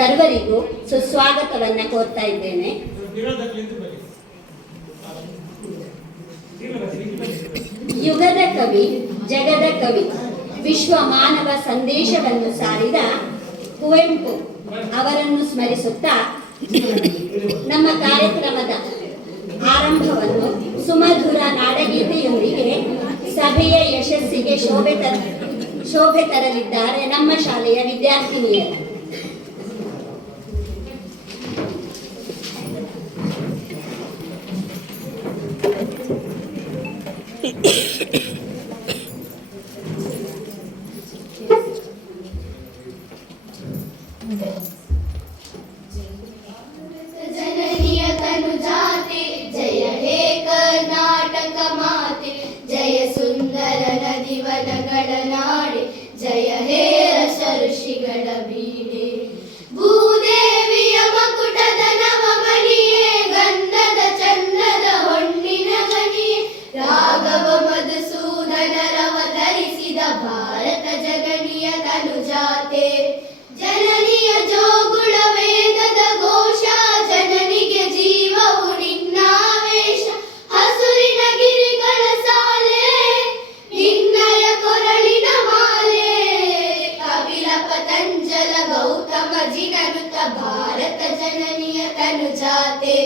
ಸರ್ವರಿಗೂ ಸುಸ್ವಾಗತವನ್ನು ಕೋರ್ತಾ ಇದ್ದೇನೆ. ಯುಗದ ಕವಿ, ಜಗದ ಕವಿ, ವಿಶ್ವ ಮಾನವ ಸಂದೇಶವನ್ನು ಸಾರಿದ ಕುವೆಂಪು ಅವರನ್ನು ಸ್ಮರಿಸುತ್ತಾ ನಮ್ಮ ಕಾರ್ಯಕ್ರಮದ ಆರಂಭವನ್ನು ಸುಮಧುರ ನಾಡಗೀತೆಯೊಂದಿಗೆ ಸಭೆಯ ಯಶಸ್ಸಿಗೆ ಶೋಭೆ ತರಲಿದ್ದಾರೆ ನಮ್ಮ ಶಾಲೆಯ ವಿದ್ಯಾರ್ಥಿನಿಯರು. ಜನನಿಯ ತನುಜಾತೆ ಜಯ ಹೇ ಕರ್ನಾಟಕ ಮಾತೆ, ಜಯ ಸುಂದರ ನದಿವನಗಳ ನಾಡೆ, ಜಯ ಹೇ ರಸ ಋಷಿಗಳ ಬೀಡೆ. ಭೂದೇವಿಯ ಮಕುಟದ ನವಮಣಿಯೇ, ಗಂಧದ ಚಂದದ ಹೊಣ್ಣಿನ ಗನಿಯೇ, ರಾಘವ ಮಧುಸೂದನರವತರಿಸಿದ ಭಾರತ ಜನನಿಯ ತನುಜಾತೆ. ಜನನಿಯ ಜೋಗುಳ ವೇದದ ಘೋಷ, ಜನನಿಗೆ ಜೀವವು ನಿನ್ನಾವೇಶ. ಹಸುರಿನ ಗಿರಿಗಳ ಸಾಲೆ, ನಿನ್ನಯ ಕೊರಳಿನ ಮಾಲೆ. ಕಪಿಲ ಪತಂಜಲ ಗೌತಮ ಜಿನನುತ ಭಾರತ ಜನನಿಯ ತನುಜಾತೆ.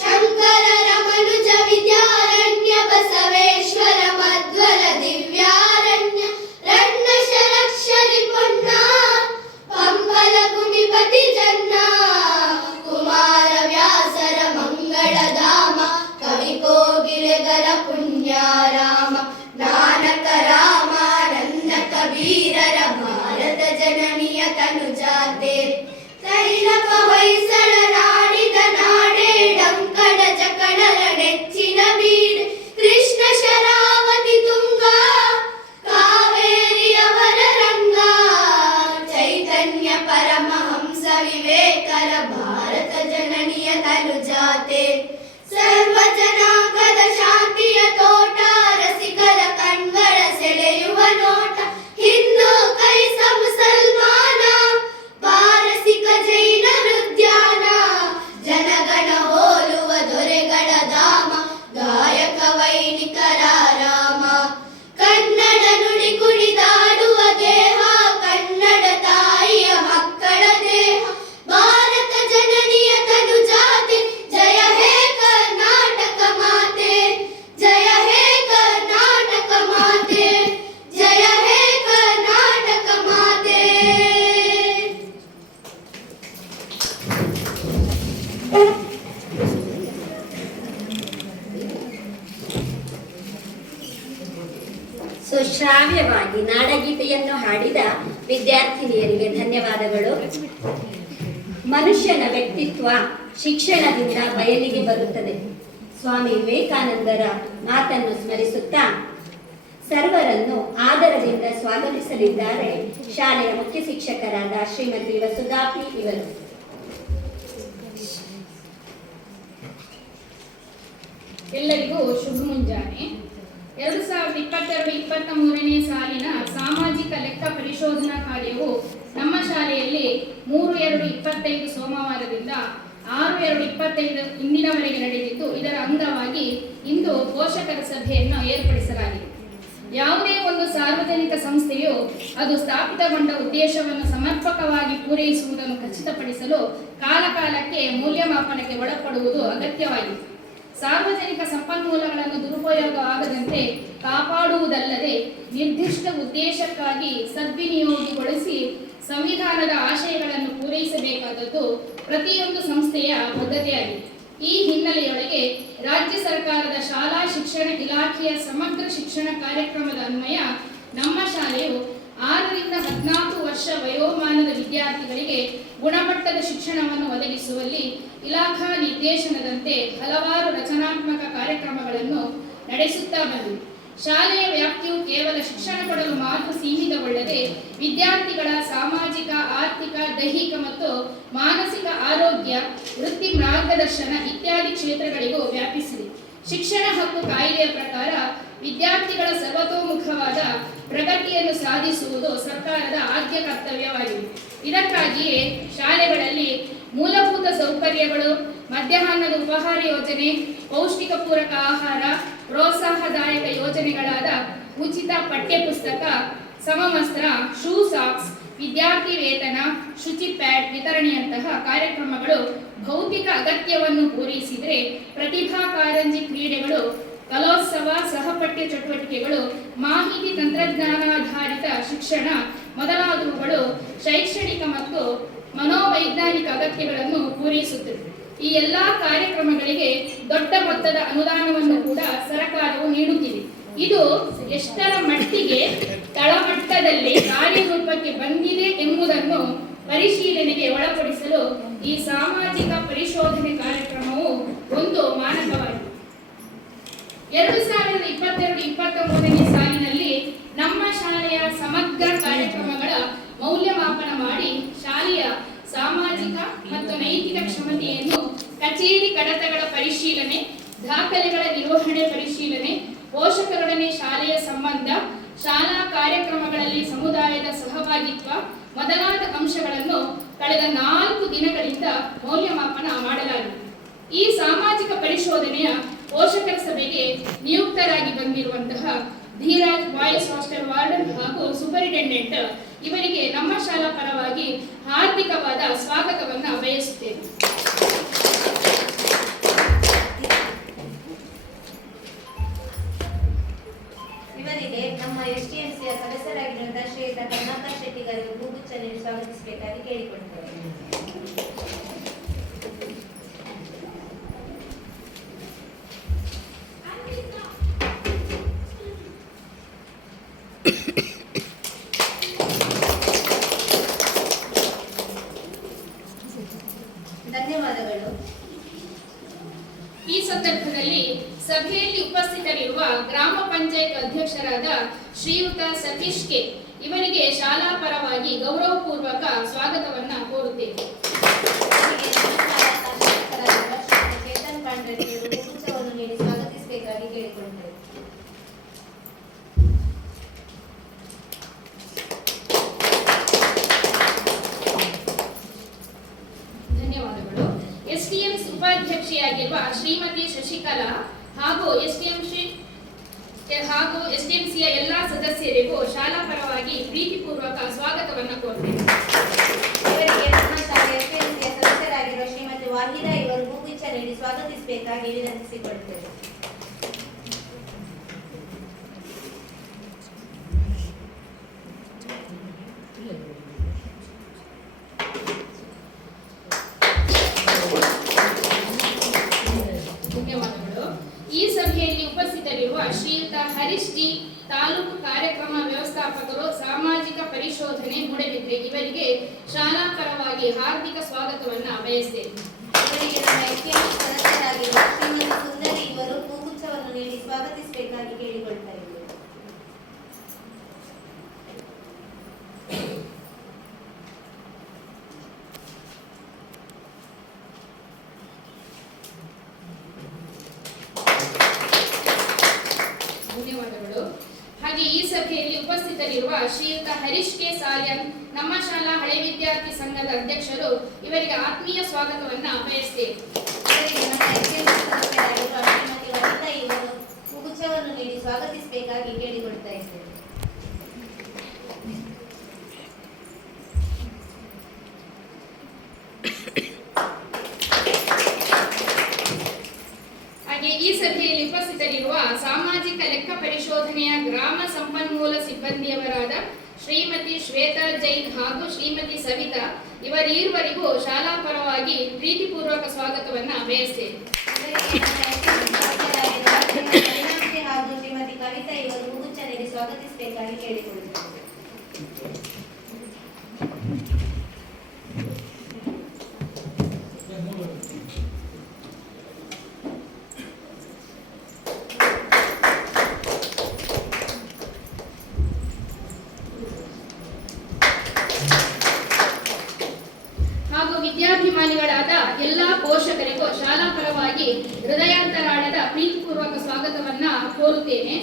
ಶಂಕರ ರಮನುಜ ವಿದ್ಯಾರಣ್ಯ, ಬಸವೇಶ್ವರ ಮಧ್ವರ ದಿವ್ಯಾರಣ್ಯ, ರಣ್ಣ ಶರಕ್ಷರಿ ಪೊನ್ನ, ಪಂಪಲ ಕುಟಿಪತಿ ಜನ್ನ. ಕುಮಾರ ವ್ಯಾಸರ ಮಂಗಳಧಾಮ, ಕವಿ ಕೋಗಿಲೆಗರ ಪುಣ್ಯಾರಾಮ. ನಾನಕ ರಾಮಾನಂದ ಕಬೀರರ ಭಾರತ ಜನನಿಯ ತನುಜಾತೆ. ತೈಲಪ ಹೊಯ್ಸಳ ನಾಡಿದ ನಾಡೆ, ಡಂಕಡ ಚಕಣರ ನೆಚ್ಚಿನ ಬೀಡೆ. ಕೃಷ್ಣ ಶರಾವತಿ ತುಂಗ, ಕಾವೇರಿಯವರ ರಂಗ. ಚೈತನ್ಯ ಪರಮಹಂಸ ವಿವೇಕರ ಭಾರತ ಜನನಿಯ ತನುಜಾತೆ. ಸರ್ವ ಜನಾಂಗದ ಶಾಂತಿಯ ತೋಟ, ರಸಿಕರ ಕಣ್ಗಳ ಸೆಳೆಯುವ ನೋಟ. ಹಿಂದೂ ಕ್ರೈಸ್ತ ಮುಸಲ್ಮಾನ, ಪಾರಸಿಕ ಜೈನರ ಉದ್ಯಾನ. ಜನಗಣ ಹೋಲುವ ದೊರೆಗಳ ಧಾಮ, ಗಾಯಕ ವೈಣಿಕರ ರಾಮ. ಕನ್ನಡ ನುಡಿ ಕುಣಿದಾಡುವ ದೇಹ, ಕನ್ನಡ ತಾಯಿಯ ಮಕ್ಕಳ ದೇಹ. ಭಾರತ ಜನನಿಯ ತನುಜಾತೆ, ಜಯ ಹೇ ಕರ್ನಾಟಕ ಮಾತೆ, ಜಯ ಹೇ ಕರ್ನಾಟಕ ಮಾತೆ, ಜಯ ಹೇ ಕರ್ನಾಟಕ ಮಾತೆ. ಸುಶ್ರಾವ್ಯವಾಗಿ ನಾಡಗೀತೆಯನ್ನು ಹಾಡಿದ ವಿದ್ಯಾರ್ಥಿನಿಯರಿಗೆ ಧನ್ಯವಾದಗಳು. ಮನುಷ್ಯನ ವ್ಯಕ್ತಿತ್ವ ಶಿಕ್ಷಣದಿಂದ ಬಯಲಿಗೆ ಬರುತ್ತದೆ. ಸ್ವಾಮಿ ವಿವೇಕಾನಂದರ ಮಾತನ್ನು ಸ್ಮರಿಸುತ್ತಾ ಸರ್ವರನ್ನು ಆದರದಿಂದ ಸ್ವಾಗತಿಸಲಿದ್ದಾರೆ ಶಾಲೆಯ ಮುಖ್ಯ ಶಿಕ್ಷಕರಾದ ಶ್ರೀಮತಿ ವಸುಧಾಪಿ ಇವರು. ಎಲ್ಲರಿಗೂ ಶುಭ ಮುಂಜಾನೆ. 2022-23ನೇ ಸಾಲಿನ ಸಾಮಾಜಿಕ ಲೆಕ್ಕ ಪರಿಶೋಧನಾ ಕಾರ್ಯವು ನಮ್ಮ ಶಾಲೆಯಲ್ಲಿ 3/2/25 ಸೋಮವಾರದಿಂದ 6/2/25 ಇಂದಿನವರೆಗೆ ನಡೆದಿದ್ದು, ಇದರ ಅಂಗವಾಗಿ ಇಂದು ಪೋಷಕರ ಸಭೆಯನ್ನು ಏರ್ಪಡಿಸಲಾಗಿದೆ. ಯಾವುದೇ ಒಂದು ಸಾರ್ವಜನಿಕ ಸಂಸ್ಥೆಯು ಅದು ಸ್ಥಾಪಿತಗೊಂಡ ಉದ್ದೇಶವನ್ನು ಸಮರ್ಪಕವಾಗಿ ಪೂರೈಸುವುದನ್ನು ಖಚಿತಪಡಿಸಲು ಕಾಲಕಾಲಕ್ಕೆ ಮೌಲ್ಯಮಾಪನಕ್ಕೆ ಒಳಪಡುವುದು ಅಗತ್ಯವಾಗಿದೆ. ಸಾರ್ವಜನಿಕ ಸಂಪನ್ಮೂಲಗಳನ್ನು ದುರುಪಯೋಗವಾಗದಂತೆ ಕಾಪಾಡುವುದಲ್ಲದೆ ನಿರ್ದಿಷ್ಟ ಉದ್ದೇಶಕ್ಕಾಗಿ ಸದ್ವಿನಿಯೋಗಗೊಳಿಸಿ ಸಂವಿಧಾನದ ಆಶಯಗಳನ್ನು ಪೂರೈಸಬೇಕಾದದ್ದು ಪ್ರತಿಯೊಂದು ಸಂಸ್ಥೆಯ ಬದ್ಧತೆಯಾಗಿದೆ. ಈ ಹಿನ್ನೆಲೆಯೊಳಗೆ ರಾಜ್ಯ ಸರ್ಕಾರದ ಶಾಲಾ ಶಿಕ್ಷಣ ಇಲಾಖೆಯ ಸಮಗ್ರ ಶಿಕ್ಷಣ ಕಾರ್ಯಕ್ರಮದ ಅನ್ವಯ ನಮ್ಮ ಶಾಲೆಯು 6ರಿಂದ 14 ವರ್ಷ ವಯೋಮಾನದ ವಿದ್ಯಾರ್ಥಿಗಳಿಗೆ ಗುಣಮಟ್ಟದ ಶಿಕ್ಷಣವನ್ನು ಒದಗಿಸುವಲ್ಲಿ ಇಲಾಖಾ ನಿರ್ದೇಶನದಂತೆ ಹಲವಾರು ರಚನಾತ್ಮಕ ಕಾರ್ಯಕ್ರಮಗಳನ್ನು ನಡೆಸುತ್ತಾ ಬಂದಿದೆ. ಶಾಲೆಯ ವ್ಯಾಪ್ತಿಯು ಕೇವಲ ಶಿಕ್ಷಣ ಕೊಡಲು ಮಾತ್ರ ಸೀಮಿತಗೊಳ್ಳದೆ ವಿದ್ಯಾರ್ಥಿಗಳ ಸಾಮಾಜಿಕ, ಆರ್ಥಿಕ, ದೈಹಿಕ ಮತ್ತು ಮಾನಸಿಕ ಆರೋಗ್ಯ, ವೃತ್ತಿ ಮಾರ್ಗದರ್ಶನ ಇತ್ಯಾದಿ ಕ್ಷೇತ್ರಗಳಿಗೂ ವ್ಯಾಪಿಸಿದೆ. ಶಿಕ್ಷಣ ಹಕ್ಕು ಕಾಯ್ದೆಯ ಪ್ರಕಾರ ವಿದ್ಯಾರ್ಥಿಗಳ ಸರ್ವತೋಮುಖವಾದ ಪ್ರಗತಿಯನ್ನು ಸಾಧಿಸುವುದು ಸರ್ಕಾರದ ಆದ್ಯ ಕರ್ತವ್ಯವಾಗಿದೆ. ಇದಕ್ಕಾಗಿಯೇ ಶಾಲೆಗಳಲ್ಲಿ ಮಧ್ಯಾಹ್ನದ ಉಪಹಾರ ಯೋಜನೆ, ಪೌಷ್ಟಿಕ ಪೂರಕ ಆಹಾರ, ಪ್ರೋತ್ಸಾಹದಾಯಕ ಯೋಜನೆಗಳಾದ ಉಚಿತ ಪಠ್ಯಪುಸ್ತಕ, ಸಮವಸ್ತ್ರ, ಶೂ ಸಾಕ್ಸ್, ವಿದ್ಯಾರ್ಥಿ ವೇತನ, ಶುಚಿ ಪ್ಯಾಡ್ ವಿತರಣೆಯಂತಹ ಕಾರ್ಯಕ್ರಮಗಳು ಭೌತಿಕ ಅಗತ್ಯವನ್ನು ಪೂರೈಸಿದರೆ, ಪ್ರತಿಭಾ ಕಾರಂಜಿ ಕ್ರೀಡೆಗಳು, ಕಲೋತ್ಸವ, ಸಹಪಠ್ಯ ಚಟುವಟಿಕೆಗಳು, ಮಾಹಿತಿ ತಂತ್ರಜ್ಞಾನಾಧಾರಿತ ಶಿಕ್ಷಣ ಮೊದಲಾದವುಗಳು ಶೈಕ್ಷಣಿಕ ಮತ್ತು ಮನೋವೈಜ್ಞಾನಿಕ ಅಗತ್ಯಗಳನ್ನು ಪೂರೈಸುತ್ತದೆ. ಈ ಎಲ್ಲಾ ಕಾರ್ಯಕ್ರಮಗಳಿಗೆ ದೊಡ್ಡ ಮೊತ್ತದ ಅನುದಾನವನ್ನು ಕೂಡ ಸರ್ಕಾರವು ನೀಡುತ್ತಿದೆ. ಇದು ಎಷ್ಟರ ಮಟ್ಟಿಗೆ ತಳಮಟ್ಟದಲ್ಲಿ ಕಾರ್ಯರೂಪಕ್ಕೆ ಬಂದಿದೆ ಎಂಬುದನ್ನು ಪರಿಶೀಲನೆಗೆ ಒಳಪಡಿಸಲು ಈ ಸಾಮಾಜಿಕ ಪರಿಶೋಧನೆ ಕಾರ್ಯಕ್ರಮವು ಒಂದು ಮಾನಕವಾಗಿದೆ. 2022-23ನೇ ಸಾಲಿನಲ್ಲಿ ನಮ್ಮ ಶಾಲೆಯ ಸಮಗ್ರ ಕಾರ್ಯಕ್ರಮಗಳ ಮೌಲ್ಯಮಾಪನ ಮಾಡಿ ಶಾಲೆಯ ಸಾಮಾಜಿಕ ಮತ್ತು ನೈತಿಕ ಕ್ಷಮತೆಯನ್ನು ಕಚೇರಿ ಕಡತಗಳ ಪರಿಶೀಲನೆ, ದಾಖಲೆಗಳ ನಿರ್ವಹಣೆ ಪರಿಶೀಲನೆ, ಪೋಷಕರೊಡನೆ ಶಾಲೆಯ ಸಂಬಂಧ, ಶಾಲಾ ಕಾರ್ಯಕ್ರಮಗಳಲ್ಲಿ ಸಮುದಾಯದ ಸಹಭಾಗಿತ್ವ ಮೊದಲಾದ ಅಂಶಗಳನ್ನು ಕಳೆದ 4 ದಿನಗಳಿಂದ ಮೌಲ್ಯಮಾಪನ ಮಾಡಲಾಗಿದೆ. ಈ ಸಾಮಾಜಿಕ ಪರಿಶೋಧನೆಯ ಪೋಷಕರ ಸಭೆಗೆ ನಿಯುಕ್ತರಾಗಿ ಬಂದಿರುವಂತಹ ಧೀರಾಜ್ ಬಾಯ್ಸ್ ಹಾಸ್ಟೆಲ್ ವಾರ್ಡನ್ ಹಾಗೂ ಸೂಪರಿಂಟೆಂಡೆಂಟ್ ಇವರಿಗೆ ನಮ್ಮ ಶಾಲಾ ಪರವಾಗಿ ಹಾರ್ದಿಕವಾದ ಸ್ವಾಗತವನ್ನ ಬಯಸುತ್ತೇವೆ. ಇವರಿಗೆ ನಮ್ಮ ಎಸ್ಟಿಎಂಸಿಯ ಸದಸ್ಯರಾಗಿರುವ ಶ್ರೀಯುತ ಕರುಣಾಕರ್ ಶೆಟ್ಟಿಗರಿಗೆ ಹೂಗುಚ್ಛ ನೀಡಿ ಸ್ವಾಗತಿಸಬೇಕಾಗಿ ಕೇಳಿಕೊಳ್ತೇವೆ. ಧನ್ಯವಾದಗಳು. ಈ ಸಂದರ್ಭದಲ್ಲಿ ಸಭೆಯಲ್ಲಿ ಉಪಸ್ಥಿತರಿರುವ ಗ್ರಾಮ ಪಂಚಾಯತ್ ಅಧ್ಯಕ್ಷರಾದ ಶ್ರೀಯುತ ಸತೀಶ್ ಕೆ ಇವರಿಗೆ ಶಾಲಾ ಪರವಾಗಿ ಗೌರವಪೂರ್ವಕ ಸ್ವಾಗತವನ್ನ ಕೋರುತ್ತೇವೆ. ಚೇತನ್ ಪಾಂಡ್ರೆ ಹೂಗುಚ್ಛವನ್ನು ನೀಡಿ ಸ್ವಾಗತಿಸಬೇಕಾಗಿ ಕೇಳಿಕೊಳ್ತೇವೆ. ಧನ್ಯವಾದಗಳು. ಎಸ್ಟಿಎಂಸಿ ಉಪಾಧ್ಯಕ್ಷೆಯಾಗಿರುವ ಶ್ರೀಮತಿ ಶಶಿಕಲಾ ಹಾಗೂ ಎಸ್ಟಿಎಂಸಿಯ ಎಲ್ಲಾ ಸದಸ್ಯರಿಗೂ ಶಾಲಾ ಪರವಾಗಿ ಪ್ರೀತಿಪೂರ್ವಕ ಸ್ವಾಗತವನ್ನು ಕೋರುತ್ತೇವೆ. ಇವರಿಗೆ ನಮ್ಮ ಶಾಲೆಯ ಎಸ್ಟಿಎಂಸಿಯ ಸದಸ್ಯರಾಗಿರುವ ಶ್ರೀಮತಿ ವಾಹಿದಾ ಇವರು ಹೂಗುಚ್ಛ ನೀಡಿ ಸ್ವಾಗತಿಸಬೇಕಾಗಿ ವಿನಂತಿಸಿಕೊಳ್ತೇವೆ. ಧನ್ಯವಾದಗಳು. ಈ ಸಭೆಯಲ್ಲಿ ಉಪಸ್ಥಿತರಿರುವ ಶ್ರೀಯುತ ಹರೀಶ್ ಜಿ, ತಾಲೂಕು ಕಾರ್ಯಕ್ರಮ ವ್ಯವಸ್ಥಾಪಕರು, ಸಾಮಾಜಿಕ ಪರಿಶೋಧನೆ, ಮೂಡಬಿದ್ರೆ ಇವರಿಗೆ ಶಾಲಾ ಪರವಾಗಿ ಹಾರ್ದಿಕ ಸ್ವಾಗತವನ್ನ ಬಯಸ್ತೇವೆ. ಇವರಿಗೆ ನಮ್ಮ ಎಸ್ಟಿಎಂಸಿ ಸದಸ್ಯರಾಗಿರುವ ಶ್ರೀಮತಿ ಸುಂದರಿ ಇವರು ಹೂಗುಚ್ಛವನ್ನು ನೀಡಿ ಸ್ವಾಗತಿಸಬೇಕಾಗಿ ಕೇಳಿಕೊಳ್ತಾ ಇದ್ದೇವೆ. ಧನ್ಯವಾದಗಳು. ಹಾಗೆ ಈ ಸಭೆಯಲ್ಲಿ ಉಪಸ್ಥಿತರಿರುವ ಶ್ರೀಯುತ ಹರೀಶ್ ಕೆ ಸಾಲ್ಯನ್, ನಮ್ಮ ಶಾಲಾ ಹಳೆ ವಿದ್ಯಾರ್ಥಿ ಸಂಘದ ಅಧ್ಯಕ್ಷರು ಇವರಿಗೆ ಆತ್ಮೀಯ ಸ್ವಾಗತವನ್ನ ಬಯಸ್ತೇವೆ. ಇವರಿಗೆ ನಮ್ಮ ಎಸ್ಟಿಎಂಸಿ ಸದಸ್ಯರಾಗಿರುವ ಶ್ರೀಮತಿ ವಾಹಿದಾ ಇವರು ಹೂಗುಚ್ಛವನ್ನು ನೀಡಿ ಸ್ವಾಗತಿಸಬೇಕಾಗಿ ಕೇಳಿಕೊಳ್ತಾ ಇದ್ದೇವೆ. ಹಾಗೆ ಈ ಸಭೆಯಲ್ಲಿ ಉಪಸ್ಥಿತರಿರುವ ಸಾಮಾಜಿಕ ಲೆಕ್ಕ ಪರಿಶೋಧನೆಯ ಗ್ರಾಮ ಸಂಪನ್ಮೂಲ ಸಿಬ್ಬಂದಿಯವರಾದ ಶ್ರೀಮತಿ ಶ್ವೇತಾ ಜೈನ್ ಹಾಗೂ ಶ್ರೀಮತಿ ಸವಿತಾ ಇವರೀರ್ವರಿಗೂ ಶಾಲಾ ಪರವಾಗಿ ಪ್ರೀತಿಪೂರ್ವಕ ಸ್ವಾಗತವನ್ನ ಬಯಸ್ತೇವೆ. ಇವರಿಗೆ ನಮ್ಮ ಎಸ್ಟಿಎಂಸಿ ಸದಸ್ಯರಾಗಿರುವ ಶ್ರೀಮತಿ ಮೀನಾಕ್ಷಿ ಹಾಗೂ ಶ್ರೀಮತಿ ಕವಿತಾ ಇವರು ಹೂಗುಚ್ಛ ನೀಡಿ ಸ್ವಾಗತಿಸಬೇಕಾಗಿ ಕೇಳಿಕೊಳ್ಳುತ್ತೇವೆ. ಹಾಗೂ ವಿದ್ಯಾಭಿಮಾನಿಗಳಾದ ಎಲ್ಲಾ ಪೋಷಕರಿಗೂ ಶಾಲಾ ಪರವಾಗಿ ಹೃದಯಾಂತರಾಳದ ಪ್ರೀತಿಪೂರ್ವಕ ಸ್ವಾಗತವನ್ನ ಕೋರುತ್ತೇನೆ.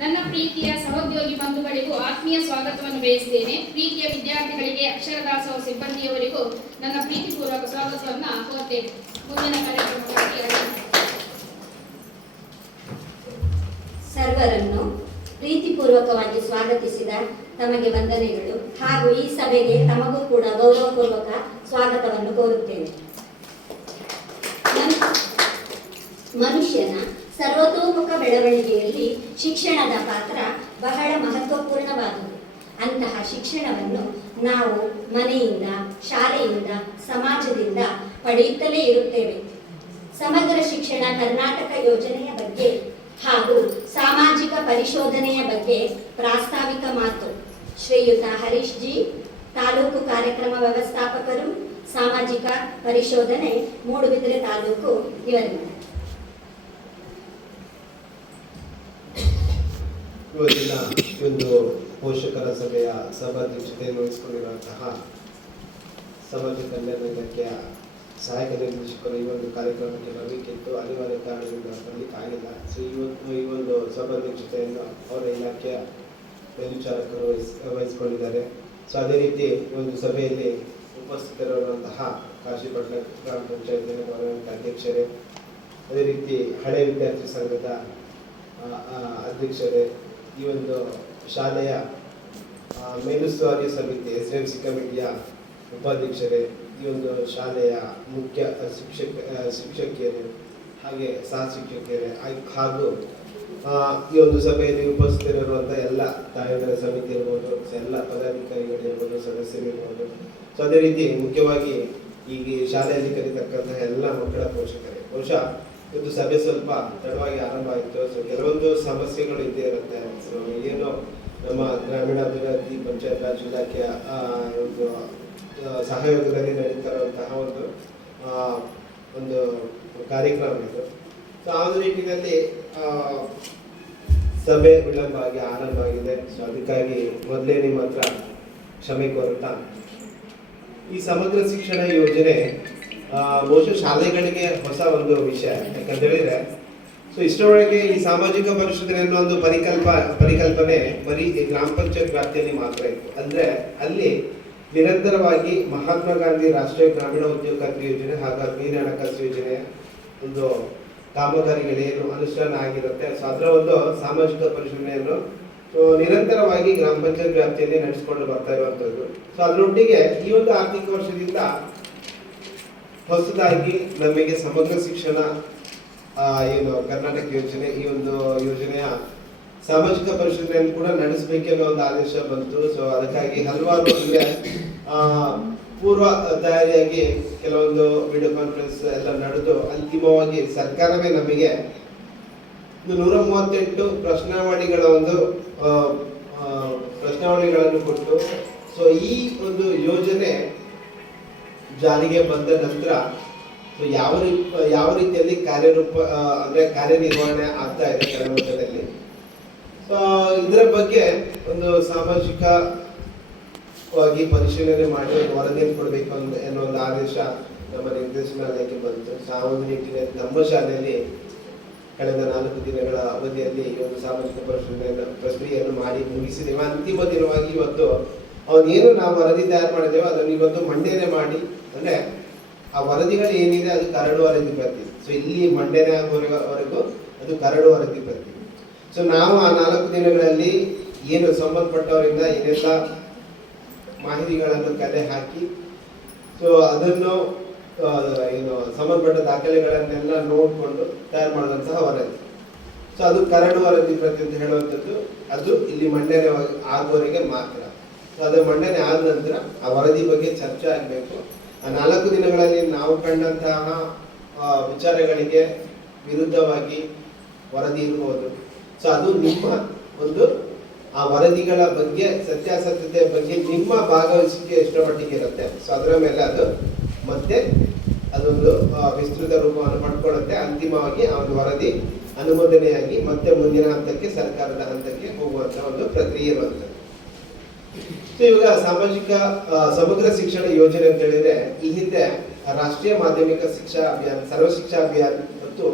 ನನ್ನ ಪ್ರೀತಿಯ ಸಹೋದ್ಯೋಗಿ ಬಂಧುಗಳಿಗೂ ಆತ್ಮೀಯ ಸ್ವಾಗತವನ್ನು ಬಯಸ್ತೇನೆ. ಪ್ರೀತಿಯ ವಿದ್ಯಾರ್ಥಿಗಳಿಗೆ, ಅಕ್ಷರ ದಾಸೋಹ ಸಿಬ್ಬಂದಿಯವರಿಗೂ ನನ್ನ ಪ್ರೀತಿಪೂರ್ವಕ ಸ್ವಾಗತ. ಸ್ವಾಗತವನ್ನು ಕೋರ್ತೇನೆ. ಮುಂದಿನ ಕಾರ್ಯಕ್ರಮವಾಗಿ ಸರ್ವರನ್ನು ಪ್ರೀತಿಪೂರ್ವಕವಾಗಿ ಸ್ವಾಗತಿಸಿದ ತಮಗೆ ವಂದನೆಗಳು ಹಾಗೂ ಈ ಸಭೆಗೆ ತಮಗೂ ಕೂಡ ಗೌರವಪೂರ್ವಕ ಸ್ವಾಗತವನ್ನು ಕೋರುತ್ತೇನೆ. ಮನುಷ್ಯನ ಸರ್ವತೋಮುಖ ಬೆಳವಣಿಗೆಯಲ್ಲಿ ಶಿಕ್ಷಣದ ಪಾತ್ರ ಬಹಳ ಮಹತ್ವಪೂರ್ಣವಾದುದು. ಅಂತಹ ಶಿಕ್ಷಣವನ್ನು ನಾವು ಮನೆಯಿಂದ, ಶಾಲೆಯಿಂದ, ಸಮಾಜದಿಂದ ಪಡೆಯುತ್ತಲೇ ಇರುತ್ತೇವೆ. ಸಮಗ್ರ ಶಿಕ್ಷಣ ಕರ್ನಾಟಕ ಯೋಜನೆಯ ಬಗ್ಗೆ ಹಾಗೂ ಸಾಮಾಜಿಕ ಪರಿಶೋಧನೆಯ ಬಗ್ಗೆ ಪ್ರಾಸ್ತಾವಿಕ ಮಾತು ಶ್ರೀಯುತ ಹರೀಶ್ ಜಿ, ತಾಲೂಕು ಕಾರ್ಯಕ್ರಮ ವ್ಯವಸ್ಥಾಪಕರು, ಸಾಮಾಜಿಕ ಪರಿಶೋಧನೆ, ಮೂಡುಬಿದಿರೆ ತಾಲೂಕು, ಇವರಿಂದ. ಇವತ್ತಿನ ಒಂದು ಪೋಷಕರ ಸಭೆಯ ಸಭಾಧ್ಯಕ್ಷತೆಯನ್ನು ವಹಿಸಿಕೊಂಡಿರುವಂತಹ ಸಮಾಜ ಕಲ್ಯಾಣ ಇಲಾಖೆಯ ಸಹಾಯಕ ನಿರ್ದೇಶಕರು ಈ ಒಂದು ಕಾರ್ಯಕ್ರಮಕ್ಕೆ ಬರಬೇಕಿತ್ತು. ಅನಿವಾರ್ಯ ಕಾರಣದಿಂದ ಬರಲಿಕ್ಕೆ ಆಗಿಲ್ಲ. ಸೊ ಈ ಒಂದು ಸಭಾಧ್ಯಕ್ಷತೆಯನ್ನು ಅವರ ಇಲಾಖೆಯ ಮೇಲ್ವಿಚಾರಕರು ವಹಿಸಿಕೊಂಡಿದ್ದಾರೆ. ಸೊ ಅದೇ ರೀತಿ ಒಂದು ಸಭೆಯಲ್ಲಿ ಉಪಸ್ಥಿತರಿರುವಂತಹ ಕಾಶಿಪಟ್ಟಣ ಗ್ರಾಮ ಪಂಚಾಯತ್ ಗೌರವಾನ್ವಿತ ಅಧ್ಯಕ್ಷರೇ, ಅದೇ ರೀತಿ ಹಳೆ ವಿದ್ಯಾರ್ಥಿ ಸಂಘದ ಅಧ್ಯಕ್ಷರೇ, ಈ ಒಂದು ಶಾಲೆಯ ಮೇಲುಸ್ತುವಾರಿ ಸಮಿತಿ SMC ಕಮಿಟಿಯ ಉಪಾಧ್ಯಕ್ಷರೇ, ಈ ಒಂದು ಶಾಲೆಯ ಮುಖ್ಯ ಶಿಕ್ಷಕಿಯರು, ಹಾಗೆ ಸಹ ಶಿಕ್ಷಕಿಯರೇ ಹಾಗೂ ಈ ಒಂದು ಸಭೆಯಲ್ಲಿ ಉಪಸ್ಥಿತರಿರುವಂಥ ಎಲ್ಲ ತಾಯಂದಿರ ಸಮಿತಿ ಇರ್ಬೋದು, ಎಲ್ಲ ಪದಾಧಿಕಾರಿಗಳಿರ್ಬೋದು, ಸದಸ್ಯರಿರ್ಬೋದು. ಸೊ ಅದೇ ರೀತಿ ಮುಖ್ಯವಾಗಿ ಈಗ ಶಾಲೆಯಲ್ಲಿ ಕಲಿತಕ್ಕಂತಹ ಎಲ್ಲ ಮಕ್ಕಳ ಪೋಷಕರೇ. ಬಹುಶಃ ಇವತ್ತು ಸಭೆ ಸ್ವಲ್ಪ ತಡವಾಗಿ ಆರಂಭ ಆಯಿತು. ಸೊ ಕೆಲವೊಂದು ಸಮಸ್ಯೆಗಳು ಇದ್ದೇ ಇರುತ್ತೆ. ಸೊ ಏನು ನಮ್ಮ ಗ್ರಾಮೀಣಾಭಿವೃದ್ಧಿ ಪಂಚಾಯತ್ ರಾಜ್ ಇಲಾಖೆಯ ಒಂದು ಸಹಯೋಗದಲ್ಲಿ ನಡೀತಾ ಇರುವಂತಹ ಒಂದು ಕಾರ್ಯಕ್ರಮ ಇದು. ಸೊ ಆ ಒಂದು ನಿಟ್ಟಿನಲ್ಲಿ ಸಭೆ ವಿಳಂಬ ಆಗಿ ಆರಂಭ ಆಗಿದೆ. ಸೊ ಅದಕ್ಕಾಗಿ ಮೊದಲೇ ನಿಮ್ಮ ಹತ್ರ ಕ್ಷಮೆ ಕೋರುತ್ತಾ, ಈ ಸಮಗ್ರ ಶಿಕ್ಷಣ ಯೋಜನೆ ಬಹುಶಃ ಶಾಲೆಗಳಿಗೆ ಹೊಸ ಒಂದು ವಿಷಯ. ಯಾಕಂತ ಹೇಳಿದ್ರೆ, ಸೊ ಇಷ್ಟರೊಳಗೆ ಈ ಸಾಮಾಜಿಕ ಪರಿಶೋಧನೆ ಅನ್ನೋ ಒಂದು ಪರಿಕಲ್ಪನೆ ಬರೀ ಗ್ರಾಮ ಪಂಚಾಯತ್ ವ್ಯಾಪ್ತಿಯಲ್ಲಿ ಮಾತ್ರ ಇತ್ತು. ಅಂದ್ರೆ ಅಲ್ಲಿ ನಿರಂತರವಾಗಿ ಮಹಾತ್ಮ ಗಾಂಧಿ ರಾಷ್ಟ್ರೀಯ ಗ್ರಾಮೀಣ ಉದ್ಯೋಗ ಖಾತ್ರಿ ಯೋಜನೆ ಹಾಗೂ ಗ್ರಾಮೀಣ ಹಣಕಾಸು ಯೋಜನೆಯ ಒಂದು ಕಾಮಗಾರಿಗಳೇನು ಅನುಷ್ಠಾನ ಆಗಿರುತ್ತೆ, ಸೊ ಅದರ ಒಂದು ಸಾಮಾಜಿಕ ಪರಿಶೋಧನೆಯನ್ನು ನಿರಂತರವಾಗಿ ಗ್ರಾಮ ಪಂಚಾಯತ್ ವ್ಯಾಪ್ತಿಯಲ್ಲಿ ನಡೆಸಿಕೊಂಡು ಬರ್ತಾ ಇರುವಂತದ್ದು. ಸೊ ಅದರೊಟ್ಟಿಗೆ ಈ ಒಂದು ಆರ್ಥಿಕ ವರ್ಷದಿಂದ ಹೊಸದಾಗಿ ನಮಗೆ ಸಮಗ್ರ ಶಿಕ್ಷಣ ಏನು ಕರ್ನಾಟಕ ಯೋಜನೆ, ಈ ಒಂದು ಯೋಜನೆಯ ಸಾಮಾಜಿಕ ಪರಿಶೋಧನೆಯನ್ನು ಕೂಡ ನಡೆಸಬೇಕೆನ್ನೋ ಒಂದು ಆದೇಶ ಬಂತು. ಸೊ ಅದಕ್ಕಾಗಿ ಹಲವಾರು ಪೂರ್ವ ತಯಾರಿಯಾಗಿ ಕೆಲವೊಂದು ವಿಡಿಯೋ ಕಾನ್ಫರೆನ್ಸ್ ಎಲ್ಲ ನಡೆದು ಅಂತಿಮವಾಗಿ ಸರ್ಕಾರವೇ ನಮಗೆ 138 ಪ್ರಶ್ನಾವಳಿಗಳನ್ನು ಕೊಟ್ಟು, ಸೊ ಈ ಒಂದು ಯೋಜನೆ ಜಾರಿಗೆ ಬಂದ ನಂತರ ಸೊ ಯಾವ ರೀತಿಯಲ್ಲಿ ಕಾರ್ಯನಿರ್ವಹಣೆ ಆಗ್ತಾ ಇದೆ ಕರ್ನಾಟಕದಲ್ಲಿ, ಸೊ ಇದರ ಬಗ್ಗೆ ಒಂದು ಸಾಮಾಜಿಕವಾಗಿ ಪರಿಶೀಲನೆ ಮಾಡಿ ಒಂದು ವರದಿಯನ್ನು ಕೊಡಬೇಕು ಅನ್ನೋ ಒಂದು ಆದೇಶ ನಮ್ಮ ನಿರ್ದೇಶನಾಲಯಕ್ಕೆ ಬಂತು. ಸೊ ಆ ಒಂದು ನಿಟ್ಟಿನಲ್ಲಿ ನಮ್ಮ ಶಾಲೆಯಲ್ಲಿ ಕಳೆದ 4 ದಿನಗಳ ಅವಧಿಯಲ್ಲಿ ಈ ಒಂದು ಸಾಮಾಜಿಕ ಪರಿಶೀಲನೆ ಪ್ರಕ್ರಿಯೆಯನ್ನು ಮಾಡಿ ಮುಗಿಸಿದ್ದೇವೆ. ಅಂತಿಮ ದಿನವಾಗಿ ಇವತ್ತು ಅವನೇನು ನಾವು ವರದಿ ತಯಾರು ಮಾಡಿದ್ದೇವೆ ಅದನ್ನು ಇವತ್ತು ಮಂಡನೆ ಮಾಡಿ, ಅಂದ್ರೆ ಆ ವರದಿಗಳು ಏನಿದೆ ಅದು ಕರಡು ವರದಿ ಪ್ರತಿ. ಸೊ ಇಲ್ಲಿ ಮಂಡನೆ ಆಗುವವರೆಗೂ ಅದು ಕರಡು ವರದಿ ಪ್ರತಿ. ಸೊ ನಾವು ಆ 4 ದಿನಗಳಲ್ಲಿ ಏನು ಸಂಬಂಧಪಟ್ಟವರಿಂದ ಏನೆಲ್ಲ ಮಾಹಿತಿಗಳನ್ನು ಕಲೆ ಹಾಕಿ, ಸೊ ಅದನ್ನು ಏನು ಸಂಬಂಧಪಟ್ಟ ದಾಖಲೆಗಳನ್ನೆಲ್ಲ ನೋಡಿಕೊಂಡು ತಯಾರು ಮಾಡಿದಂತಹ ವರದಿ. ಸೊ ಅದು ಕರಡು ವರದಿ ಪ್ರತಿ ಅಂತ ಹೇಳುವಂಥದ್ದು ಅದು ಇಲ್ಲಿ ಮಂಡನೆ ಆಗುವವರೆಗೆ ಮಾತ್ರ. ಸೊ ಅದು ಮಂಡನೆ ಆದ ನಂತರ ಆ ವರದಿ ಬಗ್ಗೆ ಚರ್ಚೆ ಆಗಬೇಕು. ಆ 4 ದಿನಗಳಲ್ಲಿ ನಾವು ಕಂಡಂತಹ ವಿಚಾರಗಳಿಗೆ ವಿರುದ್ಧವಾಗಿ ವರದಿ ಇರ್ಬೋದು. ಸೊ ಅದು ನಿಮ್ಮ ಒಂದು ಆ ವರದಿಗಳ ಬಗ್ಗೆ ಸತ್ಯಾಸತ್ಯತೆ ಬಗ್ಗೆ ನಿಮ್ಮ ಭಾಗವಹಿಸಿಕೆ ಎಷ್ಟರ ಮಟ್ಟಿಗೆ ಇರುತ್ತೆ, ಸೊ ಅದರ ಮೇಲೆ ಅದು ಮತ್ತೆ ಅದೊಂದು ವಿಸ್ತೃತ ರೂಪವನ್ನು ಪಡ್ಕೊಳ್ಳುತ್ತೆ. ಅಂತಿಮವಾಗಿ ಆ ಒಂದು ವರದಿ ಅನುಮೋದನೆಯಾಗಿ ಮತ್ತೆ ಮುಂದಿನ ಹಂತಕ್ಕೆ, ಸರ್ಕಾರದ ಹಂತಕ್ಕೆ ಹೋಗುವಂತಹ ಒಂದು ಪ್ರಕ್ರಿಯೆ ಇರುವಂಥದ್ದು. ಸೊ ಇವಾಗ ಸಮಗ್ರ ಶಿಕ್ಷಣ ಯೋಜನೆ ಅಂತ ಹೇಳಿದ್ರೆ, ಈ ಹಿಂದೆ ರಾಷ್ಟ್ರೀಯ ಮಾಧ್ಯಮಿಕ ಶಿಕ್ಷಾ ಅಭಿಯಾನ, ಸರ್ವ ಶಿಕ್ಷಾ ಅಭಿಯಾನ ಮತ್ತು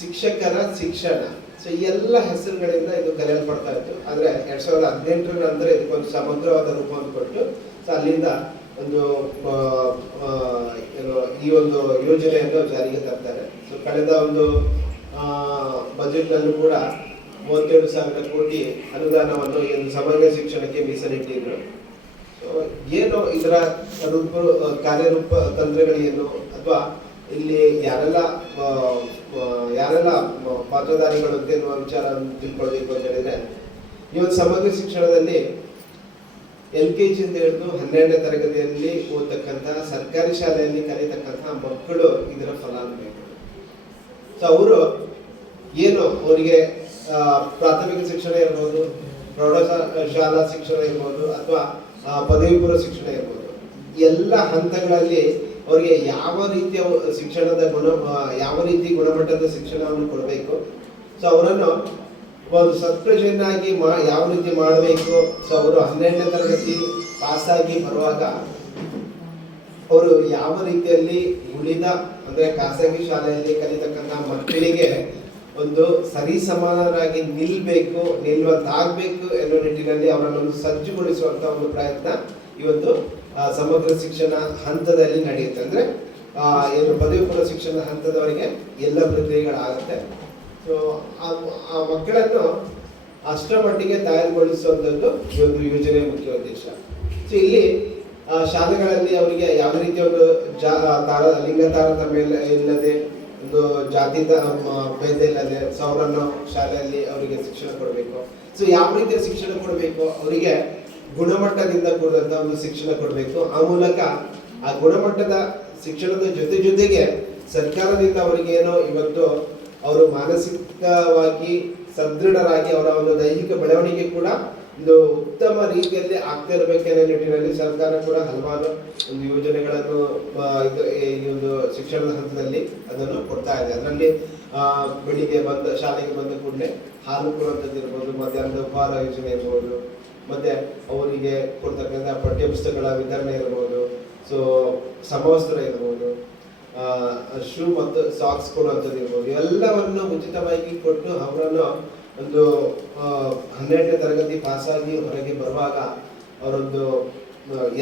ಶಿಕ್ಷಕರ ಶಿಕ್ಷಣ, ಸೊ ಈ ಎಲ್ಲ ಹೆಸರುಗಳಿಂದ ಇದು ಕರೆಯಲ್ಪಡ್ತಾ ಇತ್ತು. ಆದ್ರೆ 2018 ನಂತರ ಇದಕ್ಕೊಂದು ಸಮಗ್ರವಾದ ರೂಪವನ್ನು ಕೊಟ್ಟು, ಸೊ ಅಲ್ಲಿಂದ ಒಂದು ಏನು ಈ ಒಂದು ಯೋಜನೆಯನ್ನು ಜಾರಿಗೆ ತರ್ತಾರೆ. ಸೊ ಕಳೆದ ಒಂದು ಬಜೆಟ್ನಲ್ಲೂ ಕೂಡ 37,000 ಕೋಟಿ ಅನುದಾನವನ್ನು ಈ ಒಂದು ಸಮಗ್ರ ಶಿಕ್ಷಣಕ್ಕೆ ಮೀಸಲಿಟ್ಟಿದ್ರು. ಸೊ ಏನು ಇದರ ಕಾರ್ಯರೂಪ ತಂತ್ರಗಳೇನು ಅಥವಾ ಇಲ್ಲಿ ಯಾರೆಲ್ಲ ಪಾತ್ರಧಾರಿಗಳು ಅಂತ ಎನ್ನುವ ವಿಚಾರ ತಿಳ್ಕೊಳ್ಬೇಕು ಅಂತ ಹೇಳಿದ್ರೆ, ಈ ಒಂದು ಸಮಗ್ರ ಶಿಕ್ಷಣದಲ್ಲಿ LKG ಅಂತ ಹಿಡಿದು 12ನೇ ತರಗತಿಯಲ್ಲಿ ಓದ್ತಕ್ಕಂತಹ ಸರ್ಕಾರಿ ಶಾಲೆಯಲ್ಲಿ ಕಲಿತಕ್ಕಂತಹ ಮಕ್ಕಳು ಇದರ ಫಲಾನುಭವಿಗಳು. ಸೊ ಅವರು ಏನು ಅವರಿಗೆ ಪ್ರಾಥಮಿಕ ಶಿಕ್ಷಣ ಇರ್ಬೋದು, ಪ್ರೌಢಶಾಲಾ ಶಿಕ್ಷಣ ಇರ್ಬೋದು, ಅಥವಾ ಪದವಿ ಪೂರ್ವ ಶಿಕ್ಷಣ ಇರ್ಬೋದು, ಎಲ್ಲ ಹಂತಗಳಲ್ಲಿ ಅವರಿಗೆ ಯಾವ ರೀತಿಯ ಶಿಕ್ಷಣದ ಯಾವ ರೀತಿ ಗುಣಮಟ್ಟದ ಶಿಕ್ಷಣವನ್ನು ಕೊಡಬೇಕು, ಸೊ ಅವರನ್ನು ಒಂದು ಸತ್ಪ್ರಜೆಯನ್ನಾಗಿ ಯಾವ ರೀತಿ ಮಾಡಬೇಕು. ಸೊ ಅವರು 12ನೇ ತರಗತಿ ಪಾಸಾಗಿ ಬರುವಾಗ ಅವರು ಯಾವ ರೀತಿಯಲ್ಲಿ ಉಳಿದ ಅಂದ್ರೆ ಖಾಸಗಿ ಶಾಲೆಯಲ್ಲಿ ಕಲಿತಕ್ಕಂತಹ ಮಕ್ಕಳಿಗೆ ಒಂದು ಸರಿ ಸಮಾನರಾಗಿ ನಿಲ್ಲುವಂತಾಗಬೇಕು ಎನ್ನುವ ನಿಟ್ಟಿನಲ್ಲಿ ಅವರನ್ನು ಸಜ್ಜುಗೊಳಿಸುವಂತ ಒಂದು ಪ್ರಯತ್ನ ಇವತ್ತು ಸಮಗ್ರ ಶಿಕ್ಷಣ ಹಂತದಲ್ಲಿ ನಡೆಯುತ್ತೆ. ಅಂದ್ರೆ ಏನು ಪದವಿ ಪೂರ್ವ ಶಿಕ್ಷಣ ಹಂತದವರೆಗೆ ಎಲ್ಲ ಪ್ರಕ್ರಿಯೆಗಳಾಗುತ್ತೆ. ಸೊ ಆ ಮಕ್ಕಳನ್ನು ಅಷ್ಟರ ಮಟ್ಟಿಗೆ ತಯಾರುಗೊಳಿಸುವಂಥದ್ದು ಈ ಒಂದು ಯೋಜನೆಯ ಮುಖ್ಯ ಉದ್ದೇಶ. ಸೊ ಇಲ್ಲಿ ಶಾಲೆಗಳಲ್ಲಿ ಅವರಿಗೆ ಯಾವುದೇ ರೀತಿಯ ಒಂದು ಲಿಂಗ ತಾರತಮ್ಯ ಇಲ್ಲದೆ, ಒಂದು ಜಾತಿ ಭೇದ ಇಲ್ಲದೆ, ಸೊ ಅವರನ್ನು ಶಾಲೆಯಲ್ಲಿ ಅವರಿಗೆ ಶಿಕ್ಷಣ ಕೊಡಬೇಕು. ಸೊ ಯಾವ ರೀತಿಯ ಶಿಕ್ಷಣ ಕೊಡಬೇಕು, ಅವರಿಗೆ ಗುಣಮಟ್ಟದಿಂದ ಕೂಡಿದಂಥ ಒಂದು ಶಿಕ್ಷಣ ಕೊಡಬೇಕು. ಆ ಮೂಲಕ ಆ ಗುಣಮಟ್ಟದ ಶಿಕ್ಷಣದ ಜೊತೆಗೆ ಸರ್ಕಾರದಿಂದ ಅವರಿಗೆ ಏನೋ ಇವತ್ತು ಅವರು ಮಾನಸಿಕವಾಗಿ ಸದೃಢರಾಗಿ ಅವರ ಒಂದು ದೈಹಿಕ ಬೆಳವಣಿಗೆ ಕೂಡ ಒಂದು ಉತ್ತಮ ರೀತಿಯಲ್ಲಿ ಆಗ್ತಾ ಇರಬೇಕೆನ್ನೋ ನಿಟ್ಟಿನಲ್ಲಿ ಸರ್ಕಾರ ಕೂಡ ಹಲವಾರು ಒಂದು ಯೋಜನೆಗಳನ್ನು ಈ ಒಂದು ಶಿಕ್ಷಣದ ಹಂತದಲ್ಲಿ ಅದನ್ನು ಕೊಡ್ತಾ ಇದೆ. ಅದರಲ್ಲಿ ಬೆಳಿಗ್ಗೆ ಶಾಲೆಗೆ ಬಂದ ಕೂಡಲೇ ಹಾಲು ಕೊಡುವಂಥದ್ದು ಇರ್ಬೋದು, ಮಧ್ಯಾಹ್ನದ ಉಪಹಾರ ಯೋಜನೆ ಇರ್ಬೋದು, ಮತ್ತೆ ಅವರಿಗೆ ಕೊಡ್ತಕ್ಕಂಥ ಪಠ್ಯ ಪುಸ್ತಕಗಳ ವಿತರಣೆ ಇರ್ಬೋದು, ಸೊ ಸಮವಸ್ತ್ರ ಇರ್ಬೋದು, ಶೂ ಮತ್ತು ಸಾಕ್ಸ್ ಕೊಡುವಂಥದ್ದು ಇರ್ಬೋದು, ಇವೆಲ್ಲವನ್ನು ಉಚಿತವಾಗಿ ಕೊಟ್ಟು ಅವರನ್ನು ಒಂದು 12ನೇ ತರಗತಿ ಪಾಸಾಗಿ ಹೊರಗೆ ಬರುವಾಗ ಅವರೊಂದು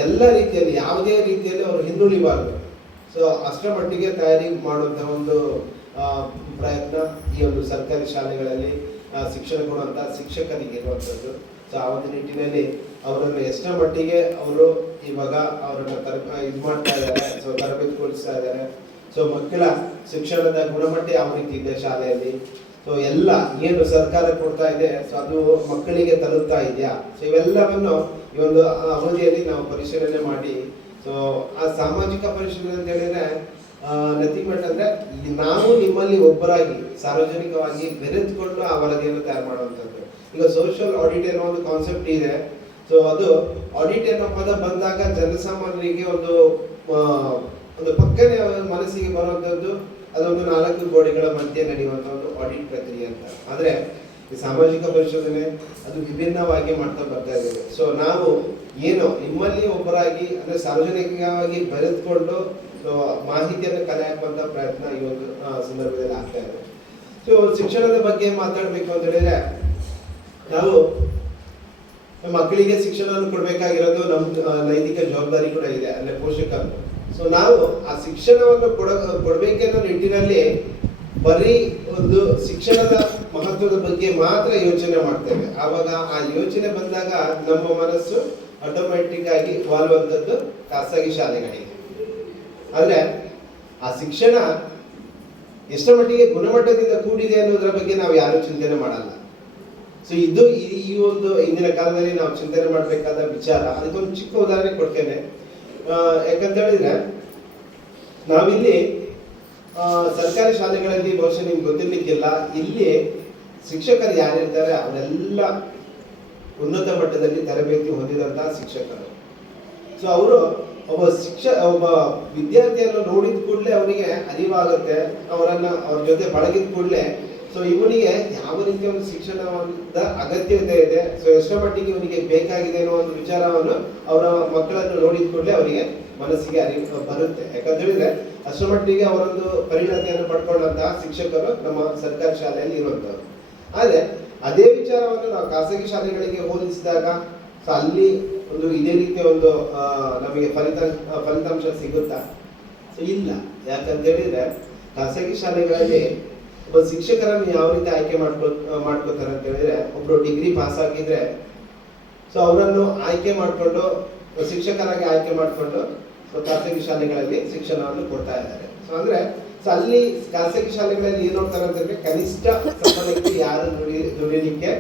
ಎಲ್ಲ ರೀತಿಯಲ್ಲಿ ಯಾವುದೇ ರೀತಿಯಲ್ಲಿ ಅವರು ಹಿಂದುಳಿಬಾರದು. ಸೊ ಅಷ್ಟರ ಮಟ್ಟಿಗೆ ತಯಾರಿ ಮಾಡುವಂತಹ ಒಂದು ಪ್ರಯತ್ನ ಈ ಒಂದು ಸರ್ಕಾರಿ ಶಾಲೆಗಳಲ್ಲಿ ಶಿಕ್ಷಣ ಕೊಡುವಂತಹ ಶಿಕ್ಷಕರಿಗೆ ಇರುವಂಥದ್ದು. ಸೊ ಆ ಒಂದು ನಿಟ್ಟಿನಲ್ಲಿ ಅವರನ್ನು ಎಷ್ಟರ ಮಟ್ಟಿಗೆ ಅವರು ಇವಾಗ ಅವರನ್ನು ಇದು ಮಾಡ್ತಾ ಇದ್ದಾರೆ, ಸೊ ತರಬೇತಿಗೊಳಿಸ್ತಾ ಇದ್ದಾರೆ. ಸೊ ಮಕ್ಕಳ ಶಿಕ್ಷಣದ ಗುಣಮಟ್ಟ ಯಾವ ರೀತಿ ಇದೆ ಶಾಲೆಯಲ್ಲಿ, ಸೊ ಎಲ್ಲ ಏನು ಸರ್ಕಾರ ಕೊಡ್ತಾ ಇದೆ, ಸೊ ಅದು ಮಕ್ಕಳಿಗೆ ತಲುಪ್ತಾ ಇದೆಯಾ, ಸೊ ಇವೆಲ್ಲವನ್ನು ಈ ಒಂದು ಅವಧಿಯಲ್ಲಿ ನಾವು ಪರಿಶೀಲನೆ ಮಾಡಿ, ಸೊ ಆ ಸಾಮಾಜಿಕ ಪರಿಶೀಲನೆ ಅಂತ ಹೇಳಿದ್ರೆ ನಥಿಂಗ್ ಬಟ್ ಅಂದ್ರೆ ನಾವು ನಿಮ್ಮಲ್ಲಿ ಒಬ್ಬರಾಗಿ ಸಾರ್ವಜನಿಕವಾಗಿ ಬೆರೆತುಕೊಂಡು ಆ ವರದಿಯನ್ನು ತಯಾರು ಮಾಡುವಂಥದ್ದು. ಈಗ ಸೋಷಿಯಲ್ ಆಡಿಟ್ ಅನ್ನೋ ಒಂದು ಕಾನ್ಸೆಪ್ಟ್ ಇದೆ. ಸೊ ಅದು ಆಡಿಟ್ ಅನ್ನೋ ಪದ ಬಂದಾಗ ಜನಸಾಮಾನ್ಯರಿಗೆ ಒಂದು ಪಕ್ಕನೆ ಮನಸ್ಸಿಗೆ ಬರುವಂಥದ್ದು ಅದೊಂದು 4 ಗೋಡೆಗಳ ಮಧ್ಯೆ ನಡೆಯುವಂಥ ಒಂದು ಆಡಿಟ್ ಪ್ರಕ್ರಿಯೆ ಅಂತ. ಆದರೆ ಈ ಸಾಮಾಜಿಕ ಪರಿಶೋಧನೆ ಅದು ವಿಭಿನ್ನವಾಗಿ ಮಾಡ್ತಾ ಬರ್ತಾ ಇದ್ದೇವೆ. ಸೊ ನಾವು ಏನು ನಿಮ್ಮಲ್ಲಿ ಒಬ್ಬರಾಗಿ ಅಂದ್ರೆ ಸಾರ್ವಜನಿಕವಾಗಿ ಬೆರೆತುಕೊಂಡು ಮಾಹಿತಿಯನ್ನು ಕಲೆ ಹಾಕುವಂತ ಪ್ರಯತ್ನ ಈ ಒಂದು ಸಂದರ್ಭದಲ್ಲಿ ಆಗ್ತಾ ಇದೆ. ಸೊ ಶಿಕ್ಷಣದ ಬಗ್ಗೆ ಮಾತಾಡಬೇಕು ಅಂತ ಹೇಳಿದ್ರೆ, ನಾವು ಮಕ್ಕಳಿಗೆ ಶಿಕ್ಷಣವನ್ನು ಕೊಡಬೇಕಾಗಿರೋದು ನಮ್ಮ ನೈತಿಕ ಜವಾಬ್ದಾರಿ ಕೂಡ ಇದೆ, ಅಂದ್ರೆ ಪೋಷಕರು. ಸೊ ನಾವು ಆ ಶಿಕ್ಷಣವನ್ನು ಕೊಡಬೇಕೆನ್ನೋ ನಿಟ್ಟಿನಲ್ಲಿ ಬರೀ ಒಂದು ಶಿಕ್ಷಣದ ಮಹತ್ವದ ಬಗ್ಗೆ ಮಾತ್ರ ಯೋಚನೆ ಮಾಡ್ತೇವೆ. ಆವಾಗ ಆ ಯೋಚನೆ ಬಂದಾಗ ನಮ್ಮ ಮನಸ್ಸು ಆಟೋಮ್ಯಾಟಿಕ್ ಆಗಿ ವಾಲುವಂಥದ್ದು ಖಾಸಗಿ ಶಾಲೆಗಳಿಗೆ. ಆದ್ರೆ ಆ ಶಿಕ್ಷಣ ಎಷ್ಟರ ಮಟ್ಟಿಗೆ ಗುಣಮಟ್ಟದಿಂದ ಕೂಡಿದೆ ಅನ್ನೋದ್ರ ಬಗ್ಗೆ ನಾವು ಯಾರು ಚಿಂತನೆ ಮಾಡಲ್ಲ. ಸೊ ಇದು ಈ ಒಂದು ಇಂದಿನ ಕಾಲದಲ್ಲಿ ನಾವು ಚಿಂತನೆ ಮಾಡಬೇಕಾದ ವಿಚಾರ. ಅದಕ್ಕೊಂದು ಚಿಕ್ಕ ಉದಾಹರಣೆ ಕೊಡ್ತೇನೆ. ಯಾಕಂತ ಹೇಳಿದ್ರೆ ನಾವಿಲ್ಲಿ ಸರ್ಕಾರಿ ಶಾಲೆಗಳಲ್ಲಿ ಬಹುಶಃ ನಿಮ್ಗೆ ಗೊತ್ತಿರ್ಲಿಕ್ಕಿಲ್ಲ, ಇಲ್ಲಿ ಶಿಕ್ಷಕರು ಯಾರಿರ್ತಾರೆ ಅವರೆಲ್ಲ ಉನ್ನತ ಮಟ್ಟದಲ್ಲಿ ತರಬೇತಿ ಹೊಂದಿದಂತಹ ಶಿಕ್ಷಕರು. ಸೊ ಅವರು ಒಬ್ಬ ವಿದ್ಯಾರ್ಥಿಯನ್ನು ನೋಡಿದ ಕೂಡಲೇ ಅವನಿಗೆ ಅರಿವಾಗುತ್ತೆ, ಅವ್ರ ಜೊತೆ ಬಳಗಿದ ಕೂಡಲೇ ಸೊ ಇವನಿಗೆ ಯಾವ ರೀತಿಯ ಒಂದು ಶಿಕ್ಷಣದ ಅಗತ್ಯತೆ ಇದೆ, ಸೊ ಎಷ್ಟರ ಮಟ್ಟಿಗೆ ಇವನಿಗೆ ಬೇಕಾಗಿದೆ ಅನ್ನೋ ಒಂದು ವಿಚಾರವನ್ನು ಅವರ ಮಕ್ಕಳನ್ನು ನೋಡಿದ ಕೂಡಲೇ ಅವರಿಗೆ ಮನಸ್ಸಿಗೆ ಬರುತ್ತೆ. ಯಾಕಂತ ಹೇಳಿದ್ರೆ ಅಷ್ಟರ ಮಟ್ಟಿಗೆ ಅವರೊಂದು ಪರಿಣತಿಯನ್ನು ಪಡ್ಕೊಂಡಂತಹ ಶಿಕ್ಷಕರು ನಮ್ಮ ಸರ್ಕಾರಿ ಶಾಲೆಯಲ್ಲಿ ಇರುವಂತವ್ರು. ಆದ್ರೆ ಅದೇ ವಿಚಾರವನ್ನು ನಾವು ಖಾಸಗಿ ಶಾಲೆಗಳಿಗೆ ಹೋಲಿಸಿದಾಗ ಸೊ ಅಲ್ಲಿ ಒಂದು ಇದೇ ರೀತಿಯ ಒಂದು ನಮಗೆ ಫಲಿತಾಂಶ ಸಿಗುತ್ತಾ? ಸೊ ಇಲ್ಲ. ಯಾಕಂತ ಹೇಳಿದ್ರೆ ಖಾಸಗಿ ಶಾಲೆಗಳಲ್ಲಿ ಒಬ್ಬ ಶಿಕ್ಷಕರನ್ನು ಯಾವ ರೀತಿ ಆಯ್ಕೆ ಮಾಡ್ಕೋತಾರೆ ಅಂತ ಹೇಳಿದ್ರೆ, ಒಬ್ರು ಡಿಗ್ರಿ ಪಾಸ್ ಆಗಿದ್ರೆ ಸೊ ಅವರನ್ನು ಆಯ್ಕೆ ಮಾಡಿಕೊಂಡು ಶಿಕ್ಷಕರಾಗಿ ಆಯ್ಕೆ ಮಾಡಿಕೊಂಡು ಖಾಸಗಿ ಶಾಲೆಗಳಲ್ಲಿ ಶಿಕ್ಷಣವನ್ನು ಕೊಡ್ತಾ ಇದ್ದಾರೆ. ಸೊ ಅಂದ್ರೆ ಅಲ್ಲಿ ಖಾಸಗಿ ಶಾಲೆಗಳಲ್ಲಿ ಏನ್ ನೋಡ್ತಾರೆ ಅಂತಂದ್ರೆ, ಕನಿಷ್ಠ ಸಂಬಳಕ್ಕೆ ಯಾರು ದುಡಿಲಿಕ್ಕೆ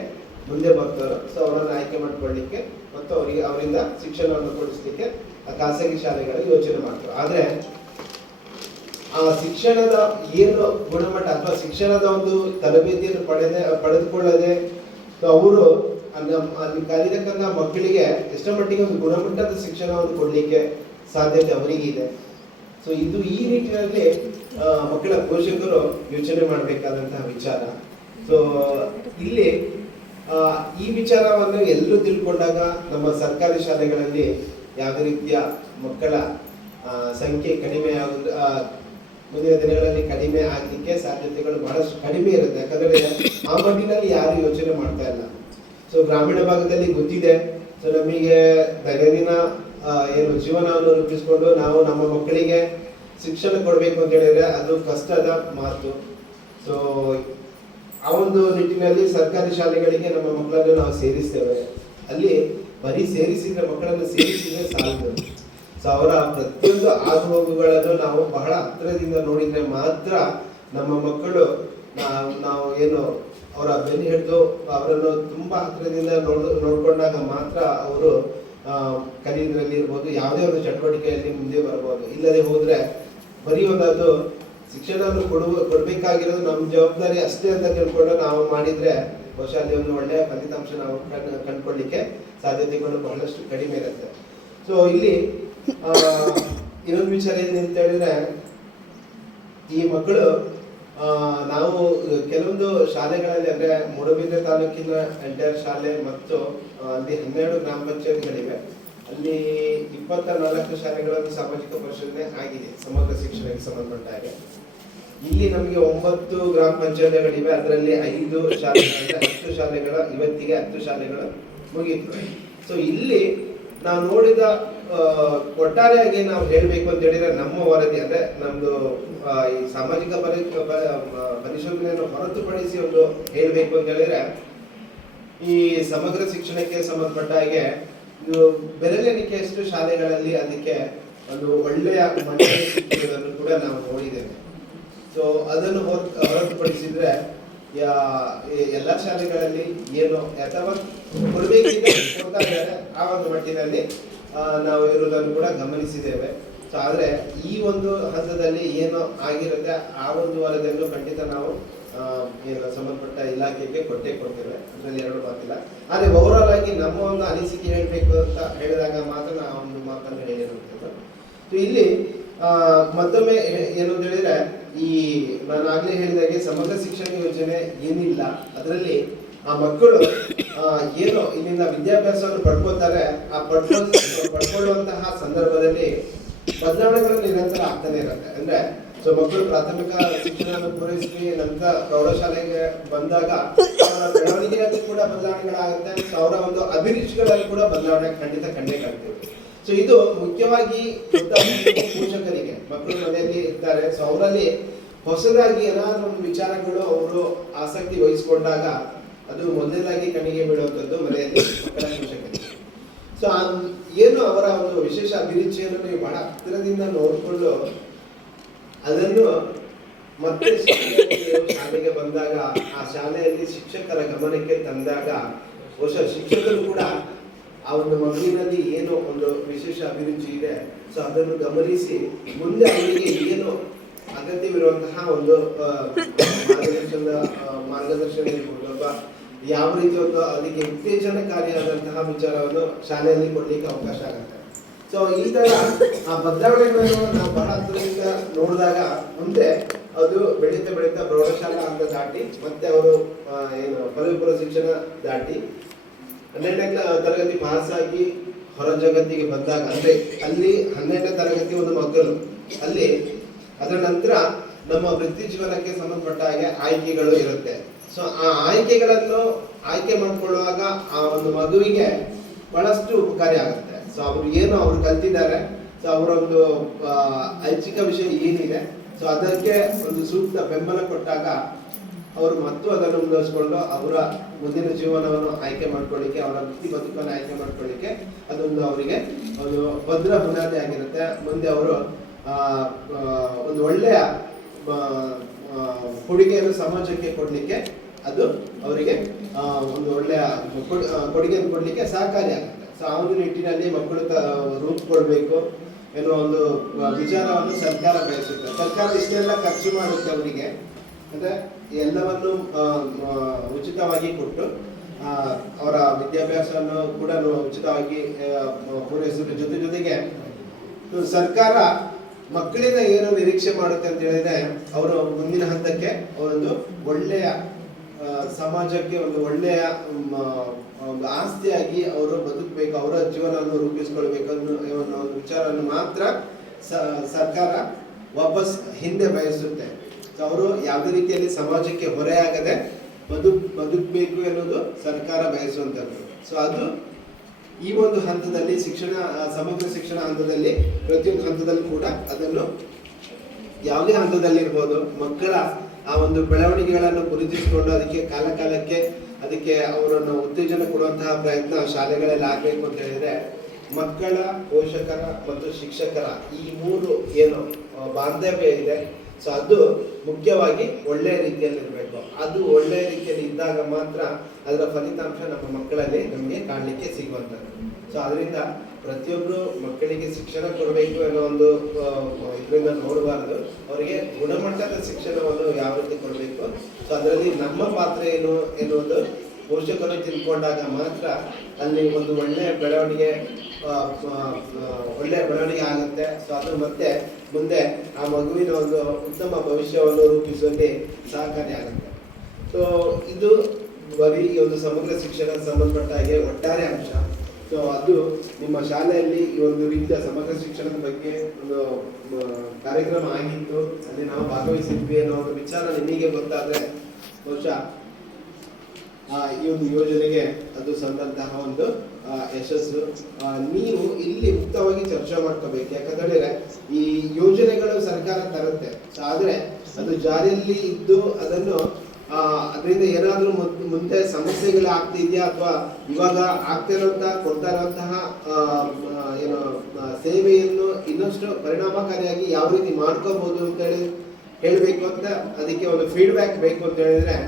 ಮುಂದೆ ಬರ್ತಾರೋ ಸೊ ಅವರನ್ನು ಆಯ್ಕೆ ಮಾಡ್ಕೊಳ್ಳಿಕ್ಕೆ ಮತ್ತು ಅವರಿಂದ ಶಿಕ್ಷಣವನ್ನು ಕೊಡಿಸ್ಲಿಕ್ಕೆ ಆ ಖಾಸಗಿ ಶಾಲೆಗಳು ಯೋಚನೆ ಮಾಡ್ತಾರೆ. ಆದ್ರೆ ಆ ಶಿಕ್ಷಣದ ಏನು ಗುಣಮಟ್ಟ ಅಥವಾ ಶಿಕ್ಷಣದ ಒಂದು ತರಬೇತಿಯನ್ನು ಪಡೆದುಕೊಳ್ಳದೆ ಅವರು ಅಲ್ಲಿ ಕಲಿತಕ್ಕಂಥ ಮಕ್ಕಳಿಗೆ ಎಷ್ಟರ ಮಟ್ಟಿಗೆ ಒಂದು ಗುಣಮಟ್ಟದ ಶಿಕ್ಷಣವನ್ನು ಕೊಡ್ಲಿಕ್ಕೆ ಸಾಧ್ಯತೆ ಅವರಿಗೆ ಇದೆ. ಸೊ ಇದು ಈ ನಿಟ್ಟಿನಲ್ಲಿ ಮಕ್ಕಳ ಪೋಷಕರು ಯೋಚನೆ ಮಾಡಬೇಕಾದಂತಹ ವಿಚಾರ. ಸೊ ಇಲ್ಲಿ ಈ ವಿಚಾರವನ್ನು ಎಲ್ಲರೂ ತಿಳ್ಕೊಂಡಾಗ ನಮ್ಮ ಸರ್ಕಾರಿ ಶಾಲೆಗಳಲ್ಲಿ ಯಾವುದೇ ರೀತಿಯ ಮಕ್ಕಳ ಸಂಖ್ಯೆ ಕಡಿಮೆ ಮುಂದಿನ ದಿನಗಳಲ್ಲಿ ಕಡಿಮೆ ಆಗಲಿಕ್ಕೆ ಸಾಧ್ಯತೆಗಳು ಬಹಳಷ್ಟು ಕಡಿಮೆ ಇರುತ್ತೆ. ಯಾಕಂದ್ರೆ ಆ ಮಟ್ಟಿನಲ್ಲಿ ಯಾರು ಯೋಚನೆ ಮಾಡ್ತಾ ಇಲ್ಲ. ಸೊ ಗ್ರಾಮೀಣ ಭಾಗದಲ್ಲಿ ಗೊತ್ತಿದೆ. ಸೊ ನಮಗೆ ದೈನಂದಿನ ಏನು ಜೀವನವನ್ನು ರೂಪಿಸಿಕೊಂಡು ನಾವು ನಮ್ಮ ಮಕ್ಕಳಿಗೆ ಶಿಕ್ಷಣ ಕೊಡಬೇಕು ಅಂತ ಹೇಳಿದ್ರೆ ಅದು ಕಷ್ಟದ ಮಾತು. ಸೊ ಆ ಒಂದು ನಿಟ್ಟಿನಲ್ಲಿ ಸರ್ಕಾರಿ ಶಾಲೆಗಳಿಗೆ ನಮ್ಮ ಮಕ್ಕಳನ್ನು ನಾವು ಸೇರಿಸ್ತೇವೆ. ಅಲ್ಲಿ ಬರೀ ಮಕ್ಕಳನ್ನು ಸೇರಿಸಿದ್ರೆ ಸಾಲದು. ಸೊ ಅವರ ಪ್ರತಿಯೊಂದು ಆಗುಹೋಗುಗಳನ್ನು ನಾವು ಬಹಳ ಹತ್ತಿರದಿಂದ ನೋಡಿದ್ರೆ ಮಾತ್ರ ನಮ್ಮ ಮಕ್ಕಳು ನಾವು ಏನು ಅವರ ಬೆನ್ನು ಹಿಡಿದು ಅವರನ್ನು ತುಂಬಾ ಹತ್ತಿರದಿಂದ ನೋಡ್ಕೊಂಡಾಗ ಮಾತ್ರ ಅವರು ಕಲಿಯೋದ್ರಲ್ಲಿ ಇರ್ಬೋದು, ಯಾವುದೇ ಒಂದು ಚಟುವಟಿಕೆಯಲ್ಲಿ ಮುಂದೆ ಬರ್ಬೋದು. ಇಲ್ಲದೆ ಹೋದ್ರೆ ಬರೀ ಒಂದದು ಶಿಕ್ಷಣವನ್ನು ಕೊಡ್ಬೇಕಾಗಿರೋದು ನಮ್ಮ ಜವಾಬ್ದಾರಿ ಅಷ್ಟೇ ಅಂತ ತಿಳ್ಕೊಂಡು ನಾವು ಮಾಡಿದ್ರೆ ಬಹುಶಃ ಅಲ್ಲಿ ಒಂದು ಒಳ್ಳೆಯ ಫಲಿತಾಂಶ ನಾವು ಕಂಡುಕೊಳ್ಳಿಕ್ಕೆ ಸಾಧ್ಯತೆಗಳು ಬಹಳಷ್ಟು ಕಡಿಮೆ ಇರುತ್ತೆ. ಸೊ ಇಲ್ಲಿ ಇನ್ನೊಂದು ವಿಚಾರ ಏನಂತ ಹೇಳಿದ್ರೆ, ಈ ಮಕ್ಕಳು ನಾವು ಕೆಲವೊಂದು ಶಾಲೆಗಳಲ್ಲಿ ಅಂದ್ರೆ ಮೂಡಬಿದ್ರೆ ತಾಲೂಕಿನ ಎಂಟೈರ್ ಶಾಲೆ ಮತ್ತು ಅಲ್ಲಿ 12 ಗ್ರಾಮ ಪಂಚಾಯತ್ಗಳಿವೆ. ಅಲ್ಲಿ 24 ಶಾಲೆಗಳಲ್ಲಿ ಸಾಮಾಜಿಕ ಪರಿಶೀಲನೆ ಆಗಿದೆ ಸಮಗ್ರ ಶಿಕ್ಷಣಕ್ಕೆ ಸಂಬಂಧಪಟ್ಟ ಹಾಗೆ. ಇಲ್ಲಿ ನಮಗೆ 9 ಗ್ರಾಮ ಪಂಚಾಯತ್ಗಳಿವೆ. ಅದರಲ್ಲಿ 5 ಶಾಲೆಗಳಿವೆ. 10 ಶಾಲೆಗಳ ಇವತ್ತಿಗೆ 10 ಶಾಲೆಗಳು ಮುಗಿಯಿತು. ಸೊ ಇಲ್ಲಿ ನಾವು ನೋಡಿದ ಒಟ್ಟಾರೆಯಾಗಿ ನಾವು ಹೇಳ್ಬೇಕು ಅಂತ ಹೇಳಿದ್ರೆ, ನಮ್ಮ ವರದಿ ಅಂದ್ರೆ ನಮ್ದು ಈ ಸಾಮಾಜಿಕ ಪರಿಶೋಧನೆಯನ್ನು ಹೊರತುಪಡಿಸಿ ಒಂದು ಹೇಳ್ಬೇಕು ಅಂತ ಹೇಳಿದ್ರೆ, ಈ ಸಮಗ್ರ ಶಿಕ್ಷಣಕ್ಕೆ ಸಂಬಂಧಪಟ್ಟ ಹಾಗೆ ಇದು ಬೆರಳೆಣಿಕೆಯಷ್ಟು ಶಾಲೆಗಳಲ್ಲಿ ಅದಕ್ಕೆ ಒಂದು ಒಳ್ಳೆಯ ಮಟ್ಟವನ್ನು ಕೂಡ ನಾವು ನೋಡಿದ್ದೇವೆ. ಸೊ ಅದನ್ನು ಹೊರತುಪಡಿಸಿದ್ರೆ ಎಲ್ಲ ಶಾಲೆಗಳಲ್ಲಿ ಏನು ಅಥವಾ ಕೊಡಬೇಕಿದೆ ಕೊಡ್ತಾ ಇದ್ದಾರೆ ಆ ಒಂದು ಮಟ್ಟಿನಲ್ಲಿ ನಾವು ಇರುವುದನ್ನು ಕೂಡ ಗಮನಿಸಿದ್ದೇವೆ. ಸೊ ಆದ್ರೆ ಈ ಒಂದು ಹಂತದಲ್ಲಿ ಏನು ಆಗಿರುತ್ತೆ ಆ ಒಂದು ವರದಿಯನ್ನು ಖಂಡಿತ ನಾವು ಏನು ಸಂಬಂಧಪಟ್ಟ ಇಲಾಖೆಗೆ ಕೊಡ್ತೇವೆ. ಅದರಲ್ಲಿ ಎರಡು ಮಾತಿಲ್ಲ. ಆದ್ರೆ ಓವರಾಲ್ ಆಗಿ ನಮ್ಮ ಒಂದು ಅನಿಸಿಕೆ ಹೇಳ್ಬೇಕು ಅಂತ ಹೇಳಿದಾಗ ಮಾತ್ರ ನಾವು ಒಂದು ಮಾತನ್ನು ಹೇಳಿರುತ್ತೇವೆ. ಸೊ ಇಲ್ಲಿ ಮತ್ತೊಮ್ಮೆ ಏನು ಅಂತ ಹೇಳಿದ್ರೆ, ಈ ನಾನು ಆಗ್ಲೇ ಹೇಳಿದಾಗೆ ಸಮಗ್ರ ಶಿಕ್ಷಣ ಯೋಜನೆ ಏನಿಲ್ಲ, ಅದರಲ್ಲಿ ಆ ಮಕ್ಕಳು ಏನು ಇಲ್ಲಿಂದ ವಿದ್ಯಾಭ್ಯಾಸವನ್ನು ಪಡ್ಕೊತಾರೆ, ಆ ಪಡ್ಕೊಳ್ಳುವಂತಹ ಸಂದರ್ಭದಲ್ಲಿ ಬದಲಾವಣೆಗಳು ನಿರಂತರ ಆಗ್ತಾನೆ ಇರುತ್ತೆ. ಅಂದ್ರೆ ಸೊ ಮಕ್ಕಳು ಪ್ರಾಥಮಿಕ ಶಿಕ್ಷಣವನ್ನು ಪೂರೈಸಿ ನಂತರ ಪ್ರೌಢಶಾಲೆಗೆ ಬಂದಾಗ ಅವರ ಬೆಳವಣಿಗೆಯಲ್ಲಿ ಕೂಡ ಬದಲಾವಣೆಗಳಾಗುತ್ತೆ. ಸೊ ಅವರ ಒಂದು ಅಭಿರುಚಿಗಳಲ್ಲಿ ಕೂಡ ಬದಲಾವಣೆ ಖಂಡಿತ ಕಂಡೇ ಕಾಣ್ತೀವಿ. ಸೊ ಇದು ಮುಖ್ಯವಾಗಿ ಪೋಷಕರಿಗೆ, ಮಕ್ಕಳು ಮನೆಯಲ್ಲಿ ಇರ್ತಾರೆ. ಸೊ ಅವರಲ್ಲಿ ಹೊಸದಾಗಿ ಏನಾದ್ರು ಒಂದು ವಿಚಾರಗಳು ಅವರು ಆಸಕ್ತಿ ವಹಿಸಿಕೊಂಡಾಗ ಅದು ಮೊದಲನೇದಾಗಿ ಕಣ್ಣಿಗೆ ಬೀಳುವಂಥದ್ದು ಮನೆಯಲ್ಲಿ ಮಕ್ಕಳ ಪೋಷಕರಿಗೆ. ಸೊ ಏನು ಅವರ ಒಂದು ವಿಶೇಷ ಅಭಿರುಚಿಯನ್ನು ನೀವು ಬಹಳ ಹತ್ತಿರದಿಂದ ನೋಡಿಕೊಂಡು ಅದನ್ನು ಮತ್ತೆ ಶಾಲೆಗೆ ಬಂದಾಗ ಆ ಶಾಲೆಯಲ್ಲಿ ಶಿಕ್ಷಕರ ಗಮನಕ್ಕೆ ತಂದಾಗ ಬಹುಶಃ ಶಿಕ್ಷಕರು ಕೂಡ ಆ ಒಂದು ಮಗುವಿನಲ್ಲಿ ಏನು ಒಂದು ವಿಶೇಷ ಅಭಿರುಚಿ ಇದೆ ಸೊ ಅದನ್ನು ಗಮನಿಸಿ ಮುಂದೆ ಅವರಿಗೆ ಏನು ಅಗತ್ಯವಿರುವಂತಹ ಒಂದು ಮಾರ್ಗದರ್ಶನ ಇರ್ಬೋದು, ಯಾವ ರೀತಿ ಒಂದು ಅದಕ್ಕೆ ಉತ್ತೇಜನಕಾರಿಯಾದಂತಹ ವಿಚಾರವನ್ನು ಶಾಲೆಯಲ್ಲಿ ಕೊಡ್ಲಿಕ್ಕೆ ಅವಕಾಶ ಆಗುತ್ತೆ. ಸೊ ಈ ತರ ಆ ಬದಲಾವಣೆಗಳನ್ನು ನಾವು ಬಹಳ ಹತ್ತಿರದಿಂದ ನೋಡಿದಾಗ ಮುಂದೆ ಅದು ಬೆಳೀತಾ ಪ್ರೌಢಶಾಲಾ ಹಂತ ದಾಟಿ ಮತ್ತೆ ಅವರು ಏನು ಪದವಿ ಪೂರ್ವ ಶಿಕ್ಷಣ ದಾಟಿ 12ನೇ ತರಗತಿ ಪಾಸ್ ಆಗಿ ಹೊರ ಜಗತ್ತಿಗೆ ಬಂದಾಗ, ಅಂದ್ರೆ ಅಲ್ಲಿ 12ನೇ ತರಗತಿ ಒಂದು ಮಕ್ಕಳು ಅಲ್ಲಿ ಅದರ ನಂತರ ನಮ್ಮ ವೃತ್ತಿ ಜೀವನಕ್ಕೆ ಸಂಬಂಧಪಟ್ಟ ಹಾಗೆ ಆಯ್ಕೆಗಳು ಇರುತ್ತೆ. ಸೊ ಆ ಆಯ್ಕೆಗಳನ್ನು ಆಯ್ಕೆ ಮಾಡ್ಕೊಳ್ಳುವಾಗ ಆ ಒಂದು ಮಗುವಿಗೆ ಬಹಳಷ್ಟು ಉಪಕಾರಿ ಆಗುತ್ತೆ. ಸೊ ಅವ್ರು ಏನು ಅವ್ರು ಕಲ್ತಿದ್ದಾರೆ, ಸೊ ಅವರ ಒಂದು ಐಚ್ಛಿಕ ವಿಷಯ ಏನಿದೆ, ಸೊ ಅದಕ್ಕೆ ಒಂದು ಸೂಕ್ತ ಬೆಂಬಲ ಕೊಟ್ಟಾಗ ಅವರು ಮತ್ತು ಅದನ್ನು ಮುಂದುವರಿಸಿಕೊಂಡು ಅವರ ಮುಂದಿನ ಜೀವನವನ್ನು ಆಯ್ಕೆ ಮಾಡ್ಕೊಳ್ಳಿಕ್ಕೆ, ಅವರ ವೃತ್ತಿ ಬದುಕನ್ನು ಆಯ್ಕೆ ಮಾಡ್ಕೊಳ್ಳಿಕ್ಕೆ ಅದೊಂದು ಅವರಿಗೆ ಒಂದು ಭದ್ರ ಬುನಾದಿ ಆಗಿರುತ್ತೆ. ಮುಂದೆ ಅವರು ಒಂದು ಒಳ್ಳೆಯ ಕೊಡುಗೆಯನ್ನು ಸಮಾಜಕ್ಕೆ ಕೊಡ್ಲಿಕ್ಕೆ ಅದು ಅವರಿಗೆ ಒಂದು ಒಳ್ಳೆಯ ಕೊಡುಗೆಯನ್ನು ಕೊಡ್ಲಿಕ್ಕೆ ಸಹಕಾರಿಯಾಗುತ್ತೆ. ಸೊ ಆ ಒಂದು ನಿಟ್ಟಿನಲ್ಲಿ ಮಕ್ಕಳು ರೂಪುಕೊಳ್ಬೇಕು ಎನ್ನುವ ಒಂದು ವಿಚಾರವನ್ನು ಸರ್ಕಾರ ಬಯಸುತ್ತೆ. ಸರ್ಕಾರ ಇಷ್ಟೆಲ್ಲ ಖರ್ಚು ಮಾಡುತ್ತೆ ಅವರಿಗೆ, ಅಂದ್ರೆ ಎಲ್ಲವನ್ನು ಉಚಿತವಾಗಿ ಕೊಟ್ಟು ಅವರ ವಿದ್ಯಾಭ್ಯಾಸವನ್ನು ಕೂಡ ಉಚಿತವಾಗಿ ಪೂರೈಸುವ ಜೊತೆಗೆ ಸರ್ಕಾರ ಮಕ್ಕಳಿಂದ ಏನು ನಿರೀಕ್ಷೆ ಮಾಡುತ್ತೆ ಅಂತ ಹೇಳಿದ್ರೆ, ಅವರು ಮುಂದಿನ ಹಂತಕ್ಕೆ ಅವರೊಂದು ಒಳ್ಳೆಯ ಸಮಾಜಕ್ಕೆ ಒಂದು ಒಳ್ಳೆಯ ಒಂದು ಆಸ್ತಿಯಾಗಿ ಅವರು ಬದುಕಬೇಕು, ಅವರ ಜೀವನವನ್ನು ರೂಪಿಸ್ಕೊಳ್ಬೇಕು ಅನ್ನೋ ಒಂದು ವಿಚಾರವನ್ನು ಮಾತ್ರ ಸರ್ಕಾರ ವಾಪಸ್ ಹಿಂದೆ ಬಯಸುತ್ತೆ. ಅವರು ಯಾವುದೇ ರೀತಿಯಲ್ಲಿ ಸಮಾಜಕ್ಕೆ ಹೊರೆಯಾಗದೆ ಬದುಕಬೇಕು ಎನ್ನುವುದು ಸರ್ಕಾರ ಬಯಸುವಂಥದ್ದು. ಸೊ ಅದು ಈ ಒಂದು ಹಂತದಲ್ಲಿ ಸಮಗ್ರ ಶಿಕ್ಷಣ ಹಂತದಲ್ಲಿ ಪ್ರತಿಯೊಂದು ಹಂತದಲ್ಲಿ ಕೂಡ ಅದನ್ನು ಯಾವುದೇ ಹಂತದಲ್ಲಿ ಇರ್ಬೋದು, ಮಕ್ಕಳ ಆ ಒಂದು ಬೆಳವಣಿಗೆಗಳನ್ನು ಗುರುತಿಸಿಕೊಂಡು ಅದಕ್ಕೆ ಕಾಲಕ್ಕೆ ಅದಕ್ಕೆ ಅವರನ್ನು ಉತ್ತೇಜನ ಕೊಡುವಂತಹ ಪ್ರಯತ್ನ ಶಾಲೆಗಳಲ್ಲಿ ಆಗಬೇಕು ಅಂತ ಹೇಳಿದ್ರೆ, ಮಕ್ಕಳ, ಪೋಷಕರ ಮತ್ತು ಶಿಕ್ಷಕರ ಈ ಮೂರು ಏನು ಬಾಂಧವ್ಯ ಇದೆ, ಸೊ ಅದು ಮುಖ್ಯವಾಗಿ ಒಳ್ಳೆಯ ರೀತಿಯಲ್ಲಿ ಇರಬೇಕು. ಅದು ಒಳ್ಳೆಯ ರೀತಿಯಲ್ಲಿ ಇದ್ದಾಗ ಮಾತ್ರ ಅದರ ಫಲಿತಾಂಶ ನಮ್ಮ ಮಕ್ಕಳಲ್ಲಿ ನಮಗೆ ಕಾಣಲಿಕ್ಕೆ ಸಿಗುವಂಥದ್ದು. ಸೊ ಅದರಿಂದ ಪ್ರತಿಯೊಬ್ಬರು ಮಕ್ಕಳಿಗೆ ಶಿಕ್ಷಣ ಕೊಡಬೇಕು ಅನ್ನೋ ಒಂದು ಇದರಿಂದ ನೋಡಬಾರ್ದು, ಅವರಿಗೆ ಗುಣಮಟ್ಟದ ಶಿಕ್ಷಣವನ್ನು ಯಾವ ರೀತಿ ಕೊಡಬೇಕು, ಸೊ ಅದರಲ್ಲಿ ನಮ್ಮ ಪಾತ್ರ ಏನು ಎನ್ನುವುದು ಪೋಷಕರು ತಿಳ್ಕೊಂಡಾಗ ಮಾತ್ರ ಅಲ್ಲಿ ಒಂದು ಒಳ್ಳೆಯ ಬೆಳವಣಿಗೆ ಆಗುತ್ತೆ. ಸೊ ಅದು ಮತ್ತೆ ಮುಂದೆ ಆ ಮಗುವಿನ ಒಂದು ಉತ್ತಮ ಭವಿಷ್ಯವನ್ನು ರೂಪಿಸುವಲ್ಲಿ ಸಹಕಾರಿಯಾಗುತ್ತೆ. ಸೊ ಇದು ಬರೀ ಒಂದು ಸಮಗ್ರ ಶಿಕ್ಷಣಕ್ಕೆ ಸಂಬಂಧಪಟ್ಟ ಹಾಗೆ ಒಟ್ಟಾರೆ ಅಂಶ. ಸೊ ಅದು ನಿಮ್ಮ ಶಾಲೆಯಲ್ಲಿ ಈ ಒಂದು ರೀತಿಯ ಸಮಗ್ರ ಶಿಕ್ಷಣದ ಬಗ್ಗೆ ಒಂದು ಕಾರ್ಯಕ್ರಮ ಆಗಿತ್ತು, ಅಲ್ಲಿ ನಾವು ಭಾಗವಹಿಸಿದ್ವಿ ಅನ್ನೋ ಒಂದು ವಿಚಾರ ನಿಮಗೆ ಗೊತ್ತಾದ್ರೆ ಬಹುಶಃ ಈ ಒಂದು ಯೋಜನೆಗೆ ಅದು ಸಂದಂತಹ ಒಂದು ಯಶಸ್ಸು. ನೀವು ಇಲ್ಲಿ ಮುಕ್ತವಾಗಿ ಚರ್ಚೆ ಮಾಡ್ಕೋಬೇಕು. ಯಾಕಂದ್ರೆ ಈ ಯೋಜನೆಗಳು ಸರ್ಕಾರ ತರುತ್ತೆ, ಆದ್ರೆ ಅದು ಜಾರಿಯಲ್ಲಿ ಇದ್ದು ಅದನ್ನು ಅದರಿಂದ ಏನಾದ್ರೂ ಮುಂದೆ ಸಮಸ್ಯೆಗಳು ಆಗ್ತಿದ್ಯಾ ಅಥವಾ ಇವಾಗ ಆಗ್ತಿರುವಂತ ಕೊಡ್ತಾ ಇರುವಂತಹ ಏನು ಸೇವೆಯನ್ನು ಇನ್ನಷ್ಟು ಪರಿಣಾಮಕಾರಿಯಾಗಿ ಯಾವ ರೀತಿ ಮಾಡ್ಕೋಬಹುದು ಅಂತ ಹೇಳ್ಬೇಕು ಅಂತ, ಅದಕ್ಕೆ ಒಂದು ಫೀಡ್ಬ್ಯಾಕ್ ಬೇಕು ಅಂತ ಹೇಳಿದ್ರೆ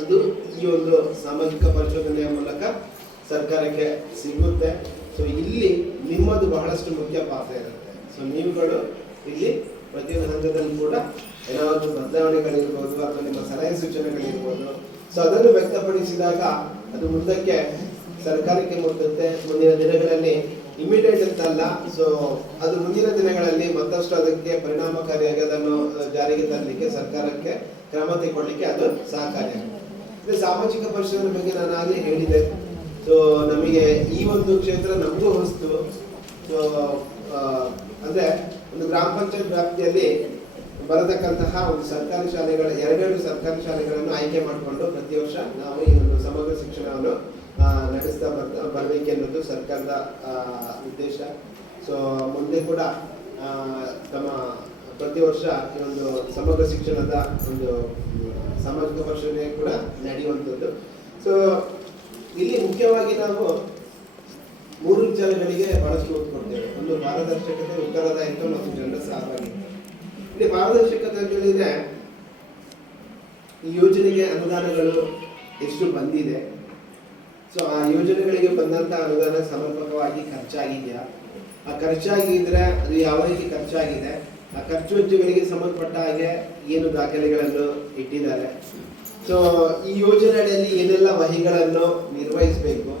ಅದು ಈ ಒಂದು ಸಾಮಾಜಿಕ ಪರಿಶೋಧನೆಯ ಮೂಲಕ ಸರ್ಕಾರಕ್ಕೆ ಸಿಗುತ್ತೆ. ಸೊ ಇಲ್ಲಿ ನಿಮ್ಮದು ಬಹಳಷ್ಟು ಮುಖ್ಯ ಪಾತ್ರ ಇರುತ್ತೆ. ಸೊ ನೀವುಗಳು ಇಲ್ಲಿ ಪ್ರತಿಯೊಂದು ಹಂತದಲ್ಲಿ ಕೂಡ ಏನಾದರೂ ಬದಲಾವಣೆಗಳಿರ್ಬೋದು ಅಥವಾ ನಿಮ್ಮ ಸಲಹೆ ಸೂಚನೆಗಳಿರ್ಬೋದು, ಸೊ ಅದನ್ನು ವ್ಯಕ್ತಪಡಿಸಿದಾಗ ಅದು ಮುಂದಕ್ಕೆ ಸರ್ಕಾರಕ್ಕೆ ಮುಟ್ಟುತ್ತೆ. ಮುಂದಿನ ದಿನಗಳಲ್ಲಿ ಇಮಿಡಿಯೇಟ್ ಅಂತಲ್ಲ, ಸೊ ಅದು ಮುಂದಿನ ದಿನಗಳಲ್ಲಿ ಮತ್ತಷ್ಟು ಅದಕ್ಕೆ ಪರಿಣಾಮಕಾರಿಯಾಗಿ ಅದನ್ನು ಜಾರಿಗೆ ತರಲಿಕ್ಕೆ ಸರ್ಕಾರಕ್ಕೆ ಕ್ರಮ ತೆಗೆದುಕೊಳ್ಳಿಕ್ಕೆ ಅದು ಸಹಕಾರಿಯಾಗುತ್ತೆ. ಸಾಮಾಜಿಕ ಪರಿಶೋಧನೆ ಬಗ್ಗೆ ನಾನು ಆಗಲೇ ಹೇಳಿದೆ. ಸೊ ನಮಗೆ ಈ ಒಂದು ಕ್ಷೇತ್ರ ನಮಗೂ ಹೊಸ್ತು. ಸೊ ಅಂದ್ರೆ ಒಂದು ಗ್ರಾಮ ಪಂಚಾಯತ್ ವ್ಯಾಪ್ತಿಯಲ್ಲಿ ಬರತಕ್ಕಂತಹ ಒಂದು ಸರ್ಕಾರಿ ಶಾಲೆಗಳ 2 ಸರ್ಕಾರಿ ಶಾಲೆಗಳನ್ನು ಆಯ್ಕೆ ಮಾಡಿಕೊಂಡು ಪ್ರತಿ ವರ್ಷ ನಾವು ಈ ಒಂದು ಸಮಗ್ರ ಶಿಕ್ಷಣವನ್ನು ನಡೆಸ್ತಾ ಬರಬೇಕೆನ್ನುವುದು ಸರ್ಕಾರದ ಉದ್ದೇಶ. ಸೊ ಮುಂದೆ ಕೂಡ ತಮ್ಮ ಪ್ರತಿ ವರ್ಷ ಈ ಒಂದು ಸಮಗ್ರ ಶಿಕ್ಷಣದ ಒಂದು ಸಾಮಾಜಿಕ ಪರಿಶೋಧನೆ ಕೂಡ ನಡೆಯುವಂಥದ್ದು. ಸೊ ಇಲ್ಲಿ ಮುಖ್ಯವಾಗಿ ನಾವು 3 ವಿಚಾರಗಳಿಗೆ ಬಹಳಷ್ಟು ಒತ್ತು ಕೊಡ್ತೇವೆ. ಒಂದು ಪಾರದರ್ಶಕತೆ, ಉತ್ತರದಾಯಿತ್ವ ಮತ್ತು ಜನರ ಸಹಭಾಗಿತ್ವ. ಇಲ್ಲಿ ಪಾರದರ್ಶಕತೆ ಅಂತ ಹೇಳಿದ್ರೆ ಈ ಯೋಜನೆಗೆ ಅನುದಾನಗಳು ಎಷ್ಟು ಬಂದಿದೆ, ಸೊ ಆ ಯೋಜನೆಗಳಿಗೆ ಬಂದಂತ ಅನುದಾನ ಸಮರ್ಪಕವಾಗಿ ಖರ್ಚಾಗಿದೆಯಾ, ಆ ಖರ್ಚಾಗಿದ್ರೆ ಅದು ಯಾವ ರೀತಿ ಖರ್ಚಾಗಿದೆ, ಆ ಖರ್ಚು ವೆಚ್ಚಗಳಿಗೆ ಸಂಬಂಧಪಟ್ಟ ಹಾಗೆ ಏನು ದಾಖಲೆಗಳನ್ನು ಇಟ್ಟಿದ್ದಾರೆ, ಸೊ ಈ ಯೋಜನೆ ಅಡಿಯಲ್ಲಿ ಏನೆಲ್ಲ ವಹಿಗಳನ್ನು ನಿರ್ವಹಿಸಬೇಕು,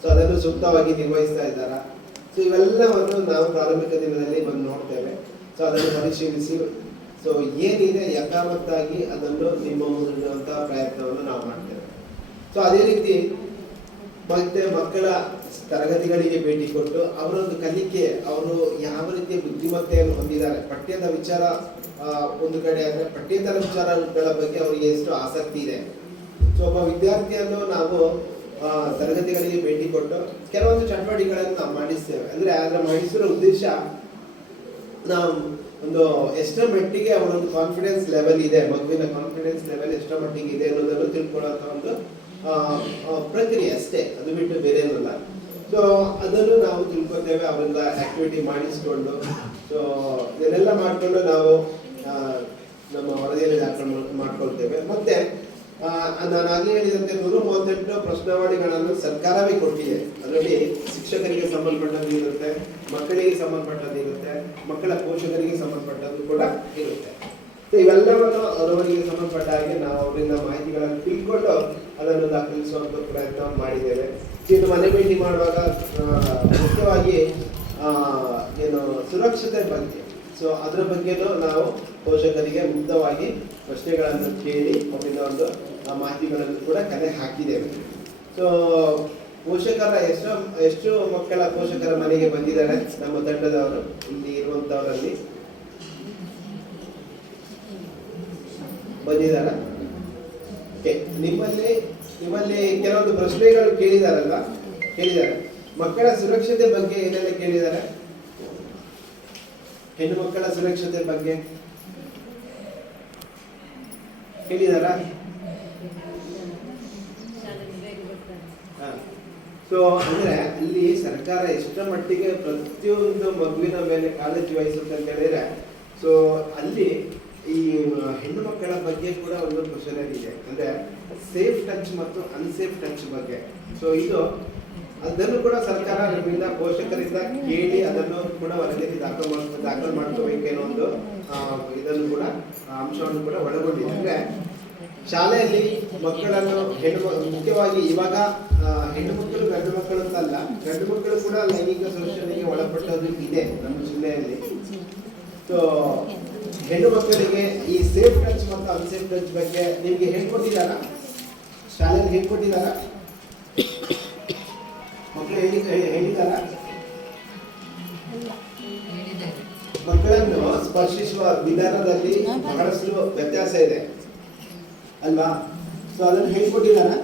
ಸೊ ಅದನ್ನು ಸೂಕ್ತವಾಗಿ ನಿರ್ವಹಿಸ್ತಾ ಇದ್ದಾರಾ, ಸೊ ಇವೆಲ್ಲವನ್ನು ನಾವು ಪ್ರಾರಂಭಿಕ ದಿನದಲ್ಲಿ ಬಂದು ನೋಡ್ತೇವೆ. ಸೊ ಅದನ್ನು ಪರಿಶೀಲಿಸಿ ಸೊ ಏನಿದೆ ಯಥಾವತ್ತಾಗಿ ಅದನ್ನು ನಿಮ್ಮ ಮುಂದಿಡುವಂತಹ ಪ್ರಯತ್ನವನ್ನು ನಾವು ಮಾಡ್ತೇವೆ. ಸೊ ಅದೇ ರೀತಿ ಮತ್ತೆ ಮಕ್ಕಳ ತರಗತಿಗಳಿಗೆ ಭೇಟಿ ಕೊಟ್ಟು ಅವರೊಂದು ಕಲಿಕೆ, ಅವರು ಯಾವ ರೀತಿಯ ಬುದ್ಧಿಮತ್ತೆಯನ್ನು ಹೊಂದಿದ್ದಾರೆ, ಪಠ್ಯದ ವಿಚಾರ ಒಂದು ಕಡೆ ಆದರೆ ಪಠ್ಯೇತರ ವಿಚಾರಗಳ ಬಗ್ಗೆ ಅವರಿಗೆ ಎಷ್ಟು ಆಸಕ್ತಿ ಇದೆ. ಸೊ ಒಬ್ಬ ವಿದ್ಯಾರ್ಥಿಯನ್ನು ನಾವು ತರಗತಿಗಳಿಗೆ ಭೇಟಿ ಕೊಟ್ಟು ಕೆಲವೊಂದು ಚಟುವಟಿಕೆಗಳನ್ನು ನಾವು ಮಾಡಿಸ್ತೇವೆ. ಅಂದರೆ ಅದರ ಮಾಡಿಸಿರೋ ಉದ್ದೇಶ ನಾವು ಒಂದು ಎಷ್ಟರ ಮಟ್ಟಿಗೆ ಅವನೊಂದು ಕಾನ್ಫಿಡೆನ್ಸ್ ಲೆವೆಲ್ ಇದೆ, ಮಗುವಿನ ಕಾನ್ಫಿಡೆನ್ಸ್ ಲೆವೆಲ್ ಎಷ್ಟರ ಮಟ್ಟಿಗೆ ಇದೆ ಅನ್ನೋದನ್ನು ತಿಳ್ಕೊಳ್ಳೋಂಥ ಒಂದು ಪ್ರಕ್ರಿಯೆ ಅಷ್ಟೇ, ಅದು ಬಿಟ್ಟು ಬೇರೆ ಏನಲ್ಲ. ಸೊ ಅದನ್ನು ನಾವು ತಿಳ್ಕೊತೇವೆ, ಅವರಿಂದ ಆಕ್ಟಿವಿಟಿ ಮಾಡಿಸ್ಕೊಂಡು. ಸೊ ಇದನ್ನೆಲ್ಲ ಮಾಡಿಕೊಂಡು ನಾವು ನಮ್ಮ ವರದಿಯಲ್ಲಿ ದಾಖಲೆ ಮಾಡ್ಕೊಳ್ತೇವೆ. ಮತ್ತೆ ನಾನು ಆಗಲೇ ಹೇಳಿದಂತೆ 138 ಪ್ರಶ್ನಾವಳಿಗಳನ್ನು ಸರ್ಕಾರವೇ ಕೊಟ್ಟಿದೆ. ಅದರಲ್ಲಿ ಶಿಕ್ಷಕರಿಗೆ ಸಂಬಂಧಪಟ್ಟದ್ದು ಇರುತ್ತೆ, ಮಕ್ಕಳಿಗೆ ಸಂಬಂಧಪಟ್ಟದ್ದು ಇರುತ್ತೆ, ಮಕ್ಕಳ ಪೋಷಕರಿಗೆ ಸಂಬಂಧಪಟ್ಟದ್ದು ಕೂಡ ಇರುತ್ತೆ. ಸೊ ಇವೆಲ್ಲವನ್ನು ಅವರವರಿಗೆ ಸಂಬಂಧಪಟ್ಟ ಹಾಗೆ ನಾವು ಅವರಿಂದ ಮಾಹಿತಿಗಳನ್ನು ತಿಳ್ಕೊಂಡು ಅದನ್ನು ದಾಖಲಿಸುವಂಥ ಪ್ರಯತ್ನ ಮಾಡಿದ್ದೇವೆ. ಇನ್ನು ಮನೆ ಭೇಟಿ ಮಾಡುವಾಗ ಮುಖ್ಯವಾಗಿ ಏನು ಸುರಕ್ಷತೆ ಬಗ್ಗೆ, ಸೊ ಅದರ ಬಗ್ಗೆನೂ ನಾವು ಪೋಷಕರಿಗೆ ಮುಕ್ತವಾಗಿ ಪ್ರಶ್ನೆಗಳನ್ನು ಕೇಳಿ ಅವರಿಂದ ಒಂದು ಮಾಹಿತಿಗಳನ್ನು ಕೂಡ ಕಲೆ ಹಾಕಿದ್ದೇವೆ. ಸೊ ಪೋಷಕರ ಎಷ್ಟು ಮಕ್ಕಳ ಪೋಷಕರ ಮನೆಗೆ ಬಂದಿದ್ದಾರೆ ನಮ್ಮ ತಂಡದವರು, ಇಲ್ಲಿ ಇರುವಂತವರಲ್ಲಿ ಬಂದಿದ್ದಾರೆ. ನಿಮ್ಮಲ್ಲಿ ಕೆಲವೊಂದು ಪ್ರಶ್ನೆಗಳು ಕೇಳಿದಾರೆ. ಮಕ್ಕಳ ಸುರಕ್ಷತೆ ಬಗ್ಗೆ ಏನೆಲ್ಲ ಕೇಳಿದ್ದಾರೆ? ಹೆಣ್ಣು ಮಕ್ಕಳ ಸುರಕ್ಷತೆ ಬಗ್ಗೆ ಕೇಳಿದಾರ? ಸೊ ಅಂದ್ರೆ ಅಲ್ಲಿ ಸರ್ಕಾರ ಎಷ್ಟರ ಮಟ್ಟಿಗೆ ಪ್ರತಿಯೊಂದು ಮಗುವಿನ ಮೇಲೆ ಕಾಳಜಿ ವಹಿಸುತ್ತೆ ಅಂತ ಹೇಳಿದ್ರೆ, ಸೊ ಅಲ್ಲಿ ಈ ಹೆಣ್ಣು ಮಕ್ಕಳ ಬಗ್ಗೆ ಕೂಡ ಒಂದು ಕ್ವಶನ್ ಇದೆ, ಅಂದ್ರೆ ಸೇಫ್ ಟಚ್ ಮತ್ತು ಅನ್ಸೇಫ್ ಟಚ್ ಬಗ್ಗೆ. ಸೊ ಇದು ಅದನ್ನು ಕೂಡ ಸರ್ಕಾರ ನಮ್ಮಿಂದ ಪೋಷಕರಿಂದ ಕೇಳಿ ಅದನ್ನು ಕೂಡ ವರದಿಯಲ್ಲಿ ದಾಖಲು ಮಾಡ್ಕೋಬೇಕೇನೋ ಒಂದು ಇದನ್ನು ಕೂಡ ಅಂಶವನ್ನು ಕೂಡ ಒಳಗೊಂಡಿದೆ. ಅಂದ್ರೆ ಶಾಲೆಯಲ್ಲಿ ಮಕ್ಕಳನ್ನು ಮುಖ್ಯವಾಗಿ ಇವಾಗ ಹೆಣ್ಣು ಮಕ್ಕಳು ಗಂಡು ಮಕ್ಕಳು ಅಂತಲ್ಲ, ಗಂಡು ಮಕ್ಕಳು ಕೂಡ ಲೈಂಗಿಕ ಶೋಷಣೆಗೆ ಒಳಪಟ್ಟದ್ದು ಇದೆ ನಮ್ಮ ಜಿಲ್ಲೆಯಲ್ಲಿ. ಸೊ ಹೆಣ್ಣು ಮಕ್ಕಳಿಗೆ ಈ ಸೇಫ್ ಟಚ್ ಮತ್ತು ಅನ್ಸೇಫ್ ಟಚ್ ಬಗ್ಗೆ ನಿಮ್ಗೆ ಹೇಳ್ಕೊಟ್ಟಿದಾರ? ಶಾಲೆಯಲ್ಲಿ ಹೇಳ್ಕೊಟ್ಟಿದಾರ? ಮಕ್ಕಳು ಹೇಳಿದಾರ? ಮಕ್ಕಳನ್ನು ಸ್ಪರ್ಶಿಸುವ ವಿಧಾನದಲ್ಲಿ ಬಹಳಷ್ಟು ವ್ಯತ್ಯಾಸ ಇದೆ ಅಲ್ವಾ? ಸೊ ಅದನ್ನು ಹೇಳಿಕೊಟ್ಟಿದ್ದಾರೆ.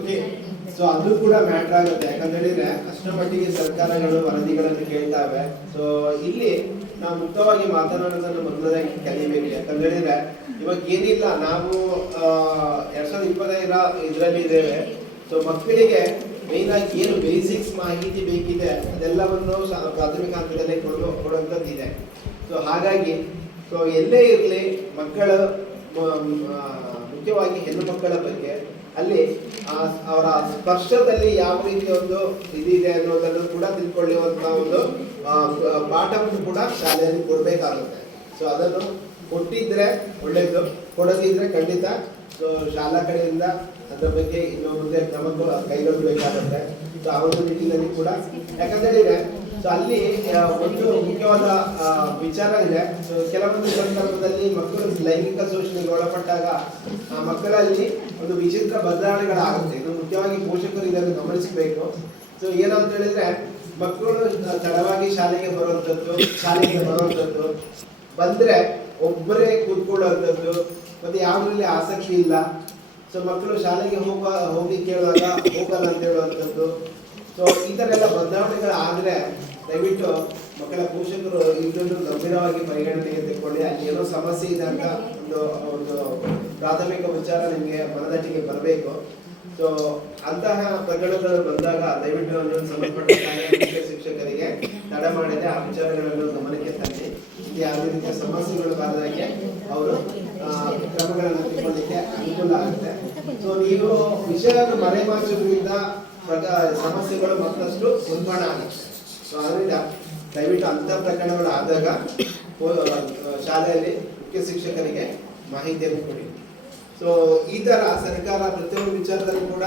ಓಕೆ, ಸೊ ಅದು ಕೂಡ ಮ್ಯಾಟರ್ ಆಗುತ್ತೆ. ಯಾಕಂತ ಹೇಳಿದ್ರೆ ಅಷ್ಟರ ಮಟ್ಟಿಗೆ ಸರ್ಕಾರಗಳು ವರದಿಗಳನ್ನು ಕೇಳ್ತಾವೆ. ಸೊ ಇಲ್ಲಿ ನಾವು ಮುಕ್ತವಾಗಿ ಮಾತನಾಡೋದನ್ನು ಮೊದಲದಾಗಿ ಕಲಿಬೇಕು. ಯಾಕಂತ ಹೇಳಿದ್ರೆ ಇವಾಗ ಏನಿಲ್ಲ, ನಾವು 2025 ಇದರಲ್ಲಿ ಇದ್ದೇವೆ. ಸೊ ಮಕ್ಕಳಿಗೆ ಮೇನ್ ಆಗಿ ಏನು ಬೇಸಿಕ್ಸ್ ಮಾಹಿತಿ ಬೇಕಿದೆ ಅದೆಲ್ಲವನ್ನು ಪ್ರಾಥಮಿಕ ಹಂತದಲ್ಲೇ ಕೊಡುವಂಥದ್ದಿದೆ. ಸೊ ಹಾಗಾಗಿ ಸೊ ಎಲ್ಲೇ ಇರಲಿ ಮಕ್ಕಳು, ಮುಖ್ಯವಾಗಿ ಹೆಣ್ಣು ಮಕ್ಕಳ ಬಗ್ಗೆ ಅಲ್ಲಿ ಅವರ ಸ್ಪರ್ಶದಲ್ಲಿ ಯಾವ ರೀತಿ ಒಂದು ಇದಿದೆ ಅನ್ನೋದನ್ನು ಕೂಡ ತಿಳ್ಕೊಳ್ಳುವಂತ ಒಂದು ಪಾಠವನ್ನು ಕೂಡ ಶಾಲೆಯಲ್ಲಿ ಕೊಡಬೇಕಾಗುತ್ತೆ. ಸೊ ಅದನ್ನು ಕೊಟ್ಟಿದ್ರೆ ಒಳ್ಳೆಯದು, ಕೊಡದಿದ್ರೆ ಖಂಡಿತ ಸೊ ಶಾಲಾ ಕಡೆಯಿಂದ ಅದರ ಬಗ್ಗೆ ಇನ್ನು ಮುಂದೆ ಕ್ರಮ ಕೈಗೊಳ್ಳಬೇಕಾಗುತ್ತೆ. ಸೊ ಆ ಒಂದು ನಿಟ್ಟಿನಲ್ಲಿ ಕೂಡ ಯಾಕಂತೇಳಿದ್ರೆ ಸೊ ಅಲ್ಲಿ ಒಂದು ಮುಖ್ಯವಾದ ವಿಚಾರ ಇದೆ. ಸೊ ಕೆಲವೊಂದು ಸಂದರ್ಭದಲ್ಲಿ ಮಕ್ಕಳು ಲೈಂಗಿಕ ಶೋಷಣೆಗೆ ಒಳಪಟ್ಟಾಗ ಆ ಮಕ್ಕಳಲ್ಲಿ ಒಂದು ವಿಚಿತ್ರ ಬದಲಾವಣೆಗಳಾಗುತ್ತೆ. ಇದು ಮುಖ್ಯವಾಗಿ ಪೋಷಕರು ಇದನ್ನು ಗಮನಿಸಬೇಕು. ಸೊ ಏನಂತ ಹೇಳಿದ್ರೆ ಮಕ್ಕಳು ತಡವಾಗಿ ಶಾಲೆಗೆ ಬರುವಂಥದ್ದು, ಬಂದ್ರೆ ಒಬ್ಬರೇ ಕೂತ್ಕೊಳ್ಳುವಂಥದ್ದು, ಮತ್ತೆ ಯಾವುದ್ರಲ್ಲಿ ಆಸಕ್ತಿ ಇಲ್ಲ. ಸೊ ಮಕ್ಕಳು ಶಾಲೆಗೆ ಹೋಗಿ ಕೇಳುವಾಗ ಹೋಗಲ್ಲ ಅಂತ ಹೇಳುವಂಥದ್ದು. ಸೊ ಈ ಥರ ಎಲ್ಲ ಬದಲಾವಣೆಗಳಾದರೆ ದಯವಿಟ್ಟು ಮಕ್ಕಳ ಪೋಷಕರು ಇದನ್ನು ಗಂಭೀರವಾಗಿ ಪರಿಗಣನೆಗೆ ತೆಗೆದುಕೊಳ್ಳಿ. ಅಲ್ಲಿ ಏನೋ ಸಮಸ್ಯೆ ಇದೆ ಅಂತ ಒಂದು ಪ್ರಾಥಮಿಕ ವಿಚಾರ ನಿಮಗೆ ಮನದಟ್ಟಿಗೆ ಬರಬೇಕು. ಸೊ ಅಂತಹ ಪ್ರಕರಣಗಳು ಬಂದಾಗ ದಯವಿಟ್ಟು ನೀವು ಸಂಬಂಧಪಟ್ಟ ಶಿಕ್ಷಕರಿಗೆ ತಡ ಮಾಡದೆ ಆ ವಿಚಾರಗಳನ್ನು ಗಮನಕ್ಕೆ ತನ್ನಿ. ಯಾವುದೇ ರೀತಿಯ ಸಮಸ್ಯೆಗಳು ಬಾರದಾಗೆ ಅವರು ಕ್ರಮಗಳನ್ನು ತೆಗೆದುಕೊಳ್ಳಲಿಕ್ಕೆ ಅನುಕೂಲ ಆಗುತ್ತೆ. ಸೊ ನೀವು ವಿಷಯವನ್ನು ಮರೆಮಾಚುವುದರಿಂದ ಸಮಸ್ಯೆಗಳು ಮತ್ತಷ್ಟು ಉಲ್ಬಣ ಆಗುತ್ತೆ. ಸೊ ಅದರಿಂದ ದಯವಿಟ್ಟು ಅಂಥ ಪ್ರಕರಣಗಳು ಆದಾಗ ಶಾಲೆಯಲ್ಲಿ ಮುಖ್ಯ ಶಿಕ್ಷಕರಿಗೆ ಮಾಹಿತಿಯನ್ನು ಕೊಡಿ. ಸೊ ಈ ಥರ ಸರ್ಕಾರ ಪ್ರತಿಯೊಂದು ವಿಚಾರದಲ್ಲಿ ಕೂಡ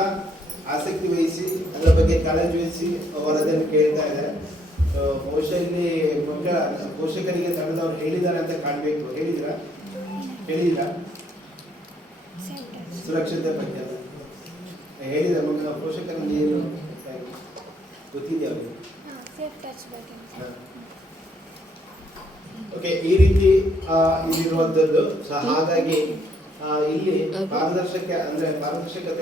ಆಸಕ್ತಿ ವಹಿಸಿ ಅದರ ಬಗ್ಗೆ ಕಾಳಜಿ ವಹಿಸಿ ವರದಿಯನ್ನು ಕೇಳ್ತಾ ಇದೆ. ಬಹುಶಃ ಇಲ್ಲಿ ಪೋಷಕರಿಗೆ ತಂಡದವ್ರು ಹೇಳಿದ್ದಾರೆ ಅಂತ ಕಾಣಬೇಕು. ಹೇಳಿದ್ರ ಸುರಕ್ಷತೆ ಬಗ್ಗೆ ಹೇಳಿದ ಮಕ್ಕಳ ಪೋಷಕರಲ್ಲಿ ಏನು ಗೊತ್ತಿದೆ ಅವ್ರಿಗೆ? ಓಕೆ, ಈ ರೀತಿ ಇದಿರುವಂಥದ್ದು. ಸೊ ಹಾಗಾಗಿ ಇಲ್ಲಿ ಪಾರದರ್ಶಕತೆ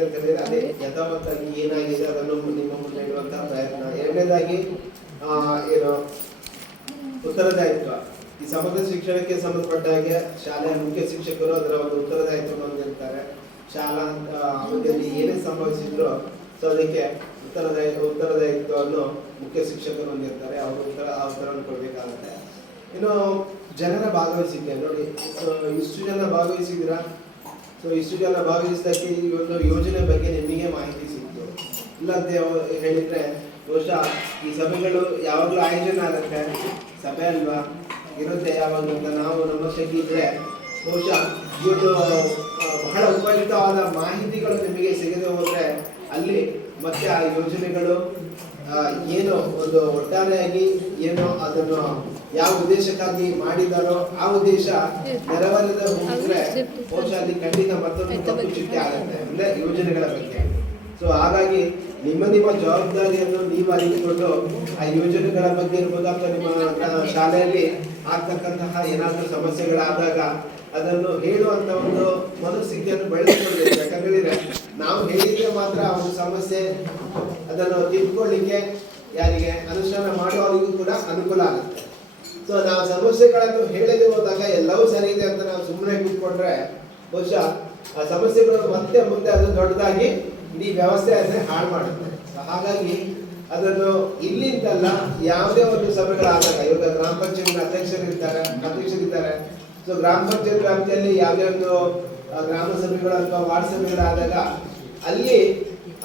ಅಂತ ಹೇಳಿದ್ರೆ ಅದೇ ಯಥಾವತ್ತಾಗಿ ಏನಾಗಿದೆ ಅದನ್ನು ನಿಮ್ಮ ಮುಂದೆ ಇಡುವಂತಹ ಪ್ರಯತ್ನ. ಎರಡನೇದಾಗಿ ಏನು ಉತ್ತರದಾಯಿತ್ವ. ಈ ಸಮಗ್ರ ಶಿಕ್ಷಣಕ್ಕೆ ಸಂಬಂಧಪಟ್ಟ ಹಾಗೆ ಶಾಲೆಯ ಮುಖ್ಯ ಶಿಕ್ಷಕರು ಅದರ ಒಂದು ಉತ್ತರದಾಯಿತ್ವವನ್ನು ಹೊಂದಿರ್ತಾರೆ. ಶಾಲಾ ಅವಧಿಯಲ್ಲಿ ಏನೇ ಸಂಭವಿಸಿದ್ರು ಸೊ ಅದಕ್ಕೆ ಉತ್ತರದಾಯಿತ್ವವನ್ನು ಮುಖ್ಯ ಶಿಕ್ಷಕರು ಹೊಂದಿರ್ತಾರೆ. ಅವರು ಉತ್ತರವನ್ನು ಕೊಡಬೇಕಾಗುತ್ತೆ. ಇನ್ನು ಜನರ ಭಾಗವಹಿಸಿಕೆ ನೋಡಿ. ಸೊ ಇಷ್ಟು ಜನ ಭಾಗವಹಿಸಿದ್ದೀರಾ. ಸೊ ಇಷ್ಟು ಜನ ಭಾಗವಹಿಸಿದ್ದಕ್ಕೆ ಈ ಒಂದು ಯೋಜನೆ ಬಗ್ಗೆ ನಿಮಗೆ ಮಾಹಿತಿ ಸಿಕ್ತು. ಇಲ್ಲಂತ ಹೇಳಿದ್ರೆ ಬಹುಶಃ ಈ ಸಭೆಗಳು ಯಾವಾಗಲೂ ಆಯೋಜನೆ ಆಗುತ್ತೆ, ಸಭೆ ಅಲ್ವಾ ಇರುತ್ತೆ ಯಾವಾಗಲೂ ಅಂತ ನಾವು ನಮ್ಮ ಶಕ್ತಿ ಇದ್ರೆ ಬಹುಶಃ ಇವತ್ತು ಬಹಳ ಉಪಯುಕ್ತವಾದ ಮಾಹಿತಿಗಳು ನಿಮಗೆ ಸಿಗದೆ ಹೋದ್ರೆ ಅಲ್ಲಿ ಮತ್ತೆ ಆ ಯೋಜನೆಗಳು ಏನು ಒಂದು ಒಟ್ಟಾರೆಯಾಗಿ ಏನೋ ಅದನ್ನು ಯಾವ ಉದ್ದೇಶಕ್ಕಾಗಿ ಮಾಡಿದಾರೋ ಆ ಉದ್ದೇಶ ನೆರವೇರದೆ ಹೋಗಿದ್ರೆ ಬಹುಶಃ ಅಲ್ಲಿ ಖಂಡಿತ ಮತ್ತೊಂದು ತಪ್ಪುಚಿಕೆ ಆಗುತ್ತೆ ಅಂದ್ರೆ ಯೋಜನೆಗಳ ಬಗ್ಗೆ. ಸೊ ಹಾಗಾಗಿ ನಿಮ್ಮ ಜವಾಬ್ದಾರಿಯನ್ನು ನೀವು ಅರಿತುಕೊಂಡು ಆ ಯೋಜನೆಗಳ ಬಗ್ಗೆ ಇರ್ಬೋದು ಅಥವಾ ನಿಮ್ಮ ಶಾಲೆಯಲ್ಲಿ ಆಗ್ತಕ್ಕಂತಹ ಏನಾದರೂ ಸಮಸ್ಯೆಗಳಾದಾಗ ಅದನ್ನು ಹೇಳುವಂತ ಒಂದು ಮನಸ್ಥಿತಿಯನ್ನು ಬೆಳೆಸಿಕೊಳ್ಳಬೇಕು. ಯಾಕಂದ್ರೆ ನಾವು ಹೇಳಿದ್ರೆ ಮಾತ್ರ ಆ ಒಂದು ಸಮಸ್ಯೆ ಅದನ್ನು ತಿಳ್ಕೊಳ್ಳಿಕ್ಕೆ ಯಾರಿಗೆ ಅನುಷ್ಠಾನ ಮಾಡುವವರಿಗೂ ಕೂಡ ಅನುಕೂಲ ಆಗುತ್ತೆ. ಸೊ ನಾವು ಸಮಸ್ಯೆಗಳನ್ನು ಹೇಳದೆ ಹೋದಾಗ ಎಲ್ಲವೂ ಸರಿ ಇದೆ ಅಂತ ನಾವು ಸುಮ್ಮನೆ ಕೂತ್ಕೊಂಡ್ರೆ ಬಹುಶಃ ಆ ಸಮಸ್ಯೆಗಳು ಮತ್ತೆ ಮುಂದೆ ಅದು ದೊಡ್ಡದಾಗಿ ಇಡೀ ವ್ಯವಸ್ಥೆ ಅದನ್ನೇ ಹಾಳು ಮಾಡುತ್ತೆ. ಹಾಗಾಗಿ ಅದನ್ನು ಇಲ್ಲಿಂದಲ್ಲ ಯಾವುದೇ ಒಂದು ಸಭೆಗಳಾದಾಗ ಇವಾಗ ಗ್ರಾಮ ಪಂಚಾಯತ್ ಅಧ್ಯಕ್ಷರಿದ್ದಾರೆ. ಸೊ ಗ್ರಾಮ ಪಂಚಾಯತ್ ವ್ಯಾಪ್ತಿಯಲ್ಲಿ ಯಾವುದೇ ಒಂದು ಗ್ರಾಮ ಸಭೆಗಳು ಅಥವಾ ವಾರ್ಡ್ ಸಭೆಗಳಾದಾಗ ಅಲ್ಲಿ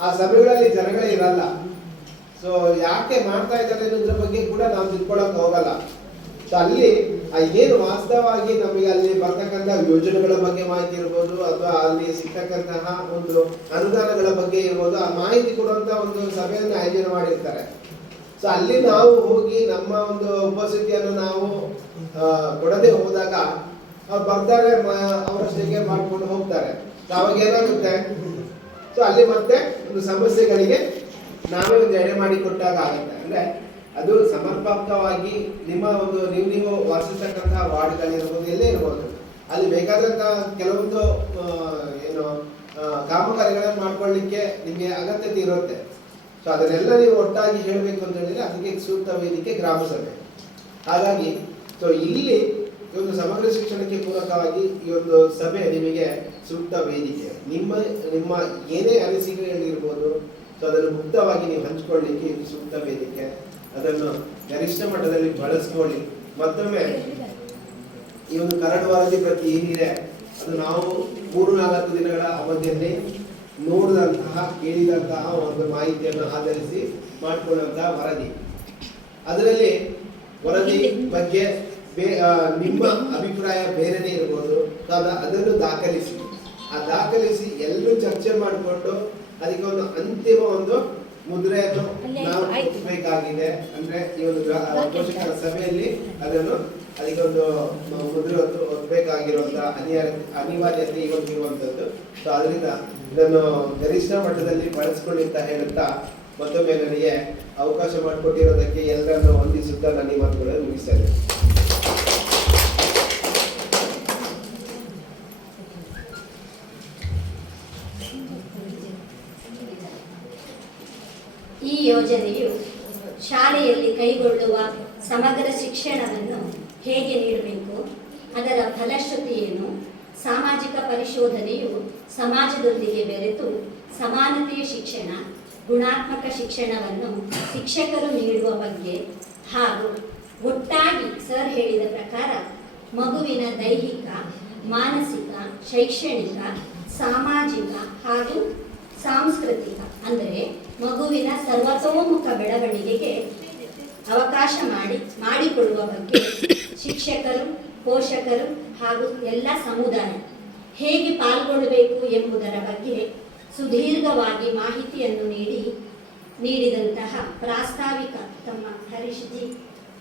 ಆ ಸಭೆಗಳಲ್ಲಿ ಜನಗಳೇ ಇರಲ್ಲ. ಸೊ ಯಾಕೆ ಮಾಡ್ತಾ ಇದ್ದಾರೆ ಅನ್ನೋದ್ರ ಬಗ್ಗೆ ಕೂಡ ನಾವು ತಿಳ್ಕೊಳಕ್ ಹೋಗಲ್ಲ. ಸೊ ಅಲ್ಲಿ ಏನು ವಾಸ್ತವವಾಗಿ ನಮಗೆ ಅಲ್ಲಿ ಬರ್ತಕ್ಕಂಥ ಯೋಜನೆಗಳ ಬಗ್ಗೆ ಮಾಹಿತಿ ಇರ್ಬೋದು ಅಥವಾ ಅಲ್ಲಿ ಸಿಗ್ತಕ್ಕಂತಹ ಒಂದು ಅನುದಾನಗಳ ಬಗ್ಗೆ ಇರ್ಬೋದು, ಆ ಮಾಹಿತಿ ಕೊಡುವಂತ ಒಂದು ಸಭೆಯನ್ನು ಆಯೋಜನೆ ಮಾಡಿರ್ತಾರೆ. ಸೊ ಅಲ್ಲಿ ನಾವು ಹೋಗಿ ನಮ್ಮ ಒಂದು ಉಪಸ್ಥಿತಿಯನ್ನು ನಾವು ಕೊಡದೆ ಹೋದಾಗ ಅವ್ರು ಬರ್ತಾರೆ, ಅವರಷ್ಟೇ ಮಾಡ್ಕೊಂಡು ಹೋಗ್ತಾರೆ. ಸೊ ಅವಾಗ ಏನಾಗುತ್ತೆ, ಸೊ ಅಲ್ಲಿ ಮತ್ತೆ ಒಂದು ಸಮಸ್ಯೆಗಳಿಗೆ ನಾವೇ ಒಂದು ಎಡೆ ಮಾಡಿ ಕೊಟ್ಟಾಗ ಆಗುತ್ತೆ. ಅಂದ್ರೆ ಅದು ಸಮರ್ಪಕವಾಗಿ ನಿಮ್ಮ ಒಂದು ನೀವು ವಾಸಿಸ್ತಕ್ಕಂತಹ ವಾರ್ಡ್ಗಳಿರ್ಬೋದು, ಎಲ್ಲೇ ಇರ್ಬೋದು, ಅಲ್ಲಿ ಬೇಕಾದಂತಹ ಕೆಲವೊಂದು ಏನು ಕಾಮಗಾರಿಗಳನ್ನು ಮಾಡ್ಕೊಳ್ಳಿಕ್ಕೆ ನಿಮಗೆ ಅಗತ್ಯತೆ ಇರುತ್ತೆ. ಸೊ ಅದನ್ನೆಲ್ಲ ನೀವು ಒಟ್ಟಾಗಿ ಹೇಳಬೇಕು ಅಂತ ಹೇಳಿದ್ರೆ ಅದಕ್ಕೆ ಸೂಕ್ತ ವೇದಿಕೆ ಗ್ರಾಮ ಸಭೆ. ಹಾಗಾಗಿ ಸೊ ಇಲ್ಲಿ ಒಂದು ಸಮಗ್ರ ಶಿಕ್ಷಣಕ್ಕೆ ಪೂರಕವಾಗಿ ಈ ಒಂದು ಸಭೆ ನಿಮಗೆ ಸೂಕ್ತ ವೇದಿಕೆ. ನಿಮ್ಮ ಏನೇ ಅನಿಸಿಕೆಗಳಿರ್ಬೋದು, ಸೊ ಅದನ್ನು ಮುಕ್ತವಾಗಿ ನೀವು ಹಂಚ್ಕೊಳ್ಳಿಕ್ಕೆ ಇದು ಸೂಕ್ತ ವೇದಿಕೆ. ಅದನ್ನು ಗರಿಷ್ಠ ಮಟ್ಟದಲ್ಲಿ ಬಳಸ್ಕೊಳ್ಳಿ. ಮತ್ತೊಮ್ಮೆ ಈ ಒಂದು ಕರಡು ವರದಿ ಪ್ರತಿ ಏನಿದೆ ಅದು ನಾವು 3-4 ದಿನಗಳ ಅವಧಿಯಲ್ಲಿ ನೋಡಿದಂತಹ ಕೇಳಿದಂತಹ ಒಂದು ಮಾಹಿತಿಯನ್ನು ಆಧರಿಸಿ ಮಾಡಿಕೊಳ್ಳುವಂತಹ ವರದಿ. ಅದರಲ್ಲಿ ವರದಿ ಬಗ್ಗೆ ನಿಮ್ಮ ಅಭಿಪ್ರಾಯ ಬೇರೆನೇ ಇರ್ಬೋದು. ಅದನ್ನು ದಾಖಲಿಸಿ ಎಲ್ಲರೂ ಚರ್ಚೆ ಮಾಡಿಕೊಂಡು ಅದಕ್ಕೆ ಒಂದು ಅಂತಿಮ ಒಂದು ಮುದ್ರೆಯನ್ನು ನಾವು ಬೇಕಾಗಿದೆ. ಅಂದ್ರೆ ಈ ಒಂದು ಪೋಷಕರ ಸಭೆಯಲ್ಲಿ ಅದನ್ನು ಅದಕ್ಕೆ ಒಂದು ಮುದ್ರೆ ಒತ್ತಬೇಕಾಗಿರುವಂತಹ ಅನಿವಾರ್ಯತೆ ಇರುವಂತದ್ದು. ಸೊ ಅದರಿಂದ ಇದನ್ನು ಗರಿಷ್ಠ ಮಟ್ಟದಲ್ಲಿ ಬಳಸ್ಕೊಳ್ಳಿ ಅಂತ ಹೇಳುತ್ತಾ ಮತ್ತೊಮ್ಮೆ ನನಗೆ ಅವಕಾಶ ಮಾಡಿಕೊಟ್ಟಿರೋದಕ್ಕೆ ಎಲ್ಲರನ್ನು ವಂದಿಸುತ್ತಾ ನನ್ನ ಈ ಮಾತುಗಳನ್ನು ಮುಗಿಸ್ತಾ ಇದ್ದೇನೆ. ಈ ಯೋಜನೆಯು ಶಾಲೆಯಲ್ಲಿ ಕೈಗೊಳ್ಳುವ ಸಮಗ್ರ ಶಿಕ್ಷಣವನ್ನು ಹೇಗೆ ನೀಡಬೇಕು, ಅದರ ಫಲಶ್ರುತಿ ಏನು, ಸಾಮಾಜಿಕ ಪರಿಶೋಧನೆಯು ಸಮಾಜದೊಂದಿಗೆ ಬೆರೆತು ಸಮಾನತೆಯ ಶಿಕ್ಷಣ, ಗುಣಾತ್ಮಕ ಶಿಕ್ಷಣವನ್ನು ಶಿಕ್ಷಕರು ನೀಡುವ ಬಗ್ಗೆ ಹಾಗೂ ಒಟ್ಟಾಗಿ ಸರ್ ಹೇಳಿದ ಪ್ರಕಾರ ಮಗುವಿನ ದೈಹಿಕ, ಮಾನಸಿಕ, ಶೈಕ್ಷಣಿಕ, ಸಾಮಾಜಿಕ ಹಾಗೂ ಸಾಂಸ್ಕೃತಿಕ ಅಂದರೆ ಮಗುವಿನ ಸರ್ವತೋಮುಖ ಬೆಳವಣಿಗೆಗೆ ಅವಕಾಶ ಮಾಡಿಕೊಡುವ ಬಗ್ಗೆ ಶಿಕ್ಷಕರು, ಪೋಷಕರು ಹಾಗೂ ಎಲ್ಲ ಸಮುದಾಯ ಹೇಗೆ ಪಾಲ್ಗೊಳ್ಳಬೇಕು ಎಂಬುದರ ಬಗ್ಗೆ ಸುದೀರ್ಘವಾಗಿ ಮಾಹಿತಿಯನ್ನು ನೀಡಿದಂತಹ ಪ್ರಾಸ್ತಾವಿಕ ತಮ್ಮ ಹರೀಶ್ ಜಿ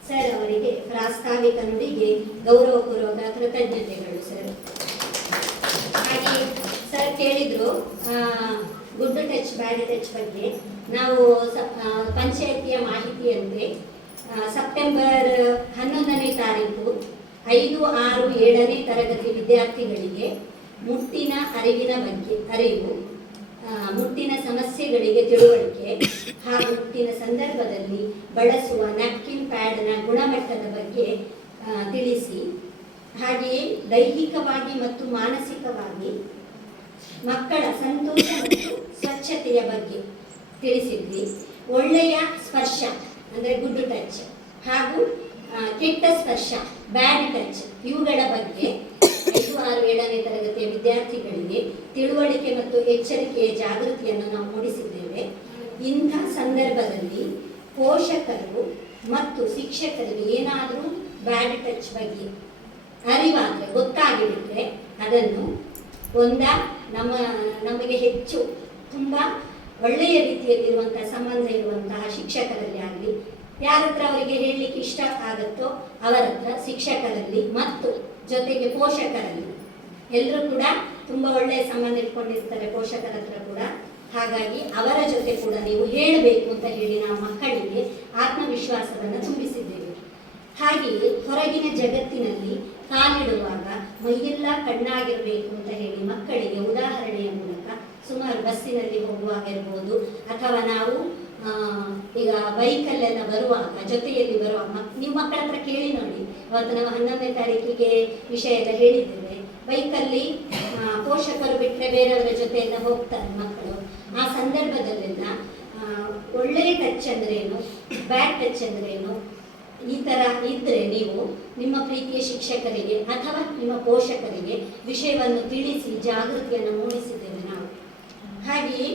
ಸರ್ ಅವರಿಗೆ ಪ್ರಾಸ್ತಾವಿಕ ನುಡಿಗೆ ಗೌರವಪೂರ್ವಕ ಕೃತಜ್ಞತೆಗಳು ಸರ್. ಹಾಗೆ ಸರ್ ಕೇಳಿದ್ರು ಗುಡ್ ಟಚ್ ಬ್ಯಾಡ್ ಟಚ್ ಬಗ್ಗೆ. ನಾವು ಪಂಚಾಯತಿಯ ಮಾಹಿತಿಯಂತೆ ಸೆಪ್ಟೆಂಬರ್ 11ನೇ ತಾರೀಕು 5, 6, 7ನೇ ತರಗತಿ ವಿದ್ಯಾರ್ಥಿಗಳಿಗೆ ಮುಟ್ಟಿನ ಅರಿವು, ಮುಟ್ಟಿನ ಸಮಸ್ಯೆಗಳಿಗೆ ತಿಳುವಳಿಕೆ ಹಾಗೂ ಮುಟ್ಟಿನ ಸಂದರ್ಭದಲ್ಲಿ ಬಳಸುವ ನ್ಯಾಪ್ಕಿನ್ ಪ್ಯಾಡ್ನ ಗುಣಮಟ್ಟದ ಬಗ್ಗೆ ತಿಳಿಸಿ, ಹಾಗೆಯೇ ದೈಹಿಕವಾಗಿ ಮತ್ತು ಮಾನಸಿಕವಾಗಿ ಮಕ್ಕಳ ಸಂತೋಷ ಮತ್ತು ಸ್ವಚ್ಛತೆಯ ಬಗ್ಗೆ ತಿಳಿಸಿದ್ವಿ. ಒಳ್ಳೆಯ ಸ್ಪರ್ಶ ಅಂದರೆ ಗುಡ್ ಟಚ್ ಹಾಗೂ ಕೆಟ್ಟ ಸ್ಪರ್ಶ ಬ್ಯಾಡ್ ಟಚ್ ಇವುಗಳ ಬಗ್ಗೆ 5, 6, 7ನೇ ತರಗತಿಯ ವಿದ್ಯಾರ್ಥಿಗಳಿಗೆ ತಿಳುವಳಿಕೆ ಮತ್ತು ಎಚ್ಚರಿಕೆಯ ಜಾಗೃತಿಯನ್ನು ನಾವು ಮೂಡಿಸಿದ್ದೇವೆ. ಇಂಥ ಸಂದರ್ಭದಲ್ಲಿ ಪೋಷಕರು ಮತ್ತು ಶಿಕ್ಷಕರಿಗೆ ಏನಾದರೂ ಬ್ಯಾಡ್ ಟಚ್ ಬಗ್ಗೆ ಅರಿವಾದರೆ ಗೊತ್ತಾಗಿಬಿಟ್ರೆ ಅದನ್ನು ನಮಗೆ ಹೆಚ್ಚು ತುಂಬ ಒಳ್ಳೆಯ ರೀತಿಯಲ್ಲಿರುವಂತಹ ಸಂಬಂಧ ಇರುವಂತಹ ಶಿಕ್ಷಕರಲ್ಲಿ ಆಗಲಿ, ಯಾರ ಹತ್ರ ಅವರಿಗೆ ಹೇಳಲಿಕ್ಕೆ ಇಷ್ಟ ಆಗುತ್ತೋ ಅವರ ಹತ್ರ, ಶಿಕ್ಷಕರಲ್ಲಿ ಮತ್ತು ಜೊತೆಗೆ ಪೋಷಕರಲ್ಲಿ ಎಲ್ಲರೂ ಕೂಡ ತುಂಬ ಒಳ್ಳೆಯ ಸಂಬಂಧ ಇಟ್ಕೊಂಡಿರ್ತಾರೆ ಪೋಷಕರ ಹತ್ರ ಕೂಡ. ಹಾಗಾಗಿ ಅವರ ಜೊತೆ ಕೂಡ ನೀವು ಹೇಳಬೇಕು ಅಂತ ಹೇಳಿ ನಾವು ಮಕ್ಕಳಿಗೆ ಆತ್ಮವಿಶ್ವಾಸವನ್ನು ತುಂಬಿಸಿದ್ದೇವೆ. ಹಾಗೆಯೇ ಹೊರಗಿನ ಜಗತ್ತಿನಲ್ಲಿ ಕಾಲಿಡುವಾಗ ಮೈಯೆಲ್ಲ ಕಣ್ಣಾಗಿರಬೇಕು ಅಂತ ಹೇಳಿ ಮಕ್ಕಳಿಗೆ ಉದಾಹರಣೆಯ ಮೂಲಕ ಸುಮಾರು ಬಸ್ಸಿನಲ್ಲಿ ಹೋಗುವಾಗ ಇರ್ಬೋದು, ಅಥವಾ ನಾವು ಈಗ ಬೈಕಲ್ಲೆಲ್ಲ ಬರುವಾಗ ಜೊತೆಯಲ್ಲಿ ಬರುವಾಗ ನೀವು ಮಕ್ಕಳ ಹತ್ರ ಕೇಳಿ ನೋಡಿ. ಅವತ್ತು ನಾವು 11ನೇ ತಾರೀಕಿಗೆ ವಿಷಯ ಎಲ್ಲ ಹೇಳಿದ್ದೇವೆ. ಬೈಕಲ್ಲಿ ಪೋಷಕರು ಬಿಟ್ಟರೆ ಬೇರೆಯವರ ಜೊತೆಯೆಲ್ಲ ಹೋಗ್ತಾರೆ ಮಕ್ಕಳು. ಆ ಸಂದರ್ಭದಲ್ಲೆಲ್ಲ ಒಳ್ಳೆಯ ಟಚ್ ಅಂದ್ರೇನು, ಬ್ಯಾಡ್ ಟಚ್ ಅಂದ್ರೇನು, ಈ ಥರ ಇದ್ದರೆ ನೀವು ನಿಮ್ಮ ಪ್ರೀತಿಯ ಶಿಕ್ಷಕರಿಗೆ ಅಥವಾ ನಿಮ್ಮ ಪೋಷಕರಿಗೆ ವಿಷಯವನ್ನು ತಿಳಿಸಿ ಜಾಗೃತಿಯನ್ನು ಮೂಡಿಸಿದ್ದೇವೆ ನಾವು. ಹಾಗೆಯೇ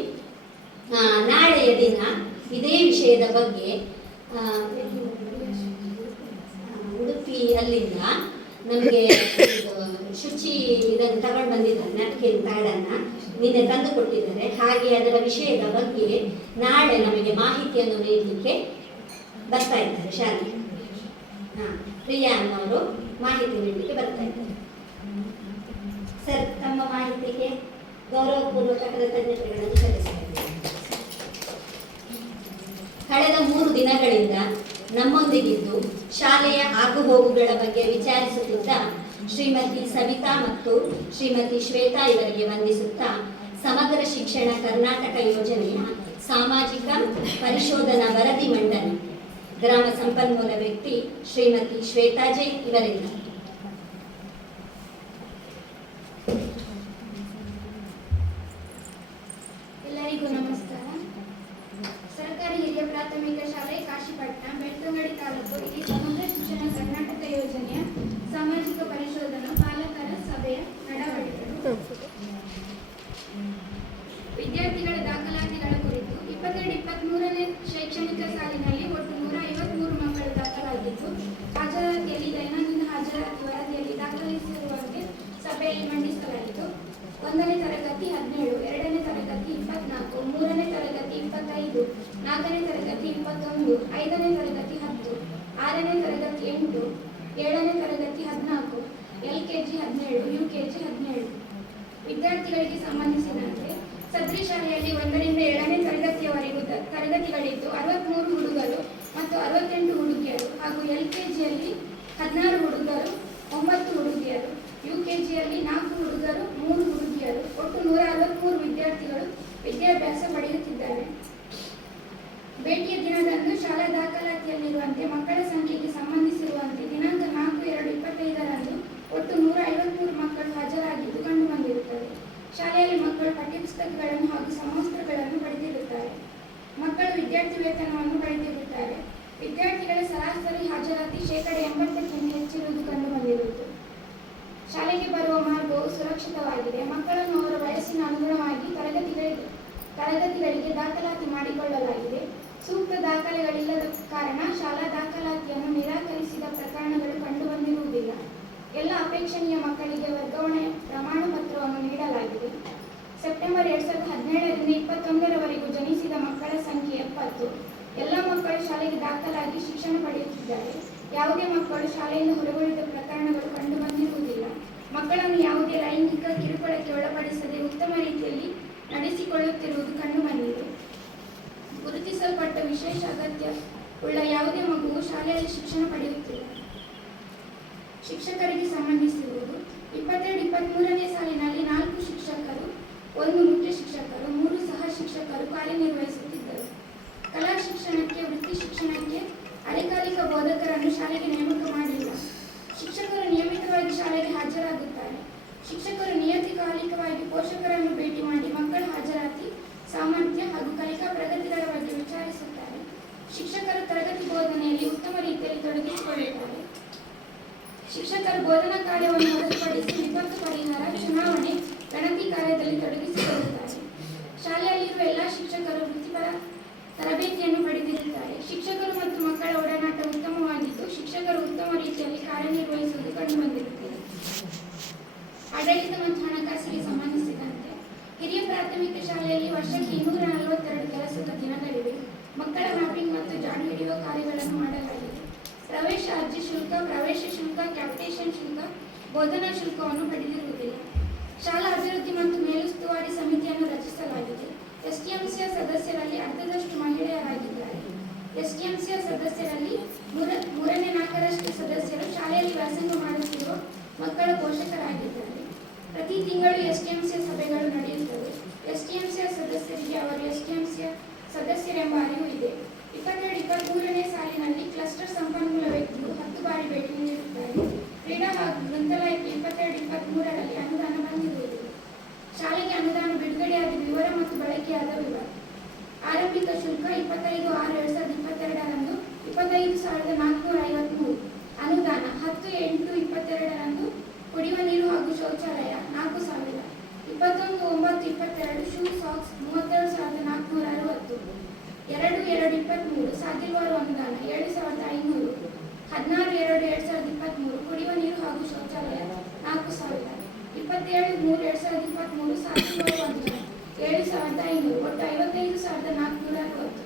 ನಾಳೆಯ ದಿನ ಇದೇ ವಿಷಯದ ಬಗ್ಗೆ ಉಡುಪಿ ಅಲ್ಲಿಂದ ನಮಗೆ ಶುಚಿ ಇದನ್ನು ತಗೊಂಡು ಬಂದಿದ್ದಾರೆ, ನ್ಯಾಪ್ಕಿನ್ ಪ್ಯಾಡನ್ನು ನಿನ್ನೆ ತಂದು ಕೊಟ್ಟಿದ್ದಾರೆ. ಹಾಗೆ ಅದರ ವಿಷಯದ ಬಗ್ಗೆ ನಾಳೆ ನಮಗೆ ಮಾಹಿತಿಯನ್ನು ನೀಡಲಿಕ್ಕೆ ಬರ್ತಾ ಇದ್ದಾರೆ ಶಾಲೆ. ಪ್ರಿಯಾ ಅನ್ನೋರು ಮಾಹಿತಿ ನೀಡಲಿಕ್ಕೆ ಬರ್ತಾ ಇದ್ದಾರೆ. ಸರ್, ತಮ್ಮ ಮಾಹಿತಿಗೆ ಗೌರವಪೂರ್ವಕ ಕೃತಜ್ಞತೆಗಳನ್ನು ಸಲ್ಲಿಸುತ್ತೇವೆ. ಕಳೆದ 3 ದಿನಗಳಿಂದ ನಮ್ಮೊಂದಿಗಿದ್ದು ಶಾಲೆಯ ಆಗುಹೋಗುಗಳ ಬಗ್ಗೆ ವಿಚಾರಿಸುತ್ತಿದ್ದ ಶ್ರೀಮತಿ ಸವಿತಾ ಮತ್ತು ಶ್ರೀಮತಿ ಶ್ವೇತಾ ಇವರಿಗೆ ವಂದಿಸುತ್ತಾ, ಸಮಗ್ರ ಶಿಕ್ಷಣ ಕರ್ನಾಟಕ ಯೋಜನೆಯ ಸಾಮಾಜಿಕ ಪರಿಶೋಧನಾ ವರದಿ ಮಂಡನೆ ಗ್ರಾಮ ಸಂಪನ್ಮೂಲ ವ್ಯಕ್ತಿ ಶ್ರೀಮತಿ ಶ್ವೇತಾ ಜೈನ್ ಇವರಿಂದ. ಎಲ್ಲರಿಗೂ ನಮಸ್ಕಾರ. ಸರ್ಕಾರಿ ಹಿರಿಯ ಪ್ರಾಥಮಿಕ ಶಾಲೆ ಕಾಶಿಪಟ್ಟಣ, ಬೆಳ್ತಂಗಡಿ ತಾಲೂಕು ಇಲ್ಲಿ ಸಮಗ್ರ ಶಿಕ್ಷಣ ಕರ್ನಾಟಕ ಯೋಜನೆಯ ಸಾಮಾಜಿಕ ಪರಿಶೋಧನಾ ಪಾಲಕರ ಸಭೆಯ ನಡವಳಿಕೆಗಳು. ವಿದ್ಯಾರ್ಥಿಗಳ ದಾಖಲಾತಿಗಳ ಕುರಿತು 22-23ನೇ ಶೈಕ್ಷಣಿಕ ಸಾಲಿನಲ್ಲಿ ಒಟ್ಟು 153 ಮಕ್ಕಳು ದಾಖಲಾಗಿದ್ದು, ಹಾಜರಾತಿಯಲ್ಲಿ ದೈನಂದಿನ ಹಾಜರಾತಿ ವರದಿಯಲ್ಲಿ ದಾಖಲಿಸಿರುವಂತೆ ಸಭೆಯಲ್ಲಿ ಮಂಡಿಸಲಾಯಿತು. 1ನೇ ತರಗತಿ 17, 2ನೇ ತರಗತಿ 24, 3ನೇ ತರಗತಿ 25, 4ನೇ ತರಗತಿ 21, 5ನೇ ತರಗತಿ 10, 6ನೇ ತರಗತಿ 8, 7ನೇ ತರಗತಿ 14, LKG 17, UKG 17. ವಿದ್ಯಾರ್ಥಿಗಳಿಗೆ ಸಂಬಂಧಿಸಿದಂತೆ ಸದರಿ ಶಾಲೆಯಲ್ಲಿ 1ರಿಂದ 7ನೇ ತರಗತಿಯವರೆಗೂ ತರಗತಿಗಳಿದ್ದು 63 ಹುಡುಗರು ಮತ್ತು 68 ಹುಡುಗಿಯರು ಹಾಗೂ LKGಯಲ್ಲಿ 16 ಹುಡುಗರು 9 ಹುಡುಗಿಯರು, UKGಯಲ್ಲಿ 4 ಹುಡುಗರು 3 ಹುಡುಗಿಯರು, ಒಟ್ಟು 163 ವಿದ್ಯಾರ್ಥಿಗಳು ವಿದ್ಯಾಭ್ಯಾಸ ಪಡೆಯುತ್ತಿದ್ದಾರೆ. ಭೇಟಿಯ ದಿನದಂದು ಶಾಲಾ ದಾಖಲಾತಿಯಲ್ಲಿರುವಂತೆ ಮಕ್ಕಳ ಸಂಖ್ಯೆಗೆ ಸಂಬಂಧಿಸಿರುವಂತೆ ದಿನಾಂಕ 4/2/25ರಂದು ಒಟ್ಟು 153 ಮಕ್ಕಳು ಹಾಜರಾಗಿದ್ದು ಕಂಡುಬಂದಿರುತ್ತದೆ. ಶಾಲೆಯಲ್ಲಿ ಮಕ್ಕಳು ಪಠ್ಯಪುಸ್ತಕಗಳನ್ನು ಹಾಗೂ ಸಮವಸ್ತ್ರಗಳನ್ನು ಪಡೆದಿರುತ್ತಾರೆ. ಮಕ್ಕಳು ವಿದ್ಯಾರ್ಥಿ ವೇತನವನ್ನು ಪಡೆದಿರುತ್ತಾರೆ. ವಿದ್ಯಾರ್ಥಿಗಳ ಸರಾಸರಿ ಹಾಜರಾತಿ 80% ಹೆಚ್ಚಿರುವುದು ಕಂಡುಬಂದಿರುವುದು. ಶಾಲೆಗೆ ಬರುವ ಮಾರ್ಗವು ಸುರಕ್ಷಿತವಾಗಿದೆ. ಮಕ್ಕಳನ್ನು ಅವರ ವಯಸ್ಸಿನ ಅನುಗುಣವಾಗಿ ತರಗತಿಗಳಿಗೆ ದಾಖಲಾತಿ ಮಾಡಿಕೊಳ್ಳಲಾಗಿದೆ. ಸೂಕ್ತ ದಾಖಲೆಗಳಿಲ್ಲದ ಕಾರಣ ಶಾಲಾ ದಾಖಲಾತಿಯನ್ನು ನಿರಾಕರಿಸಿದ ಪ್ರಕರಣಗಳು ಕಂಡುಬಂದಿರುವುದಿಲ್ಲ. ಎಲ್ಲ ಅಪೇಕ್ಷಣೀಯ ಮಕ್ಕಳಿಗೆ ವರ್ಗಾವಣೆ ಪ್ರಮಾಣ ಪತ್ರವನ್ನು ನೀಡಲಾಗಿದೆ. ಸೆಪ್ಟೆಂಬರ್ 2017ರಿಂದ 21ರವರೆಗೂ ಜನಿಸಿದ ಮಕ್ಕಳ ಸಂಖ್ಯೆ 70. ಎಲ್ಲ ಮಕ್ಕಳು ಶಾಲೆಗೆ ದಾಖಲಾಗಿ ಶಿಕ್ಷಣ ಪಡೆಯುತ್ತಿದ್ದಾರೆ. ಯಾವುದೇ ಮಕ್ಕಳು ಶಾಲೆಯಿಂದ ಹೊರಗುಳಿದ ಪ್ರಕರಣಗಳು ಕಂಡುಬಂದಿರುವುದಿಲ್ಲ. ಮಕ್ಕಳನ್ನು ಯಾವುದೇ ಲೈಂಗಿಕ ಕಿರುಕುಳಕ್ಕೆ ಒಳಪಡಿಸದೆ ಉತ್ತಮ ರೀತಿಯಲ್ಲಿ ನಡೆಸಿಕೊಳ್ಳುತ್ತಿರುವುದು ಕಂಡುಬಂದಿದೆ. ಗುರುತಿಸಲ್ಪಟ್ಟ ವಿಶೇಷ ಅಗತ್ಯ ಉಳ್ಳ ಯಾವುದೇ ಮಗುವು ಶಾಲೆಯಲ್ಲಿ ಶಿಕ್ಷಣ ಪಡೆಯುತ್ತಿಲ್ಲ. ಶಿಕ್ಷಕರಿಗೆ ಸಂಬಂಧಿಸಿರುವುದು 22-23ನೇ ಸಾಲಿನಲ್ಲಿ 4 ಶಿಕ್ಷಕರು, 1 ಮುಖ್ಯ ಶಿಕ್ಷಕರು, 3 ಸಹ ಶಿಕ್ಷಕರು ಕಾರ್ಯನಿರ್ವಹಿಸುತ್ತಿದ್ದರು. ಕಲಾ ಶಿಕ್ಷಣಕ್ಕೆ, ವೃತ್ತಿ ಶಿಕ್ಷಣಕ್ಕೆ ಅರೆಕಾಲಿಕ ಬೋಧಕರನ್ನು ಶಾಲೆಗೆ ನೇಮಕ ಮಾಡಿಲ್ಲ. ಶಿಕ್ಷಕರು ನಿಯಮಿತವಾಗಿ ಶಾಲೆಗೆ ಹಾಜರಾಗುತ್ತಾರೆ. ಶಿಕ್ಷಕರು ನಿಯತಕಾಲಿಕವಾಗಿ ಪೋಷಕರನ್ನು ಭೇಟಿ ಮಾಡಿ ಮಕ್ಕಳ ಹಾಜರಾತಿ, ಸಾಮರ್ಥ್ಯ ಹಾಗೂ ಕಲಿಕಾ ಪ್ರಗತಿಗಳ ಬಗ್ಗೆ ವಿಚಾರಿಸುತ್ತಾರೆ. ಶಿಕ್ಷಕರು ತರಗತಿ ಬೋಧನೆಯಲ್ಲಿ ಉತ್ತಮ ರೀತಿಯಲ್ಲಿ ತೊಡಗಿಸಿಕೊಳ್ಳುತ್ತಾರೆ. ಶಿಕ್ಷಕರು ಬೋಧನಾ ಕಾರ್ಯವನ್ನು ಹೊರತುಪಡಿಸಿ ವಿಪತ್ತು ಪರಿಹಾರ, ಚುನಾವಣೆ, ಗಣತಿ ಕಾರ್ಯದಲ್ಲಿ ತೊಡಗಿಸಿಕೊಳ್ಳುತ್ತಾರೆ. ಶಾಲೆಯಲ್ಲಿರುವ ಎಲ್ಲ ಶಿಕ್ಷಕರು ವೃತ್ತಿಪರ ತರಬೇತಿಯನ್ನು ಪಡೆದಿರುತ್ತಾರೆ. ಶಿಕ್ಷಕರು ಮತ್ತು ಮಕ್ಕಳ ಒಡನಾಟ ಉತ್ತಮವಾಗಿದ್ದು, ಶಿಕ್ಷಕರು ಉತ್ತಮ ರೀತಿಯಲ್ಲಿ ಕಾರ್ಯನಿರ್ವಹಿಸುವುದು ಕಂಡುಬಂದಿರುತ್ತದೆ. ಆಡಳಿತ ಮತ್ತು ಹಣಕಾಸಿಗೆ ಸಂಬಂಧಿಸಿದಂತೆ ಹಿರಿಯ ಪ್ರಾಥಮಿಕ ಶಾಲೆಯಲ್ಲಿ ವರ್ಷಕ್ಕೆ 242 ಕೆಲಸದ ದಿನಗಳಿವೆ. ಮಕ್ಕಳ ಮ್ಯಾಪಿಂಗ್ ಮತ್ತು ಜಾಡು ಹಿಡಿಯುವ ಕಾರ್ಯಗಳನ್ನು ಮಾಡಲಾಗಿದೆ. ಪ್ರವೇಶ ಅರ್ಜಿ ಶುಲ್ಕ, ಪ್ರವೇಶ ಶುಲ್ಕ, ಕ್ಯಾಪಿಟೇಷನ್ ಶುಲ್ಕ, ಬೋಧನಾ ಶುಲ್ಕವನ್ನು ಪಡೆದಿರುವುದಿಲ್ಲ. ಶಾಲಾ ಅಭಿವೃದ್ಧಿ ಮತ್ತು ಮೇಲುಸ್ತುವಾರಿ ಸಮಿತಿಯನ್ನು ರಚಿಸಲಾಗಿದೆ. ಎಸ್ಟಿಎಂಸಿಯ ಸದಸ್ಯರಲ್ಲಿ ಅರ್ಧದಷ್ಟು ಮಹಿಳೆಯರಾಗಿದ್ದಾರೆ. ಎಸ್ಟಿಎಂಸಿಯ ಸದಸ್ಯರಲ್ಲಿ 3/4 ಸದಸ್ಯರು ಶಾಲೆಯಲ್ಲಿ ವ್ಯಾಸಂಗ ಮಾಡುತ್ತಿರುವ ಮಕ್ಕಳ ಪೋಷಕರಾಗಿದ್ದಾರೆ. ಪ್ರತಿ ತಿಂಗಳು ಎಸ್ಟಿಎಂಸಿಯ ಸಭೆಗಳು ನಡೆಯುತ್ತವೆ. ಎಸ್ಟಿಎಂಸಿಯ ಸದಸ್ಯರಿಗೆ ಅವರು ಎಸ್ಟಿಎಂಸಿಯ ಸದಸ್ಯರೆಂಬ ಅರಿವು ಇದೆ. 22-23ನೇ ಸಾಲಿನಲ್ಲಿ ಕ್ಲಸ್ಟರ್ ಸಂಪನ್ಮೂಲ ವ್ಯಕ್ತಿಗಳು 10 ಬಾರಿ ಭೇಟಿ ನೀಡುತ್ತಾರೆ. ಕ್ರೀಡಾ ಹಾಗೂ ಗ್ರಂಥಾಲಯಕ್ಕೆ 22-23ರಲ್ಲಿ ಅನುದಾನ ಬಂದಿರುವುದಿಲ್ಲ. ಶಾಲೆಗೆ ಅನುದಾನ ಬಿಡುಗಡೆಯಾದ ವಿವರ ಮತ್ತು ಬಳಕೆಯಾದ ವಿವರ. ಆರಂಭಿಕ ಶುಲ್ಕ 25/6/2022ರಂದು 25,453. ಅನುದಾನ 10/8/22ರಂದು ಕುಡಿಯುವ ನೀರು ಹಾಗೂ ಶೌಚಾಲಯ 4,000. 21/9/22 ಶೂ ಸಾಕ್ಸ್ 37,460. 2/2/23 ಸಾಧ್ಯವಾದ ಅನುದಾನ 7,500. 16/2/2023 ಕುಡಿಯುವ ನೀರು ಹಾಗೂ ಶೌಚಾಲಯ 4,000. 27/3/2023 ಸಾಧ್ಯವಾದ ಅನುದಾನ 7,500. ಒಟ್ಟು 55,460.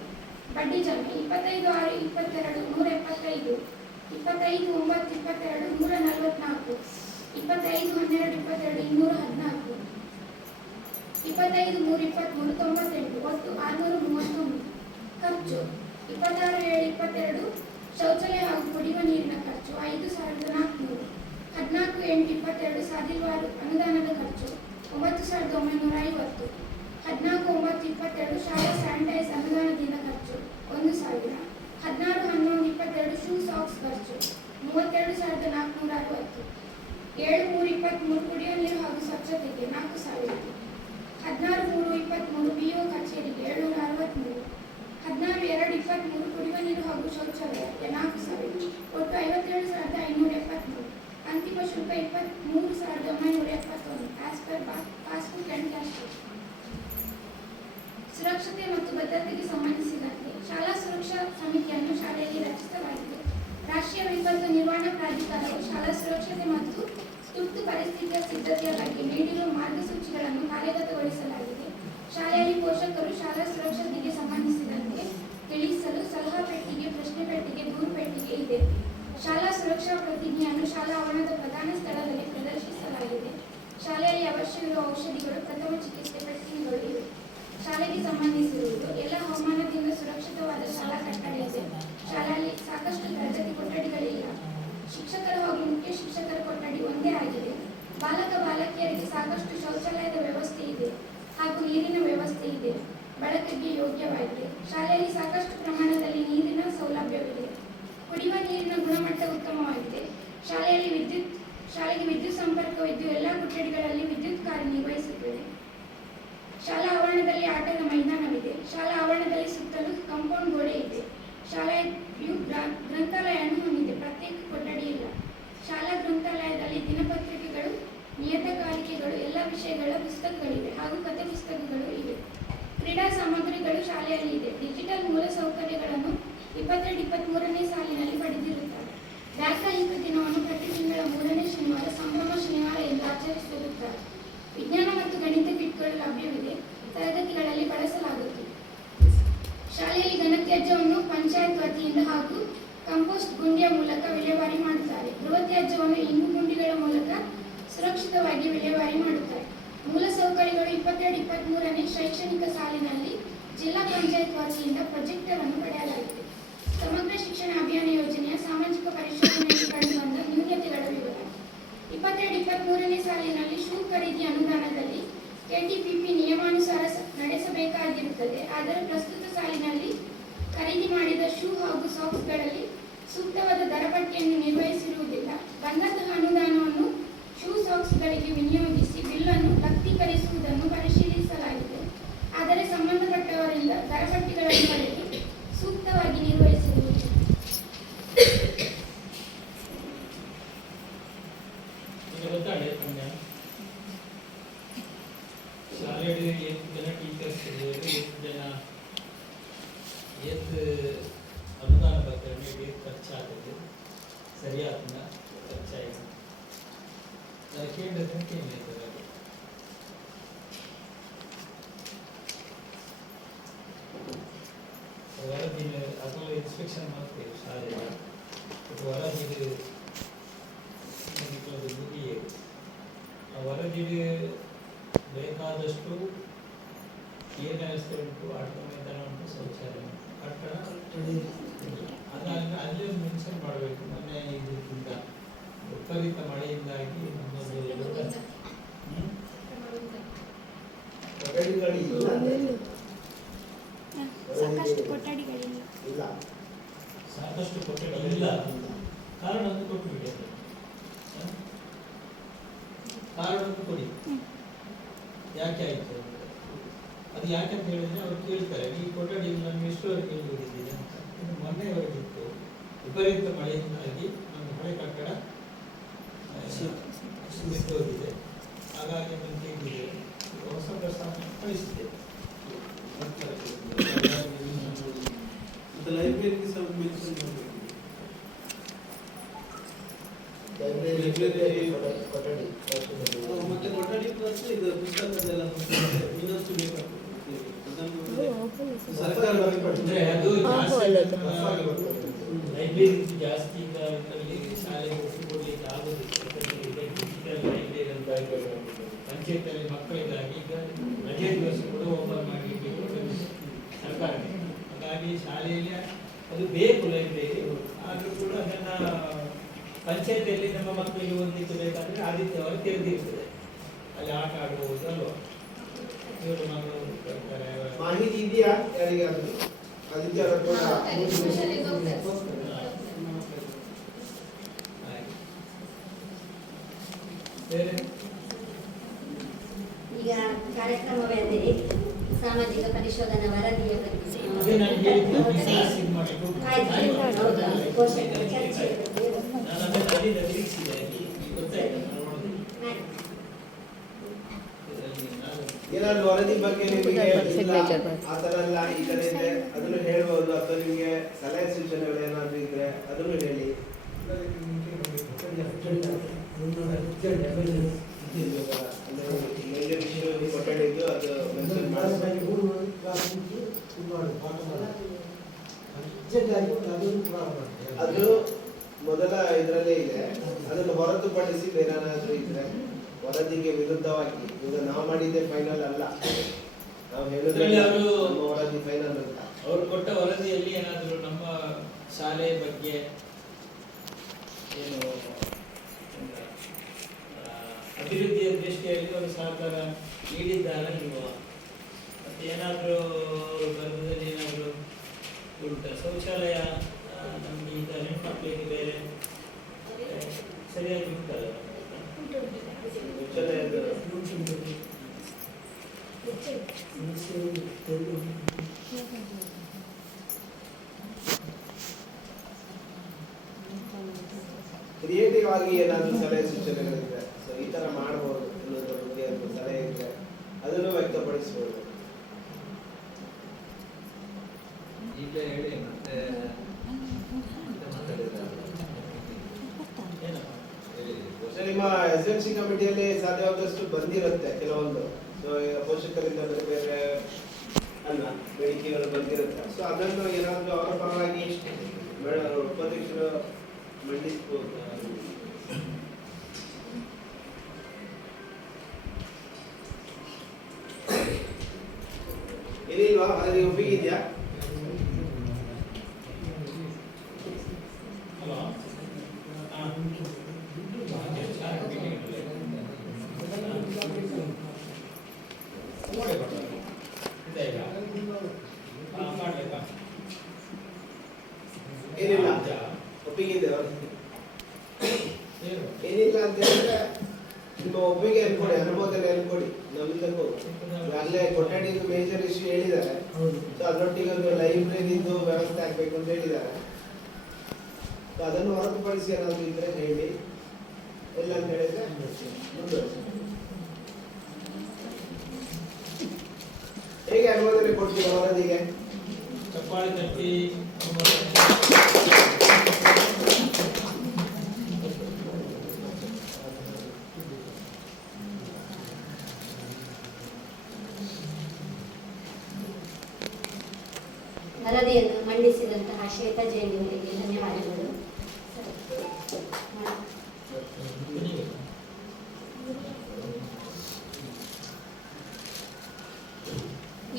ಬಡ್ಡಿ ಜಮೆ 25/6/22 175. 25/9/22 144. 25/12/22 214. 25/3/23 98. ಒಟ್ಟು 639. ಖರ್ಚು 26/7/22 ಶೌಚಾಲಯ ಹಾಗೂ ಕುಡಿಯುವ ನೀರಿನ ಖರ್ಚು 5,400. 14/8/22 ಸಾಧ್ಯವಾದ ಅನುದಾನದ ಖರ್ಚು 9,950. 14/9/22 ಶಾಲಾ ಸ್ಯಾನಿಟೈಸ್ ಅನುದಾನದಿಂದ ಖರ್ಚು 1,000. 16/11/22 ಶೂ ಸಾಕ್ಸ್ ಖರ್ಚು 32,460. 7/3/23 ಕುಡಿಯುವ ನೀರು ಹಾಗೂ ಸ್ವಚ್ಛತೆಗೆ 4,000. 16/3/23 ಬಿಒ ಕಚೇರಿಗೆ 763. 16/2/23 ಕುಡಿಯುವ ನೀರು ಹಾಗೂ ಶೌಚಾಲಯಕ್ಕೆ 4,000. ಒಟ್ಟು 57,573. ಅಂತಿಮ ಶುಲ್ಕ 23,971 as per passbook and cash. ಸುರಕ್ಷತೆ ಮತ್ತು ಭದ್ರತೆಗೆ ಸಂಬಂಧಿಸಿದಂತೆ ಶಾಲಾ ಸುರಕ್ಷಾ ಸಮಿತಿಯನ್ನು ಶಾಲೆಯಲ್ಲಿ ರಚಿಸಲಾಗಿದೆ. ರಾಷ್ಟ್ರೀಯ ವಿಪತ್ತು ನಿರ್ವಹಣಾ ಪ್ರಾಧಿಕಾರವು ಶಾಲಾ ಸುರಕ್ಷತೆ ಮತ್ತು ತುರ್ತು ಪರಿಸ್ಥಿತಿಯ ಸಿದ್ಧತೆಯ ಬಗ್ಗೆ ನೀಡಿರುವ ಮಾರ್ಗಸೂಚಿಗಳನ್ನು ಕಾರ್ಯಗತಗೊಳಿಸಲಾಗಿದೆ. ಶಾಲೆಯಲ್ಲಿ ಪೋಷಕರು ಶಾಲಾ ಸುರಕ್ಷತೆಗೆ ಸಂಬಂಧಿಸಿದಂತೆ ತಿಳಿಸಲು ಸಲಹಾ ಪೆಟ್ಟಿಗೆ, ಪ್ರಶ್ನೆ ಪೆಟ್ಟಿಗೆ, ದೂರು ಪೆಟ್ಟಿಗೆ ಇದೆ. ಶಾಲಾ ಸುರಕ್ಷಾ ಪ್ರತಿಜ್ಞೆಯನ್ನು ಶಾಲಾ ಆವರಣದ ಪ್ರಧಾನ ಸ್ಥಳದಲ್ಲಿ ಪ್ರದರ್ಶಿಸಲಾಗಿದೆ. ಶಾಲೆಯಲ್ಲಿ ಅವಶ್ಯವಿರುವ ಔಷಧಿಗಳು, ಪ್ರಥಮ ಚಿಕಿತ್ಸೆ ಪೆಟ್ಟಿಗೆಗಳು ಇವೆ. ಶಾಲೆಗೆ ಸಂಬಂಧಿಸಿರುವುದು ಎಲ್ಲ ಹವಾಮಾನದಿಂದ ಸುರಕ್ಷಿತವಾದ ಶಾಲಾ ಕಟ್ಟಡ ಇದೆ. ಶಾಲೆಯಲ್ಲಿ ಸಾಕಷ್ಟು ತರಗತಿ ಕೊಠಡಿಗಳಿಲ್ಲ. ಶಿಕ್ಷಕರು ಹಾಗೂ ಮುಖ್ಯ ಶಿಕ್ಷಕರ ಕೊಠಡಿ ಒಂದೇ ಆಗಿದೆ. ಬಾಲಕ ಬಾಲಕಿಯರಿಗೆ ಸಾಕಷ್ಟು ಶೌಚಾಲಯದ ವ್ಯವಸ್ಥೆ ಇದೆ ಹಾಗೂ ನೀರಿನ ವ್ಯವಸ್ಥೆ ಇದೆ. ಬಳಕೆಗೆ ಯೋಗ್ಯವಾಗಿದೆ. ಶಾಲೆಯಲ್ಲಿ ಸಾಕಷ್ಟು ಪ್ರಮಾಣದಲ್ಲಿ ನೀರಿನ ಸೌಲಭ್ಯವಿದೆ. ಕುಡಿಯುವ ನೀರಿನ ಗುಣಮಟ್ಟ ಉತ್ತಮವಾಗಿದೆ. ಶಾಲೆಗೆ ವಿದ್ಯುತ್ ಸಂಪರ್ಕವಿದ್ದು ಎಲ್ಲ ಕೊಠಡಿಗಳಲ್ಲಿ ವಿದ್ಯುತ್ ಕಾರ್ಯನಿರ್ವಹಿಸುತ್ತದೆ. ಶಾಲಾ ಆವರಣದಲ್ಲಿ ಆಟದ ಮೈದಾನವಿದೆ. ಶಾಲಾ ಆವರಣದಲ್ಲಿ ಸುತ್ತಲೂ ಕಾಂಪೌಂಡ್ ಗೋಡೆ ಇದೆ. ಶಾಲೆಯು ಗ್ರಂಥಾಲಯವನ್ನು ಹೊಂದಿದೆ. ಪ್ರತ್ಯೇಕ ಕೊಠಡಿ ಇಲ್ಲ. ಶಾಲಾ ಗ್ರಂಥಾಲಯದಲ್ಲಿ ದಿನಪತ್ರಿಕೆಗಳು, ನಿಯತಕಾಲಿಕೆಗಳು, ಎಲ್ಲ ವಿಷಯಗಳ ಪುಸ್ತಕಗಳಿವೆ ಹಾಗೂ ಕಥೆ ಪುಸ್ತಕಗಳು ಇವೆ. ಕ್ರೀಡಾ ಸಾಮಗ್ರಿಗಳು ಶಾಲೆಯಲ್ಲಿ ಇದೆ. ಡಿಜಿಟಲ್ ಮೂಲಸೌಕರ್ಯಗಳನ್ನು 22-23ನೇ ಸಾಲಿನಲ್ಲಿ ಪಡೆದಿರುತ್ತಾರೆ. ವ್ಯಾಕರಣಿಕ ದಿನವನ್ನು ಪ್ರತಿ ತಿಂಗಳ 3ನೇ ಶನಿವಾರ ಸಂಭ್ರಮ ಶನಿವಾರ ಎಂದು ಆಚರಿಸಿರುತ್ತಾರೆ. ವಿಜ್ಞಾನ ಮತ್ತು ಗಣಿತ ಕಿಟ್ಗಳು ಲಭ್ಯವಿದೆ. ತರಗತಿಗಳಲ್ಲಿ ಬಳಸಲಾಗುತ್ತದೆ. ಶಾಲೆಯಲ್ಲಿ ಘನತ್ಯಾಜ್ಯವನ್ನು ಪಂಚಾಯತ್ ವತಿಯಿಂದ ಹಾಗೂ ಕಂಪೋಸ್ಟ್ ಗುಂಡಿಯ ಮೂಲಕ ವಿಲೇವಾರಿ ಮಾಡುತ್ತಾರೆ. ಗೃಹ ತ್ಯಾಜ್ಯವನ್ನು ಇಂಗು ಗುಂಡಿಗಳ ಮೂಲಕ ಸುರಕ್ಷಿತವಾಗಿ ವಿಲೇವಾರಿ ಮಾಡುತ್ತಾರೆ. ಮೂಲಸೌಕರ್ಯಗಳು 22-23ನೇ ಶೈಕ್ಷಣಿಕ ಸಾಲಿನಲ್ಲಿ ಜಿಲ್ಲಾ ಪಂಚಾಯತ್ ವತಿಯಿಂದ ಪ್ರೊಜೆಕ್ಟರ್ ಅನ್ನು ಪಡೆಯಲಾಗಿದೆ. ಸಮಗ್ರ ಶಿಕ್ಷಣ ಅಭಿಯಾನ ಯೋಜನೆಯ ಸಾಮಾಜಿಕ ಪರಿಶೋಧನೆಯಲ್ಲಿ ಕಂಡುಬಂದ ನ್ಯೂನತೆಗಳ ವಿವರ. 22-23ನೇ ಸಾಲಿನಲ್ಲಿ ಶೂ ಖರೀದಿ ಅನುದಾನದಲ್ಲಿ ಕೆಟಿಪಿಪಿ ನಿಯಮಾನುಸಾರ ನಡೆಸಬೇಕಾಗಿರುತ್ತದೆ. ಆದರೆ ಪ್ರಸ್ತುತ ಸಾಲಿನಲ್ಲಿ ಖರೀದಿ ಮಾಡಿದ ಶೂ ಹಾಗೂ ಸಾಕ್ಸ್ಗಳಲ್ಲಿ ಸೂಕ್ತವಾದ ದರಪಟ್ಟಿಯನ್ನು ನಿರ್ವಹಿಸಿರುವುದಿಲ್ಲ. ಬಂದಂತಹ ಅನುದಾನವನ್ನು ಶೂ ಸಾಕ್ಸ್ಗಳಿಗೆ ವಿನಿಯೋಗಿಸಿ ಬಿಲ್ಲನ್ನು ಲಕ್ತೀಕರಿಸುವುದನ್ನು ಪರಿಶೀಲಿಸಲಾಗಿದೆ. ಆದರೆ ಸಂಬಂಧಪಟ್ಟವರಿಂದ ದರಪಟ್ಟಿಗಳನ್ನು ಪಡೆದು ಸೂಕ್ತವಾಗಿ ನಿರ್ವಹಿಸಿರುವುದಿಲ್ಲ. ಶಾಲೆಯಲ್ಲಿ 8 ಜನ ಟೀಚರ್ಸ್ ಇದ್ದಾರೆ, 8 ಜನ ಅನುದಾನ ಬಗ್ಗೆ ಖರ್ಚಾಗುತ್ತೆ, ಸರಿಯಾದ ಖರ್ಚಾಯಿತು ಅದಕ್ಕೆ ವರದಿ ಅಥವಾ ಇನ್ಸ್ಪೆಕ್ಷನ್ ಮಾಡ್ತೇವೆ ಶಾಲೆಯ ವರದಿ ಮುಗಿಯೇ ಆ ವರದಿ ಬೇಕಾದಷ್ಟು ನೀರಿನ ವ್ಯವಸ್ಥೆ ಉಂಟು, ಆಟ ಮೈದಾನ ಉಂಟು, ಶೌಚಾಲಯ ಉಂಟು, ಕಟ್ಟಡ ಅದನ್ನು ಅಲ್ಲೇ ಮೆನ್ಷನ್ ಮಾಡಬೇಕು. ಮೊನ್ನೆ ಇದಕ್ಕಿಂತ ವಿಪರೀತ ಮಳೆಯಿಂದಾಗಿ ನಮ್ಮದು ಸಾಕಷ್ಟು ಕೊಠಡಿಗಳಿಲ್ಲ. ಸಾಕಷ್ಟು ಕೊಠಡಿ ಇಲ್ಲ. ಕಾರಣ ಒಂದು ಕೊಟ್ಟುಬಿಡಿ, ಕಾರಣ ಒಂದು ಕೊಡಿ, ಯಾಕೆ ಆಯ್ತು ಅದು ಯಾಕಂತ ಹೇಳಿದ್ರೆ ಅವ್ರು ಕೇಳ್ತಾರೆ, ಈ ಕೊಠಡಿ ನಮ್ಗೆ ಎಷ್ಟುವರೆಗೆ ಹೋಗಿದ್ದೀರಿ ಅಂತ. ಮೊನ್ನೆವರೆಗಿತ್ತು, ವಿಪರೀತ ಮಳೆಯಿಂದಾಗಿ ನಮ್ಮ ಹಳೆ ಕಟ್ಟಡ ಹೋಗಿದೆ, ಹಾಗಾಗಿ ಅದನ್ನು ತೆಗೆದಿದೆ, ಹೊಸ ಪ್ರಸ್ತಾವ ಕಳಿಸಿದೆ. ಲೈಬ್ರರಿಗೆ ಸಹ ಮೆನ್ಷನ್ ಮಾಡಬೇಕು. ಮತ್ತೆ ಕೊಠಡಿ ಪ್ಲಸ್ ಇದು ಪುಸ್ತಕದೆಲ್ಲ ಇನ್ನಷ್ಟು ಬೇಕಾಗ್ತದೆ. ಸರ್ಕಾರ ಲೈಬ್ರರಿ ಜಾಸ್ತಿ ಶಾಲೆಗೆ ಕೊಡ್ಲಿಕ್ಕೆ ಆಗುದಿಲ್ಲ. ಲೈಬ್ರರಿ ಅಂತ ಪಂಚಾಯತಲ್ಲಿ ಮಕ್ಕಳಿಗಾಗಿ ಈಗ ರಜೆ ದಿವಸ ಕೂಡ ಓಪನ್ ಮಾಡಲಿಕ್ಕೆ ಸರ್ಕಾರಕ್ಕೆ, ಹಾಗಾಗಿ ಶಾಲೆಯಲ್ಲಿ ಅದು ಬೇಕು ಲೈಬ್ರರಿ. ಆದರೂ ಕೂಡ ಅದನ್ನು ಪಂಚಾಯತಿಯಲ್ಲಿ ನಮ್ಮ ಮಕ್ಕಳಿಗೆ ಓದಲಿಕ್ಕೆ ಬೇಕಾದರೆ ಆದಿತ್ಯವಾರ ತೆರೆದಿರ್ತದೆ, ಅಲ್ಲಿ ಆಟ ಆಡಬಹುದು ಅಲ್ವಾ. ಇವರು ಮಕ್ಕಳು ಬರ್ತಾರೆ. ಮಾಹಿತಿ ಇದೆಯಾ ಯಾರಿಗಾದ್ರು? ಆದಿತ್ಯವಾರ ಕೂಡ ಬೇರೆ ಈಗ ಕಾರ್ಯಕ್ರಮವೇ ಅದೇ ಸಾಮಾಜಿಕ ಪರಿಶೋಧನಾ ವರದಿಯ ಅದೇ ನಾನು ಹೇಳಿದ್ದು, ಇದು ಮಾಡಿದ್ದು. ನಾನು ಅದನ್ನು ಅಲ್ಲಿಂದ ನಿರೀಕ್ಷಿಸಿದೆ, ಗೊತ್ತಾಯ್ತು. ಏನಾದ್ರು ವರದಿ ಬಗ್ಗೆ ನಿಮಗೆ ಆ ತರ ಎಲ್ಲ ಈ ತರ ಇದೆ ಅದನ್ನು ಹೇಳ್ಬೋದು, ಅಥವಾ ನಿಮಗೆ ಸಲಹೆ ಸೂಚನೆಗಳು ಏನಾದ್ರು ಇದ್ರೆ ಅದನ್ನು ಹೇಳಿ. ಕೊಠಡಿದ್ದು ಅದು ಮೆನ್ಷನ್ ಅದು ಮೊದಲ ಇದರಲ್ಲೇ ಇದೆ. ಅದನ್ನು ಹೊರತುಪಡಿಸಿ ಬೇರೆನಾದ್ರೂ ಇದ್ರೆ ವರದಿಗೆ ವಿರುದ್ಧವಾಗಿ, ಈಗ ನಾವು ಮಾಡಿದ್ದೆ ಫೈನಲ್ ಅಲ್ಲ, ನಾವು ಹೇಳಿದ್ರೆ ವರದಿ ಫೈನಲ್ ಅಂತ. ಅವರು ಕೊಟ್ಟ ವರದಿಯಲ್ಲಿ ಏನಾದರೂ ನಮ್ಮ ಶಾಲೆಯ ಬಗ್ಗೆ ಏನು ಅಭಿವೃದ್ಧಿಯ ದೃಷ್ಟಿಯಲ್ಲಿ ಅವರು ಸಹಕಾರ ನೀಡಿದ್ದಾರೆ ಇಲ್ವಾ, ಮತ್ತೆ ಏನಾದರೂ ಬರದಲ್ಲಿ ಏನಾದರೂ ಉಂಟ. ಶೌಚಾಲಯ ನಮಗೆ ಈಗ ಹೆಣ್ಮಕ್ಳಿಗೆ ಬೇರೆ ಸರಿಯಾಗಿ ಉಂಟಲ್ಲ, ಕ್ರಿಯೇಟಿವ್ ಆಗಿ ಏನಾದರೂ ಸಲಹೆ ಸೂಚನೆಗಳಿದ್ರೆ ಸೊ ಈ ತರ ಮಾಡಬಹುದು ಅನ್ನೋದ್ರ ಬಗ್ಗೆ ಒಂದು ಸಲಹೆ ಇದ್ರೆ ಅದನ್ನು ವ್ಯಕ್ತಪಡಿಸಬಹುದು. ಈಗ ಹೇಳಿ ಮತ್ತೆ ನಿಮ್ಮ SMC ಕಮಿಟಿಯಲ್ಲಿ ಸಾಧ್ಯವಾದಷ್ಟು ಬಂದಿರುತ್ತೆ ಕೆಲವೊಂದು. ಸೊ ಪೋಷಕರಿಂದ ಬೇರೆ ಬೇರೆ ಅಲ್ಲ ಬೇಡಿಕೆಗಳು ಬಂದಿರುತ್ತೆ. ಸೊ ಅದನ್ನು ಏನಾದರೂ ಅವರ ಪರವಾಗಿ ಉಪಾಧ್ಯಕ್ಷರು ಮಂಡಿಸಬಹುದು. ಏನಿಲ್ವಾ, ಅದಕ್ಕೆ ಒಪ್ಪಿಗಿದ್ಯಾ? ಅಲ್ವಾ? ಒಪ್ಪಿಗೆ ಇದೆ ಅವ್ರಿಗೆ. ಏನು? ಏನಿಲ್ಲ ಅಂತ ಹೇಳಿದ್ರೆ ನಿಮ್ಮ ಒಪ್ಪಿಗೆ ಅನ್ಕೊಡಿ, ಅನುಮೋದನೆ ಅನ್ಕೊಡಿ. ನಮ್ದಕ್ಕೂ ಅಲ್ಲೇ ಕೊಠಡಿದು ಮೇಜರ್ ಇಶ್ಯೂ ಹೇಳಿದ್ದಾರೆ. ಹೌದು. ಸೊ ಅದರೊಟ್ಟಿಗೆ ಒಂದು ಲೈಬ್ರರಿದು ವ್ಯವಸ್ಥೆ ಆಗ್ಬೇಕು ಅಂತ ಹೇಳಿದ್ದಾರೆ. ಸೊ ಅದನ್ನು ಹೊರತುಪಡಿಸಿ ಏನಾದ್ರು ಇದ್ರೆ ಹೇಳಿ. ಇಲ್ಲ ಅಂತ ಹೇಳಿದ್ರೆ ಮುಂದುವರಿಸಿ. ಹೇಗೆ ಅನುಮೋದನೆ ಕೊಡ್ತೀವಿ ವರದಿಗೆ? ಚಪ್ಪಾಳೆ ತಟ್ಟಿ ವರದಿಯನ್ನು ಮಂಡಿಸಿದಂತಹ ಶ್ವೇತಾ ಜೈನ್ ಅವರಿಗೆ ಧನ್ಯವಾದಗಳು.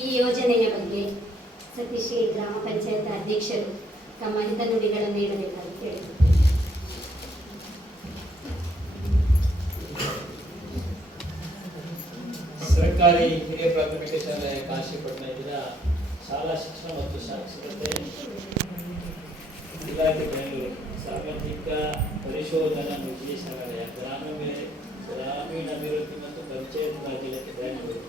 ಈ ಯೋಜನೆಯ ಬಗ್ಗೆ ಸತೀಶ್ ಗ್ರಾಮ ಪಂಚಾಯತ್ ಅಧ್ಯಕ್ಷರು ತಮ್ಮ ಹಿತನುಡಿಗಳನ್ನು ನೀಡಬೇಕಾಗಿ ಕೇಳಿದರು. ಸರ್ಕಾರಿ ಹಿರಿಯ ಪ್ರಾಥಮಿಕ ಶಾಲೆ ಕಾಶಿಪಟ್ಟಣದ ಶಾಲಾ ಶಿಕ್ಷಣ ಮತ್ತು ಸಾಕ್ಷರತೆ ಇಲಾಖೆ ಬೆಂಗಳೂರು ಸಾರ್ವತ್ರಿಕ ಪರಿಶೋಧನಾ ನಿರ್ದೇಶನಾಲಯ ಗ್ರಾಮೀಣಾಭಿವೃದ್ಧಿ ಮತ್ತು ಪಂಚಾಯತ್ ರಾಜ್ ಇಲಾಖೆ ಬೆಂಗಳೂರು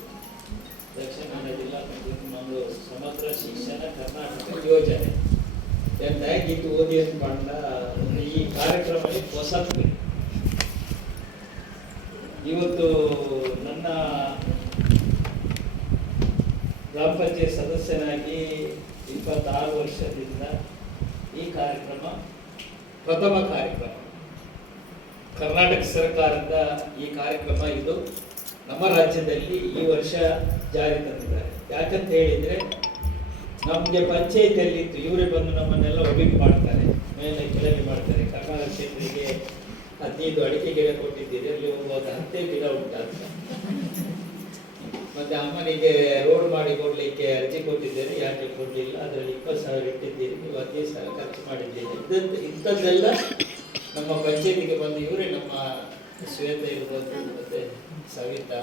ದಕ್ಷಿಣ ಕನ್ನಡ ಜಿಲ್ಲಾ ಪಂಚಾಯತ್ ಮಂಗಳೂರು ಸಮಗ್ರ ಶಿಕ್ಷಣ ಕರ್ನಾಟಕ ಯೋಜನೆ ಎಂದಾಗಿ ಇದು ಓದಿ ಪಂಡ ಈ ಕಾರ್ಯಕ್ರಮದಲ್ಲಿ ಹೊಸತು. ಇವತ್ತು ನನ್ನ ಗ್ರಾಮ ಪಂಚಾಯತ್ ಸದಸ್ಯನಾಗಿ 26 ವರ್ಷದಿಂದ ಈ ಕಾರ್ಯಕ್ರಮ ಪ್ರಥಮ ಕಾರ್ಯಕ್ರಮ. ಕರ್ನಾಟಕ ಸರ್ಕಾರದ ಈ ಕಾರ್ಯಕ್ರಮ ಇದು ನಮ್ಮ ರಾಜ್ಯದಲ್ಲಿ ಈ ವರ್ಷ ಜಾರಿ ತಂದಿದ್ದಾರೆ. ಯಾಕಂತ ಹೇಳಿದ್ರೆ ನಮಗೆ ಪಂಚಾಯತಿಯಲ್ಲಿ ಇತ್ತು, ಇವರೇ ಬಂದು ನಮ್ಮನ್ನೆಲ್ಲ ಒಬ್ಬಿಗೆ ಮಾಡ್ತಾರೆ, ಮೇಲೆ ಕೆಳಗೆ ಮಾಡ್ತಾರೆ. ಕರ್ನಾಟಕ ಕ್ಷೇತ್ರಕ್ಕೆ 15 ಅಡಿಕೆ ಗಿಡ ಕೊಟ್ಟಿದ್ದೀರಿ, ಅಲ್ಲಿ ಒಂದು 10 ಗಿಡ ಉಂಟಂತ. ಮತ್ತೆ ಅಮ್ಮನಿಗೆ ರೋಡ್ ಮಾಡಿ ಕೊಡ್ಲಿಕ್ಕೆ ಅರ್ಜಿ ಕೊಟ್ಟಿದ್ದೇನೆ, ಯಾಕೆ ಕೊಡ್ಲಿಲ್ಲ, ಅದರಲ್ಲಿ 20,000 ಇಟ್ಟಿದ್ದೀರಿ, ನೀವು 15,000 ಖರ್ಚು ಮಾಡಿದ್ದೀರಿ. ಇಂಥದ್ದೆಲ್ಲ ನಮ್ಮ ಪಂಚಾಯತಿಗೆ ಬಂದು ಇವರೇ, ನಮ್ಮ ಶ್ವೇತಾ ಇರ್ಬೋದು ಮತ್ತೆ ಸವಿತಾ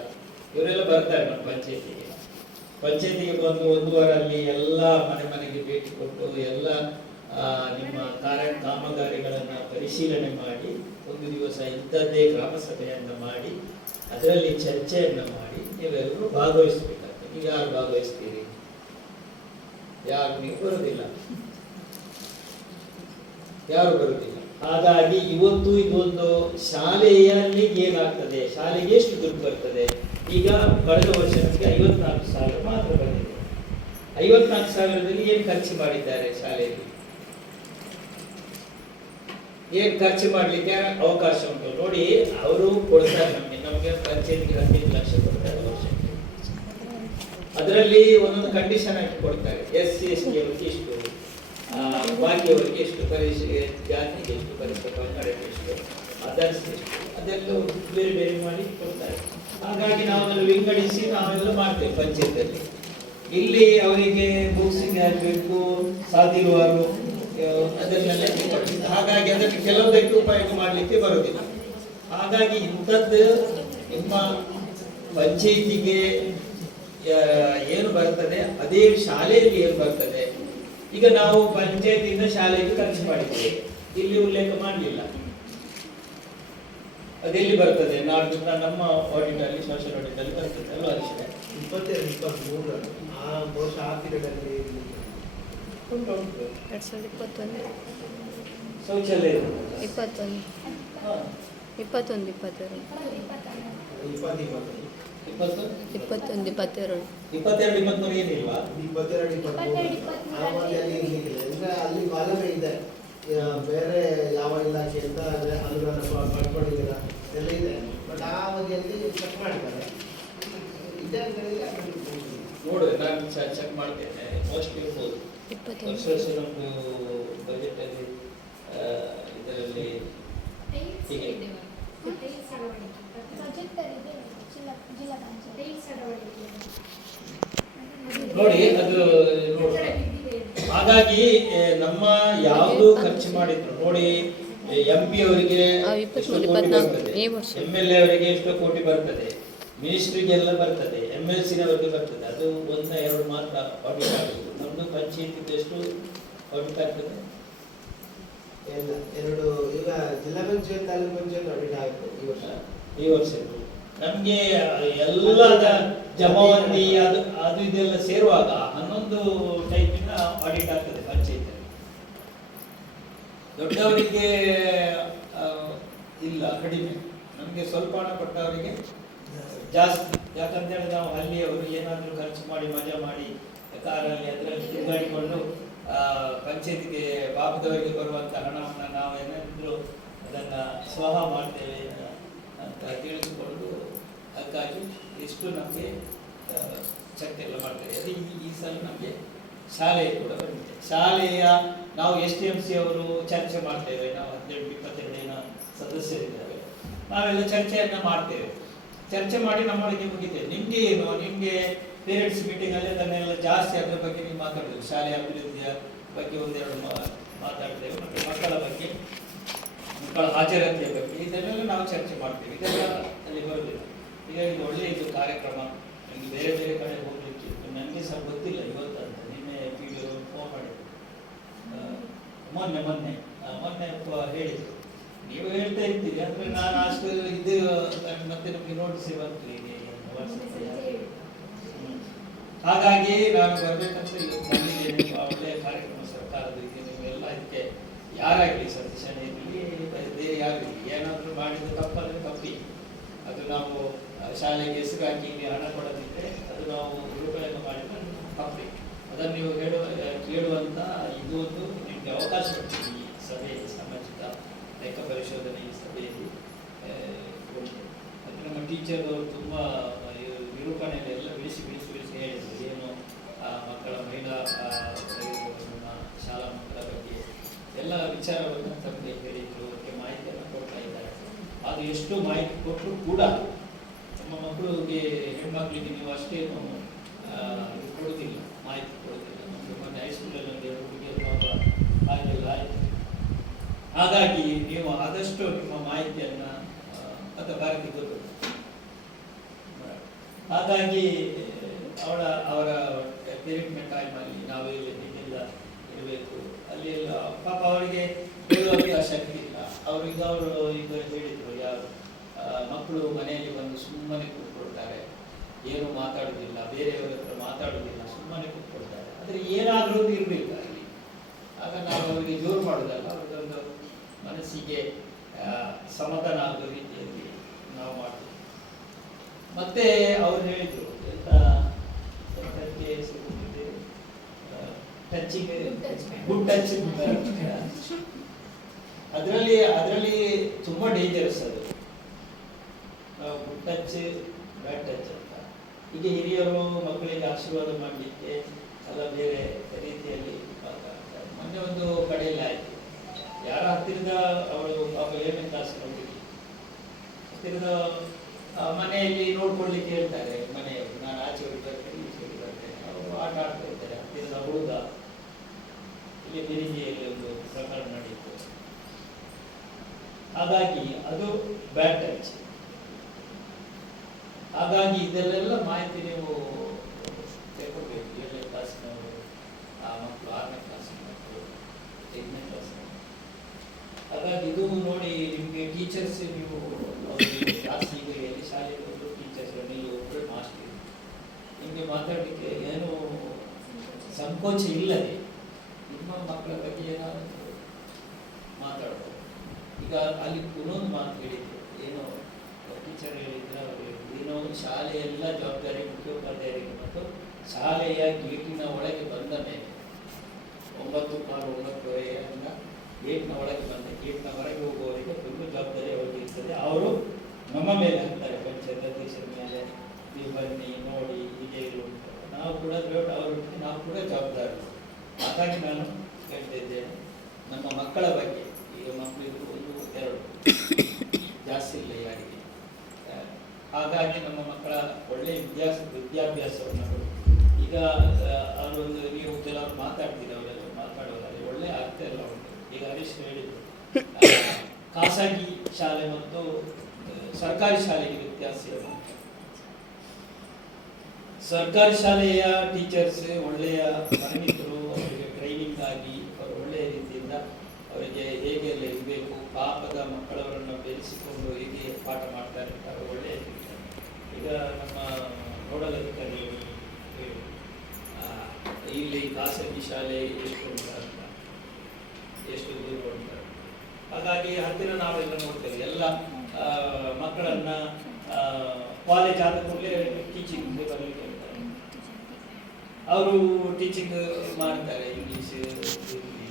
ಇವರೆಲ್ಲ ಬರ್ತಾರೆ ನಮ್ಮ ಪಂಚಾಯತಿಗೆ ಬಂದು 1 ವಾರಲ್ಲಿ ಎಲ್ಲ ಮನೆಗೆ ಭೇಟಿ ಕೊಟ್ಟು ಎಲ್ಲ ನಿಮ್ಮ ಕಾಮಗಾರಿಗಳನ್ನು ಪರಿಶೀಲನೆ ಮಾಡಿ, ಒಂದು ದಿವಸ ಇಂಥದ್ದೇ ಗ್ರಾಮ ಸಭೆಯನ್ನು ಮಾಡಿ ಅದರಲ್ಲಿ ಚರ್ಚೆಯನ್ನು ಮಾಡಿ ನೀವೆಲ್ಲರೂ ಭಾಗವಹಿಸಬೇಕಾಗ್ತದೆ. ನೀವು ಯಾರು ಭಾಗವಹಿಸ್ತೀರಿ? ನೀವು ಬರುವುದಿಲ್ಲ, ಯಾರು ಬರುವುದಿಲ್ಲ. ಹಾಗಾಗಿ ಇವತ್ತು ಇದೊಂದು ಶಾಲೆಯಲ್ಲಿ ಏನಾಗ್ತದೆ, ಶಾಲೆಗೆ ಎಷ್ಟು ದುಡ್ಡು ಬರ್ತದೆ. ಈಗ ಕಳೆದ ವರ್ಷ ನಮಗೆ 54,000 ಮಾತ್ರ ಬಂದಿದೆ. 54,000ದಲ್ಲಿ ಏನು ಖರ್ಚು ಮಾಡಿದ್ದಾರೆ ಶಾಲೆಯಲ್ಲಿ? ಏನು ಖರ್ಚು ಮಾಡ್ಲಿಕ್ಕೆ ಅವಕಾಶ ಉಂಟು ನೋಡಿ. ಅವರು ಕೊಡ್ತಾರೆ ನಮಗೆ ಪಂಚಾಯತ್ಗೆ 15 ಲಕ್ಷ ಕೊಡ್ತಾರೆ ವರ್ಷಕ್ಕೆ. ಅದರಲ್ಲಿ ಒಂದೊಂದು ಕಂಡೀಷನ್ ಹಾಕಿ ಕೊಡ್ತಾರೆ. SC ST ಅವರಿಗೆ ಇಷ್ಟು, ಬಾಕಿಯವರಿಗೆ ಎಷ್ಟು, ಜಾತಿಗೆ ಎಷ್ಟು, ಪರಿಸರ ಪಂಗಡಕ್ಕೆ ಎಷ್ಟು, ಅದರ್ಸ್ ಎಷ್ಟು, ಅದೆಲ್ಲ ಬೇರೆ ಬೇರೆ ಮಾಡಿ ಕೊಡ್ತಾರೆ. ಹಾಗಾಗಿ ನಾವು ಅದನ್ನು ವಿಂಗಡಿಸಿ ನಾವೆಲ್ಲ ಮಾಡ್ತೇವೆ ಪಂಚಾಯತ್ನಲ್ಲಿ. ಇಲ್ಲಿ ಅವರಿಗೆ ಬುಕ್ಸಿಗೆ ಆಗಬೇಕು, ಸಾಧಿರುವರು ಅದನ್ನೆಲ್ಲ ಕೊಡ್ತೀವಿ. ಹಾಗಾಗಿ ಅದಕ್ಕೆ ಕೆಲವುದಕ್ಕೆ ಉಪಯೋಗ ಮಾಡಲಿಕ್ಕೆ ಬರುವುದಿಲ್ಲ. ಹಾಗಾಗಿ ಇಂಥದ್ದು ನಿಮ್ಮ ಪಂಚಾಯತಿಗೆ ಏನು ಬರ್ತದೆ ಅದೇ ಶಾಲೆಯಲ್ಲಿ ಏನು ಬರ್ತದೆ. ಈಗ ನಾವು ಪಂಚಾಯತಿಯಿಂದ ಶಾಲೆಗೆ ಖರ್ಚು ಮಾಡಿದ್ದೇವೆ, ಇಲ್ಲಿ ಉಲ್ಲೇಖ ಮಾಡಲಿಲ್ಲ. ಅದೆಲ್ಲಿ ಬರ್ತದೆ? ನಮ್ಮ ಆಡಿಟ್ ಅಲ್ಲಿ, ಸೋಷಿಯಲ್ ಆಡಿಟ್ ಅಲ್ಲಿ ಬರ್ತದೆ ಅಲ್ವಾ? 22-23 ಆ ಬಹುಶಃ ಆ ಪೀರಿಯಡಲ್ಲಿ ಉಂಟು 2021 ಶೌಚಾಲಯ 21 22 22 ಏನಿಲ್ವಾ? 22-23 ಅಲ್ಲಿ ಕಾಲಮೇ ಇದೆ. ಬೇರೆ ಯಾವ ಇಲಾಖೆಯಿಂದ ಅನುದಾನ ಪಡ್ಕೊಂಡಿದ್ದೀರಾ ಎಲ್ಲ ಇದೆ. ಬಟ್ ಆ ಅವಧಿಯಲ್ಲಿ ಚೆಕ್ ಮಾಡ್ತಾರೆ. ನೋಡು, ನಾನು ಚೆಕ್ ಮಾಡ್ತೇನೆ. ಮೋಸ್ಟ್ಲಿ ಇರ್ಬೋದು. ವರ್ಷ ನಮ್ಮದು ಬಜೆಟ್ ಅಲ್ಲಿ ಇದರಲ್ಲಿ ಹೀಗೆ ನೋಡಿ ಅದು ನೋಡಿ. ಹಾಗಾಗಿ ನಮ್ಮ ಯಾವುದು ಖರ್ಚು ಮಾಡಿದ್ರು ನೋಡಿ, MP ಅವರಿಗೆ ಎಷ್ಟೋ ಕೋಟಿ ಬರ್ತದೆ, MLA ಅವರಿಗೆ ಎಷ್ಟೋ ಕೋಟಿ ಬರ್ತದೆ, ಮಿನಿಸ್ಟ್ರಿಗೆಲ್ಲ ಬರ್ತದೆ, MLC ನವರಿಗೆ ಬರ್ತದೆ. ಅದು 1-2 ಮಾತ್ರ ಆಡಿಟ್ ಆಗುವುದು. ನಮ್ದು ಪಂಚಾಯತ್ ಎಷ್ಟು ಆಡಿಟ್ ಆಗ್ತದೆ? ಎಲ್ಲ ಎರಡು ಈಗ ಜಿಲ್ಲಾ ಪಂಚಾಯತ್ ತಾಲೂಕು ಪಂಚಾಯತ್ ಆಡಿಟ್ ಆಯ್ತು ಈ ವರ್ಷ ನಮ್ಗೆ ಎಲ್ಲದ ಜಮಾವಣಿ ಅದು ಅದು ಇದೆಲ್ಲ ಸೇರುವಾಗ 11 ಟೈಪಿನ ಆಡಿಟ್ ಆಗ್ತದೆ ಪಂಚಾಯತ್. ದೊಡ್ಡವರಿಗೆ ಇಲ್ಲ, ಕಡಿಮೆ. ನಮ್ಗೆ ಸ್ವಲ್ಪ ಹಣ ಕೊಟ್ಟವರಿಗೆ ಜಾಸ್ತಿ. ಯಾಕಂತ ಹೇಳಿ ನಾವು ಹಳ್ಳಿಯವರು ಏನಾದ್ರೂ ಖರ್ಚು ಮಾಡಿ ಮಜಾ ಮಾಡಿ ಕಾರಲ್ಲಿ ಅದರಲ್ಲಿ ತಿರುಗಾಡಿಕೊಂಡು ಪಂಚಾಯತ್ಗೆ ಬಾಪದವರಿಗೆ ಬರುವಂತ ಹಣವನ್ನು ನಾವು ಏನಾದ್ರು ಅದನ್ನ ಸ್ವಹ ಮಾಡ್ತೇವೆ ಅಂತ ತಿಳಿದುಕೊಂಡು ಅದಕ್ಕಾಗಿ ಎಷ್ಟು ನಮಗೆ ಚೆಕ್ ಎಲ್ಲ ಮಾಡ್ತೇವೆ. ಅದೇ ಈ ಸಲ ನಮಗೆ ಶಾಲೆ ಕೂಡ ಬಂದಿದೆ. ಶಾಲೆಯ ನಾವು STMC ಅವರು ಚರ್ಚೆ ಮಾಡ್ತೇವೆ. ನಾವು 18-22 ಜನ ಸದಸ್ಯರಿದ್ದೇವೆ. ನಾವೆಲ್ಲ ಚರ್ಚೆಯನ್ನ ಮಾಡ್ತೇವೆ. ಚರ್ಚೆ ಮಾಡಿ ನಮ್ಮೊಳಗೆ ಮುಗಿತೇವೆ. ನಿಮ್ಗೆ ಏನು, ನಿಮ್ಗೆ ಪೇರೆಂಟ್ಸ್ ಮೀಟಿಂಗ್ ಅಲ್ಲಿ ಅದನ್ನೆಲ್ಲ ಜಾಸ್ತಿ ಅದ್ರ ಬಗ್ಗೆ ನೀವು ಮಾತಾಡ್ತೇವೆ. ಶಾಲೆಯ ಅಭಿವೃದ್ಧಿಯ ಬಗ್ಗೆ ಒಂದೆರಡು ಮಾತಾಡ್ತೇವೆ. ಮತ್ತೆ ಮಕ್ಕಳ ಬಗ್ಗೆ, ಮಕ್ಕಳ ಹಾಜರಾತಿಯ ಬಗ್ಗೆ ಇದನ್ನೆಲ್ಲ ನಾವು ಚರ್ಚೆ ಮಾಡ್ತೇವೆ. ಇದೆಲ್ಲ ಅಲ್ಲಿ ಬರುವುದಿಲ್ಲ. ಈಗ ಇದು ಒಳ್ಳೆಯ ಇದು ಕಾರ್ಯಕ್ರಮ. ನನಗೆ ಬೇರೆ ಬೇರೆ ಕಡೆ ಹೋಗ್ಲಿಕ್ಕೆ ನನಗೆ ಸಹ ಗೊತ್ತಿಲ್ಲ ಇವತ್ತು ಅಂತ. ನಿನ್ನೆ PDO ಫೋನ್ ಮಾಡಿದ್ರು, ಮೊನ್ನೆ ಹೇಳಿದ್ರು. ನೀವು ಹೇಳ್ತಾ ಇರ್ತೀರಿ ಅಂದ್ರೆ ನಾನು ಅಷ್ಟು ಇದು ಮತ್ತೆ ನಮಗೆ ನೋಟಿಸ್ ಬಂತು ಈಗ ಹಾಗಾಗಿ ನಾನು ಬರ್ಬೇಕಂತ ಬಂದಿದ್ದೇನೆ. ಒಳ್ಳೆಯ ಕಾರ್ಯಕ್ರಮ ಸರ್ಕಾರದ ಇದೆ. ನೀವೆಲ್ಲ ಇದಕ್ಕೆ ಯಾರಾಗಲಿ ಸತೀಶನೇ ಇರಲಿ ಬೇರೆ ಯಾರಿರಲಿ ಏನಾದರೂ ಮಾಡಿದ ತಪ್ಪಾದ್ರೆ ತಪ್ಪಿ ಅದು ನಾವು ಶಾಲೆಗೆ ಹೆಸರು ಹಾಕಿ ಹಣ ಕೊಡದಿದ್ದರೆ ಅದು ನಾವು ದುರುಪಯೋಗ ಮಾಡಿದ್ರೆ ತಪ್ಪಿ. ಅದನ್ನು ನೀವು ಕೇಳುವಂತ ಇದು ಒಂದು ನಿಮಗೆ ಅವಕಾಶ ಕೊಡ್ತೀವಿ ಈ ಸಭೆಯಲ್ಲಿ, ಸಾಮಾಜಿಕ ಲೆಕ್ಕ ಪರಿಶೋಧನೆ ಈ ಸಭೆಯಲ್ಲಿ. ಅದು ನಮ್ಮ ಟೀಚರ್ ಅವರು ತುಂಬ ನಿರೂಪಣೆಯಲ್ಲಿ ಎಲ್ಲ ಬಿಡಿಸಿ ಹೇಳಿದರು. ಏನು ಮಕ್ಕಳ ಮಹಿಳಾ ನಮ್ಮ ಶಾಲಾ ಮಕ್ಕಳ ಬಗ್ಗೆ ಎಲ್ಲ ವಿಚಾರವನ್ನು ತಮಗೆ ಹೇಳಿದ್ರು, ಅದಕ್ಕೆ ಮಾಹಿತಿಯನ್ನು ಕೊಡ್ತಾ ಇದ್ದಾರೆ. ಅದು ಎಷ್ಟು ಮಾಹಿತಿ ಕೊಟ್ಟರು ಕೂಡ ನಮ್ಮ ಮಕ್ಕಳಿಗೆ, ಹೆಣ್ಮಕ್ಳಿಗೆ ನೀವು ಅಷ್ಟೇನು ಕೊಡೋದಿಲ್ಲ, ಮಾಹಿತಿ ಕೊಡೋದಿಲ್ಲ. ನಮಗೆ ಮೊನ್ನೆ ಹೈಸ್ಕೂಲಲ್ಲಿ ಒಂದು 2 ಹುಡುಗಿಯರು ಪಾಪ ಹಾಗೆಲ್ಲ ಆಯಿತು. ಹಾಗಾಗಿ ನೀವು ಆದಷ್ಟು ನಿಮ್ಮ ಮಾಹಿತಿಯನ್ನು ಮತ್ತು ಭಾರತಿ ಗೊತ್ತು. ಹಾಗಾಗಿ ಅವರ ಟ್ರೀಟ್ಮೆಂಟ್ ಟೈಮಲ್ಲಿ ನಾವು ಹೇಗೆಲ್ಲ ಇರಬೇಕು ಅಲ್ಲಿ ಎಲ್ಲ ಪಾಪ ಅವರಿಗೆ ಹೇಳುವಾಗ ಶಕ್ತಿ ಇಲ್ಲ. ಅವರು ಈಗ ಹೇಳಿದರು, ಯಾರು ಮಕ್ಕಳು ಮನೆಯಲ್ಲಿ ಬಂದು ಸುಮ್ಮನೆ ಕೂತ್ಕೊಳ್ತಾರೆ, ಏನು ಮಾತಾಡೋದಿಲ್ಲ, ಬೇರೆಯವರ ಹತ್ರ ಮಾತಾಡೋದಿಲ್ಲ, ಸುಮ್ಮನೆ ಕೂತ್ಕೊಳ್ತಾರೆ. ಆದರೆ ಏನಾದರೂ ಇರಬೇಕು ಅಲ್ಲಿ. ಆಗ ನಾವು ಅವರಿಗೆ ಜೋರು ಮಾಡೋದಲ್ಲ, ಅವ್ರಿಗೊಂದು ಮನಸ್ಸಿಗೆ ಸಮಾಧಾನ ಆಗೋ ರೀತಿಯಲ್ಲಿ ನಾವು ಮಾಡ್ತೀವಿ. ಮತ್ತೆ ಅವ್ರು ಹೇಳಿದ್ರು ಗುಡ್ ಟಚ್, ಅದರಲ್ಲಿ ತುಂಬಾ ಡೇಂಜರಸ್ ಅದು. ಗುಡ್ ಟಚ್, ಬ್ಯಾಡ್ ಟಚ್ ಅಂತ. ಈಗ ಹಿರಿಯರು ಮಕ್ಕಳಿಗೆ ಆಶೀರ್ವಾದ ಮಾಡಲಿಕ್ಕೆ ಎಲ್ಲ ಬೇರೆ ರೀತಿಯಲ್ಲಿ ಮಾತಾಡ್ತಾರೆ. ಮೊನ್ನೆ ಒಂದು ಕಡೆಯಲ್ಲಿ ಆಯ್ತು, ಯಾರ ಹತ್ತಿರದ ಅವಳು ಪಾಪ 7ನೇ ಕ್ಲಾಸ್ ನೋಡಿದ್ವಿ, ಹತ್ತಿರದ ಮನೆಯಲ್ಲಿ ನೋಡ್ಕೊಳ್ಳಿಕ್ಕೆ ಹೇಳ್ತಾರೆ ಮನೆಯವರು. ನಾನು ಆಚೆ ಹೋಗಿ ಬರ್ತೇನೆ, ಈಚೆ ಹೋಗಿ ಬರ್ತೇನೆ. ಅವರು ಆಟ ಆಡ್ತಾ ಇರ್ತಾರೆ. ಹತ್ತಿರದ ಹುಡುಗ ಇಲ್ಲಿ ಬಿರಿಂಜಿಯಲ್ಲಿ ಒಂದು ಪ್ರಕರಣ ನಡೆಯಿತು. ಹಾಗಾಗಿ ಅದು ಬ್ಯಾಡ್ ಟಚ್. ಹಾಗಾಗಿ ಇದೆಲ್ಲ ಮಾಹಿತಿ ನೀವು ತಗೊಳ್ಬೇಕು. 7ನೇ ಕ್ಲಾಸಿನವರು, ಆ ಮಕ್ಕಳು 6ನೇ ಕ್ಲಾಸಿನ ಮಕ್ಕಳು, 5ನೇ ಕ್ಲಾಸಿನ. ಹಾಗಾಗಿ ಇದು ನೋಡಿ ನಿಮಗೆ ಟೀಚರ್ಸ್, ನೀವು ಕ್ಲಾಸಿಗೆ ಶಾಲೆಗೆ ಒಂದು ಟೀಚರ್ಸ್, ನೀವು ಒಬ್ಬರು ಮಾಸ್ಟರ್, ನಿಮಗೆ ಮಾತಾಡಲಿಕ್ಕೆ ಏನು ಸಂಕೋಚ ಇಲ್ಲದೆ ನಿಮ್ಮ ಮಕ್ಕಳ ಬಗ್ಗೆ ಏನಾದರೂ ಮಾತಾಡ್ಬೋದು. ಈಗ ಅಲ್ಲಿ ಇನ್ನೊಂದು ಮಾತು ಹೇಳಿದ್ರು, ಏನೋ ಟೀಚರ್ ಹೇಳಿದ್ರೆ ಅವರು ಏನೋ ಶಾಲೆಯೆಲ್ಲ ಜವಾಬ್ದಾರಿ ಮುಖ್ಯೋಪಾಧ್ಯಾಯರಿಗೆ ಮತ್ತು ಶಾಲೆಯ ಗೇಟಿನ ಒಳಗೆ ಬಂದ ಮೇಲೆ 9:15 ಗೇಟ್ನ ಒಳಗೆ ಬಂದ ಗೇಟ್ನ ಹೊರಗೆ ಹೋಗುವವರಿಗೆ ತುಂಬ ಜವಾಬ್ದಾರಿ ಅವರಿಗೆ ಇರ್ತದೆ. ಅವರು ನಮ್ಮ ಮೇಲೆ ಹಾಕ್ತಾರೆ, ಪಂಚಾಯತ್ ಅಧ್ಯಕ್ಷರ ಮೇಲೆ, ನೀವು ಬನ್ನಿ ನೋಡಿ ಹೀಗೆ ಇರುವಂತ. ನಾವು ಕೂಡ ಅವರೊಟ್ಟಿಗೆ ನಾವು ಕೂಡ ಜವಾಬ್ದಾರಿ. ಹಾಗಾಗಿ ನಾನು ಹೇಳ್ತಿದ್ದೇನೆ ನಮ್ಮ ಮಕ್ಕಳ ಬಗ್ಗೆ. ಈಗ ಮಕ್ಕಳಿಗೂ 1-2 ಜಾಸ್ತಿ ಇಲ್ಲ ಯಾರಿಗೆ. ಹಾಗಾಗಿ ನಮ್ಮ ಮಕ್ಕಳ ಒಳ್ಳೆಯ ವಿದ್ಯಾಭ್ಯಾಸವನ್ನು ಈಗ ಅವರೊಂದು ನೀವು ಕೆಲವರು ಮಾತಾಡ್ತೀರಿ, ಅವರೆಲ್ಲ ಮಾತಾಡೋದ್ರಲ್ಲಿ ಒಳ್ಳೆಯ ಅರ್ಥ ಎಲ್ಲ ಉಂಟು. ಈಗ ಹರೀಶ್ ಹೇಳಿದ್ರು, ಖಾಸಗಿ ಶಾಲೆ ಮತ್ತು ಸರ್ಕಾರಿ ಶಾಲೆಗೆ ವ್ಯತ್ಯಾಸ ಇದೆ. ಸರ್ಕಾರಿ ಶಾಲೆಯ ಟೀಚರ್ಸ್ ಒಳ್ಳೆಯ ಪರಿಣಿತರು, ಅವರಿಗೆ ಟ್ರೈನಿಂಗ್ ಆಗಿ ಅವರು ಒಳ್ಳೆಯ ರೀತಿಯಿಂದ ಅವರಿಗೆ ಹೇಗೆ ಎಲ್ಲ ಇರಬೇಕು, ಪಾಪದ ಮಕ್ಕಳವರನ್ನು ಬೆಳೆಸಿಕೊಂಡು ಹೇಗೆ ಪಾಠ ಮಾಡ್ತಾರೆ ಅಂತ ಒಳ್ಳೆಯ ಈಗ ನಮ್ಮ ನೋಡಲ್ ಅಧಿಕಾರಿಗಳು ಇಲ್ಲಿ ಖಾಸಗಿ ಶಾಲೆ ಎಷ್ಟು ಉಂಟಂತ, ಎಷ್ಟು ದೂರ ಉಂಟು. ಹಾಗಾಗಿ ಹತ್ತಿರ ನಾವೆಲ್ಲ ನೋಡ್ತೇವೆ ಎಲ್ಲ ಮಕ್ಕಳನ್ನ ಕಾಲೇಜ್ ಆದ ಕೂಡಲೇ ಟೀಚಿಂಗ್ ಬರಲಿಕ್ಕೆ ಹೇಳ್ತಾರೆ. ಅವರು ಟೀಚಿಂಗ್ ಮಾಡ್ತಾರೆ ಇಂಗ್ಲೀಷ್.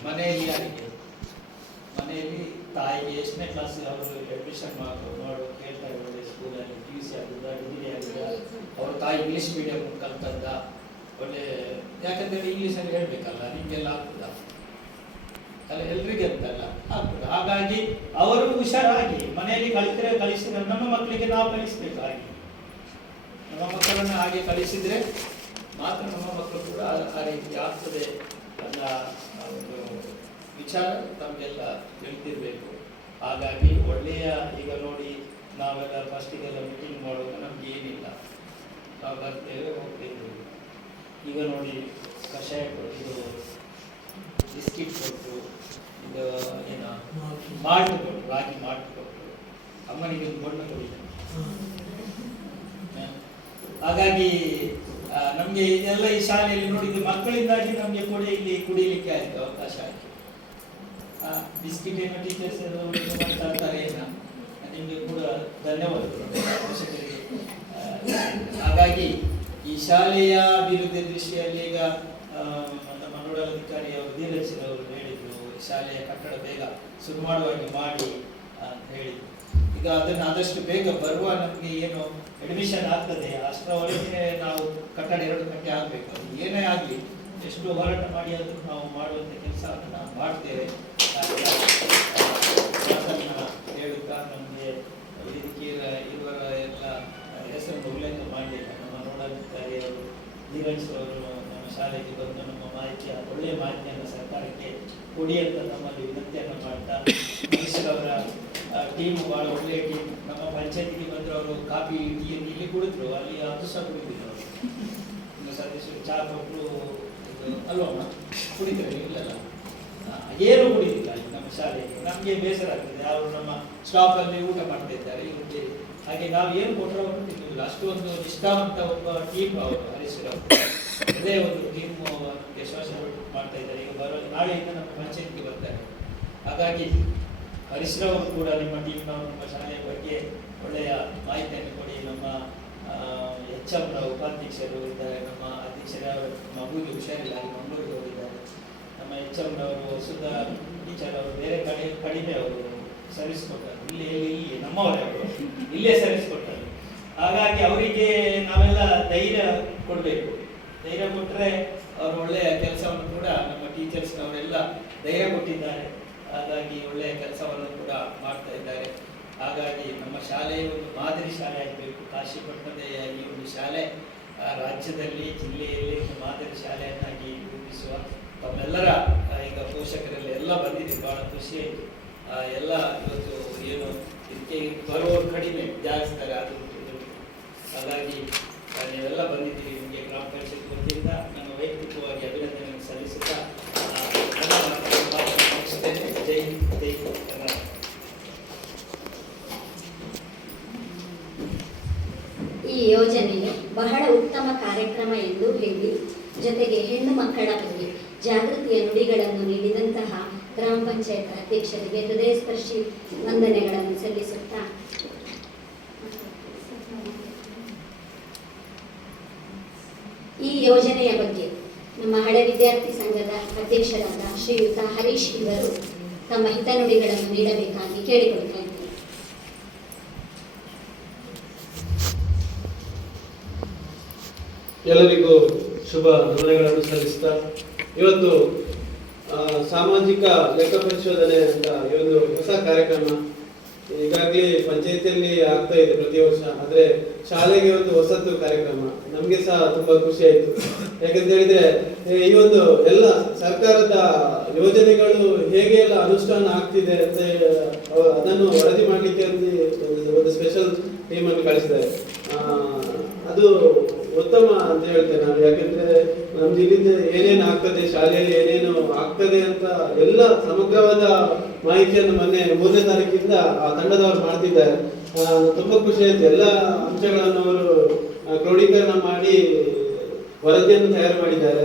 ಮನೆಯಲ್ಲಿ ಯಾರಿಗೆ, ಮನೆಯಲ್ಲಿ ತಾಯಿಗೆ ಎಷ್ಟನೇ ಕ್ಲಾಸ್ ಅವರು ಅಡ್ಮಿಷನ್ ಮಾಡೋ ಕೇಳ್ತಾರೆ, ಒಳ್ಳೆ ಸ್ಕೂಲಲ್ಲಿ PUC ಆಗಿದ್ದ, ಡಿಗ್ರಿ ಆಗಿದ್ದ, ಅವ್ರ ತಾಯಿ ಇಂಗ್ಲೀಷ್ ಮೀಡಿಯಂ ಕಲ್ತದ್ದ, ಒಳ್ಳೆ, ಯಾಕಂದ್ರೆ ಇಂಗ್ಲೀಷಲ್ಲಿ ಹೇಳ್ಬೇಕಲ್ಲ, ನಿಮಗೆಲ್ಲ ಆಗ್ತದ ಅಲ್ಲ, ಎಲ್ರಿಗೆ ಅಂತಲ್ಲ ಆಗ್ತದ. ಹಾಗಾಗಿ ಅವರು ಹುಷಾರಾಗಿ ಮನೆಯಲ್ಲಿ ಕಲಿಸಿದ್ರೆ ನಮ್ಮ ಮಕ್ಕಳಿಗೆ ನಾವು ಕಲಿಸ್ಬೇಕು. ಹಾಗೆ ನಮ್ಮ ಮಕ್ಕಳನ್ನ ಹಾಗೆ ಕಲಿಸಿದ್ರೆ ಮಾತ್ರ ನಮ್ಮ ಮಕ್ಕಳು ಕೂಡ ಆ ರೀತಿ ಆಗ್ತದೆ ಅನ್ನೋ ಒಂದು ವಿಚಾರ ನಮಗೆಲ್ಲ ತಿಳಿದಿರಬೇಕು. ಹಾಗಾಗಿ ಒಳ್ಳೆಯ, ಈಗ ನೋಡಿ ನಾವೆಲ್ಲ ಫಸ್ಟಿಗೆಲ್ಲ ಮೀಟಿಂಗ್ ಮಾಡುವಾಗ ನಮ್ಗೆ ಏನಿಲ್ಲ, ನಾವು ಬರ್ತೇವೆ ಹೋಗ್ತೇವೆ. ಈಗ ನೋಡಿ ಕಷಾಯ ಕೊಟ್ಟು, ಬಿಸ್ಕಿಟ್ ಕೊಟ್ಟು, ಇದು ಏನು ಮಾಲ್ಟ್ ಕೊಟ್ಟು, ರಾಗಿ ಮಾಲ್ಟ್ ಕೊಟ್ಟು, ಅಮ್ಮನಿಗೆ ಒಂದು ಬಣ್ಣ ಕೊಡಿದೆ. ಹಾಗಾಗಿ ನಮ್ಗೆ ಇದೆಲ್ಲ ಈ ಶಾಲೆಯಲ್ಲಿ ನೋಡಿದ್ದು ಮಕ್ಕಳಿಂದಾಗಿ ನಮ್ಗೆ ಕೂಡ ಇಲ್ಲಿ ಕುಡಿಲಿಕ್ಕೆ ಆಯ್ತು ಅವಕಾಶ ಆಯ್ತು. ಬಿಸ್ಕಿಟ್ ಏನೋ ಟೀಚರ್ಸ್ ತರ್ತಾರೆ, ನಿಮಗೆ ಕೂಡ ಧನ್ಯವಾದಗಳು ಪೋಷಕರಿಗೆ. ಹಾಗಾಗಿ ಈ ಶಾಲೆಯ ಅಭಿವೃದ್ಧಿ ದೃಷ್ಟಿಯಲ್ಲಿ ಈಗ ನಮ್ಮ ನೋಡಲ್ ಅಧಿಕಾರಿ ಅವರು ಧೀರಜ್ ಅವರು ಹೇಳಿದ್ರು, ಶಾಲೆಯ ಕಟ್ಟಡ ಬೇಗ ಶುರು ಮಾಡುವಾಗಿ ಮಾಡಿ ಅಂತ ಹೇಳಿದ್ರು. ಈಗ ಅದನ್ನು ಆದಷ್ಟು ಬೇಗ ಬರುವ ನಮಗೆ ಏನು ಅಡ್ಮಿಷನ್ ಆಗ್ತದೆ ಅಷ್ಟರವರೆಗೆ ನಾವು ಕಟ್ಟಡ 2 ಗಂಟೆ ಆಗಬೇಕು. ಅದು ಏನೇ ಆಗಲಿ, ಎಷ್ಟು ಹೋರಾಟ ಮಾಡಿ ಆದರೂ ನಾವು ಮಾಡುವಂಥ ಕೆಲಸವನ್ನು ನಾವು ಮಾಡ್ತೇವೆ. ಹೇಳುತ್ತಾ ನಮಗೆ ಇದಕ್ಕೆ ಇವರ ಎಲ್ಲ ಹೆಸರನ್ನು ಉಲ್ಲೇಖ ಮಾಡಲಿಲ್ಲ. ನಮ್ಮ ನೋಡಲಿದ್ದಾರೆ ಅವರು ಧೀರಜ್ ಅವರು ನಮ್ಮ ಶಾಲೆಗೆ ಬಂದು ನಮ್ಮ ಒಳ್ಳೆಯ ಮಾಹಿತಿಯನ್ನು ಸರ್ಕಾರಕ್ಕೆ ಕೊಡಿ ಅಂತ ನಮ್ಮಲ್ಲಿ ವಿನಂತಿಯನ್ನು ಮಾಡ್ತಾ, ಅವರ ಟೀಮ್ ಬಹಳ ಒಳ್ಳೆಯ ಟೀಮ್. ನಮ್ಮ ಪಂಚಾಯತಿಗೆ ಬಂದರು, ಅವರು ಕಾಫಿ ಟೀಯನ್ನು ಇಲ್ಲಿ ಕುಡಿದ್ರು, ಅಲ್ಲಿ ಅದು ಸಹ ಕುಡಿದಿದ್ರು. ಅವರು ಇನ್ನು ಸದಸ್ಯರು ಚಹಾ ಕೊಟ್ಟರು, ಅಲ್ವಮ್ಮ ಕುಡಿತಾರೆ, ಇಲ್ಲಲ್ಲ ಏನು ಕುಡಿದಿಲ್ಲ ನಮ್ಮ ಶಾಲೆಗೆ. ನಮಗೆ ಬೇಸರ ಆಗ್ತದೆ, ಅವರು ನಮ್ಮ ಸ್ಟಾಫಲ್ಲಿ ಊಟ ಮಾಡ್ತಾ ಇದ್ದಾರೆ ಇವತ್ತು. ಹಾಗೆ ನಾವು ಏನು ಕೊಟ್ಟರು ಅವರು ತಿನ್ನುವುದಿಲ್ಲ. ಅಷ್ಟೊಂದು ನಿಷ್ಠಾವಂತ ಒಬ್ಬ ಟೀಮ್ ಅವರು, ಹರೀಶ್ ಅವರು. ಅದೇ ಒಂದು ಟೀಮ್ ನಮಗೆ ಸೋಷಲ್ ಮಾಡ್ತಾ ಇದ್ದಾರೆ. ಈಗ ಬರೋ ನಾಳೆಯಿಂದ ನಮ್ಮ ಪಂಚಾಯತ್ಗೆ ಬರ್ತಾರೆ. ಹಾಗಾಗಿ ಹರೀಶ್ ಅವರು ಕೂಡ ನಿಮ್ಮ ಟೀಮ್ನವರು ನಮ್ಮ ಶಾಲೆಯ ಬಗ್ಗೆ ಒಳ್ಳೆಯ ಮಾಹಿತಿಯನ್ನು ಕೊಡಿ. ನಮ್ಮ HM ಉಪಾಧ್ಯಕ್ಷರು ಇದ್ದಾರೆ, ನಮ್ಮ ಅಧ್ಯಕ್ಷರ ಮಗುವಿಗೆ ಹುಷಾರಿಲ್ಲ, ಮಂಗಳೂರಿಗೆ ಹೋಗಿದ್ದಾರೆ. ನಮ್ಮ HM ಸುಧಾ ಟೀಚರ್ ಅವರು ಬೇರೆ ಕಡಿಮೆ ಅವರು ಸರ್ವಿಸ್ ಕೊಟ್ಟರು, ಇಲ್ಲಿ ನಮ್ಮವರೇ ಅವರು ಇಲ್ಲೇ ಸರ್ವಿಸ್ ಕೊಟ್ಟರು. ಹಾಗಾಗಿ ಅವರಿಗೆ ನಾವೆಲ್ಲ ಧೈರ್ಯ ಕೊಡಬೇಕು. ಧೈರ್ಯ ಕೊಟ್ಟರೆ ಅವರು ಒಳ್ಳೆಯ ಕೆಲಸವನ್ನು ಕೂಡ, ನಮ್ಮ ಟೀಚರ್ಸ್ನವರೆಲ್ಲ ಧೈರ್ಯ ಕೊಟ್ಟಿದ್ದಾರೆ. ಹಾಗಾಗಿ ಒಳ್ಳೆಯ ಕೆಲಸವನ್ನು ಕೂಡ ಮಾಡ್ತಾ ಇದ್ದಾರೆ. ಹಾಗಾಗಿ ನಮ್ಮ ಶಾಲೆ ಒಂದು ಮಾದರಿ ಶಾಲೆ ಆಗಬೇಕು. ಕಾಶಿಪಟ್ಟಣದ ಈ ಒಂದು ಶಾಲೆ ರಾಜ್ಯದಲ್ಲಿ, ಜಿಲ್ಲೆಯಲ್ಲಿ ಒಂದು ಮಾದರಿ ಶಾಲೆಯನ್ನಾಗಿ ರೂಪಿಸುವ ತಮ್ಮೆಲ್ಲರ ಈಗ ಪೋಷಕರಲ್ಲಿ ಎಲ್ಲ ಬಂದಿದೆ, ಬಹಳ ಖುಷಿ ಆಯಿತು. ಎಲ್ಲ ಇವತ್ತು ಏನು ಇದಕ್ಕೆ ಬರುವವರು ಕಡಿಮೆ ವಿದ್ಯಾರ್ಥಿಸ್ತಾರೆ, ಅದು ಹಾಗಾಗಿ ನೀವೆಲ್ಲ ಬಂದಿದ್ದೀವಿ. ನಿಮಗೆ ಗ್ರಾಮ ಪಂಚಾಯತ್ ವತಿಯಿಂದ ನನ್ನ ವೈಯಕ್ತಿಕವಾಗಿ ಅಭಿನಂದನೆ ಸಲ್ಲಿಸುತ್ತಾ ಜೈ ಜೈ ಕನ್ನಡ. ಈ ಯೋಜನೆಯು ಬಹಳ ಉತ್ತಮ ಕಾರ್ಯಕ್ರಮ ಎಂದು ಹೇಳಿ, ಜೊತೆಗೆ ಹೆಣ್ಣು ಮಕ್ಕಳ ಬಗ್ಗೆ ಜಾಗೃತಿಯ ನುಡಿಗಳನ್ನು ನೀಡಿದಂತಹ ಗ್ರಾಮ ಪಂಚಾಯತ್ ಅಧ್ಯಕ್ಷರಿಗೆ ಹೃದಯಸ್ಪರ್ಶಿ ವಂದನೆಗಳನ್ನು ಸಲ್ಲಿಸುತ್ತಾ, ಈ ಯೋಜನೆಯ ಬಗ್ಗೆ ನಮ್ಮ ಹಳೆ ವಿದ್ಯಾರ್ಥಿ ಸಂಘದ ಅಧ್ಯಕ್ಷರಾದ ಶ್ರೀಯುತ ಹರೀಶ್ ಇವರು ತಮ್ಮ ಹಿತನುಡಿಗಳನ್ನು ನೀಡಬೇಕಾಗಿ ಕೇಳಿಕೊಳ್ತಾ ಇದ್ದಾರೆ. ಎಲ್ಲರಿಗೂ ಶುಭ ನಮನಗಳನ್ನು ಸಲ್ಲಿಸ್ತಾ, ಇವತ್ತು ಸಾಮಾಜಿಕ ಲೆಕ್ಕ ಪರಿಶೋಧನೆ ಅಂತ ಈ ಒಂದು ಹೊಸ ಕಾರ್ಯಕ್ರಮ ಈಗಾಗಲೇ ಪಂಚಾಯತಿಯಲ್ಲಿ ಆಗ್ತಾ ಇದೆ ಪ್ರತಿ ವರ್ಷ. ಆದ್ರೆ ಶಾಲೆಗೆ ಒಂದು ಹೊಸತು ಕಾರ್ಯಕ್ರಮ, ನಮ್ಗೆ ಸಹ ತುಂಬಾ ಖುಷಿ ಆಯ್ತು. ಯಾಕಂತ ಹೇಳಿದ್ರೆ ಈ ಒಂದು ಎಲ್ಲ ಸರ್ಕಾರದ ಯೋಜನೆಗಳು ಹೇಗೆ ಎಲ್ಲ ಅನುಷ್ಠಾನ ಆಗ್ತಿದೆ ಅಂತ ಅದನ್ನು ವರದಿ ಮಾಡ್ಲಿಕ್ಕೆ ಒಂದು ಸ್ಪೆಷಲ್ ಟೀಮ್ ಅನ್ನು ಕಳಿಸಿದ್ದಾರೆ. ಅದು ಉತ್ತಮ ಅಂತ ಹೇಳ್ತೇನೆ ನಾನು. ಯಾಕಂದ್ರೆ ನಮ್ದು ಇಲ್ಲಿಂದ ಏನೇನು ಆಗ್ತದೆ, ಶಾಲೆಯಲ್ಲಿ ಏನೇನು ಆಗ್ತದೆ ಅಂತ ಎಲ್ಲ ಸಮಗ್ರವಾದ ಮಾಹಿತಿಯನ್ನು ಮೊನ್ನೆ 3ನೇ ತಾರೀಕಿಂದ ಆ ತಂಡದವರು ಮಾಡ್ತಿದ್ದಾರೆ. ತುಂಬಾ ಖುಷಿ ಆಯ್ತು. ಎಲ್ಲ ಅಂಶಗಳನ್ನು ಅವರು ಕ್ರೋಢೀಕರಣ ಮಾಡಿ ವರದಿಯನ್ನು ತಯಾರು ಮಾಡಿದ್ದಾರೆ.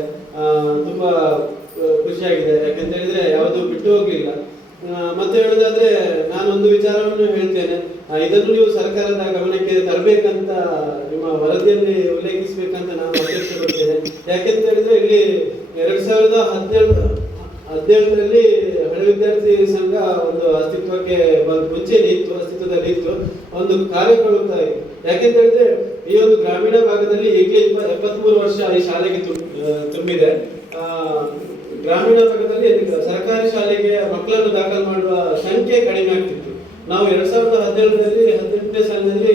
ತುಂಬಾ ಖುಷಿಯಾಗಿದೆ. ಯಾಕಂತ ಹೇಳಿದ್ರೆ ಯಾವುದು ಬಿಟ್ಟು ಹೋಗ್ಲಿಲ್ಲ. ಮತ್ತೆ ಹೇಳುದಾದ್ರೆ ನಾನೊಂದು ವಿಚಾರವನ್ನು ಹೇಳ್ತೇನೆ, ಇದನ್ನು ನೀವು ಸರ್ಕಾರದ ಗಮನಕ್ಕೆ ತರಬೇಕಂತ ನಿಮ್ಮ ವರದಿಯಲ್ಲಿ ಉಲ್ಲೇಖಿಸಬೇಕಂತ ನಾನು ಅಪೇಕ್ಷೆ ಪಡ್ತೇನೆ. ಯಾಕೆಂತ ಹೇಳಿದ್ರೆ ಇಲ್ಲಿ 2017ರಲ್ಲಿ ಹಳೆ ವಿದ್ಯಾರ್ಥಿ ಸಂಘ ಒಂದು ಅಸ್ತಿತ್ವಕ್ಕೆ ಅಸ್ತಿತ್ವದಲ್ಲಿ ಇತ್ತು, ಒಂದು ಕಾರ್ಯಪ್ರವೃತ್ತ ಆಯಿತು. ಯಾಕೆಂತ ಹೇಳಿದ್ರೆ ಈ ಒಂದು ಗ್ರಾಮೀಣ ಭಾಗದಲ್ಲಿ ಈಗಲೇ 73 ವರ್ಷ ಈ ಶಾಲೆಗೆ ತುಂಬಿದೆ. ಗ್ರಾಮೀಣ ಭಾಗದಲ್ಲಿ ಸರ್ಕಾರಿ ಶಾಲೆಗೆ ಮಕ್ಕಳನ್ನು ದಾಖಲು ಮಾಡುವ ಸಂಖ್ಯೆ ಕಡಿಮೆ ಆಗ್ತಿತ್ತು. ನಾವು 2017ನೇ ಸಾಲಿನಲ್ಲಿ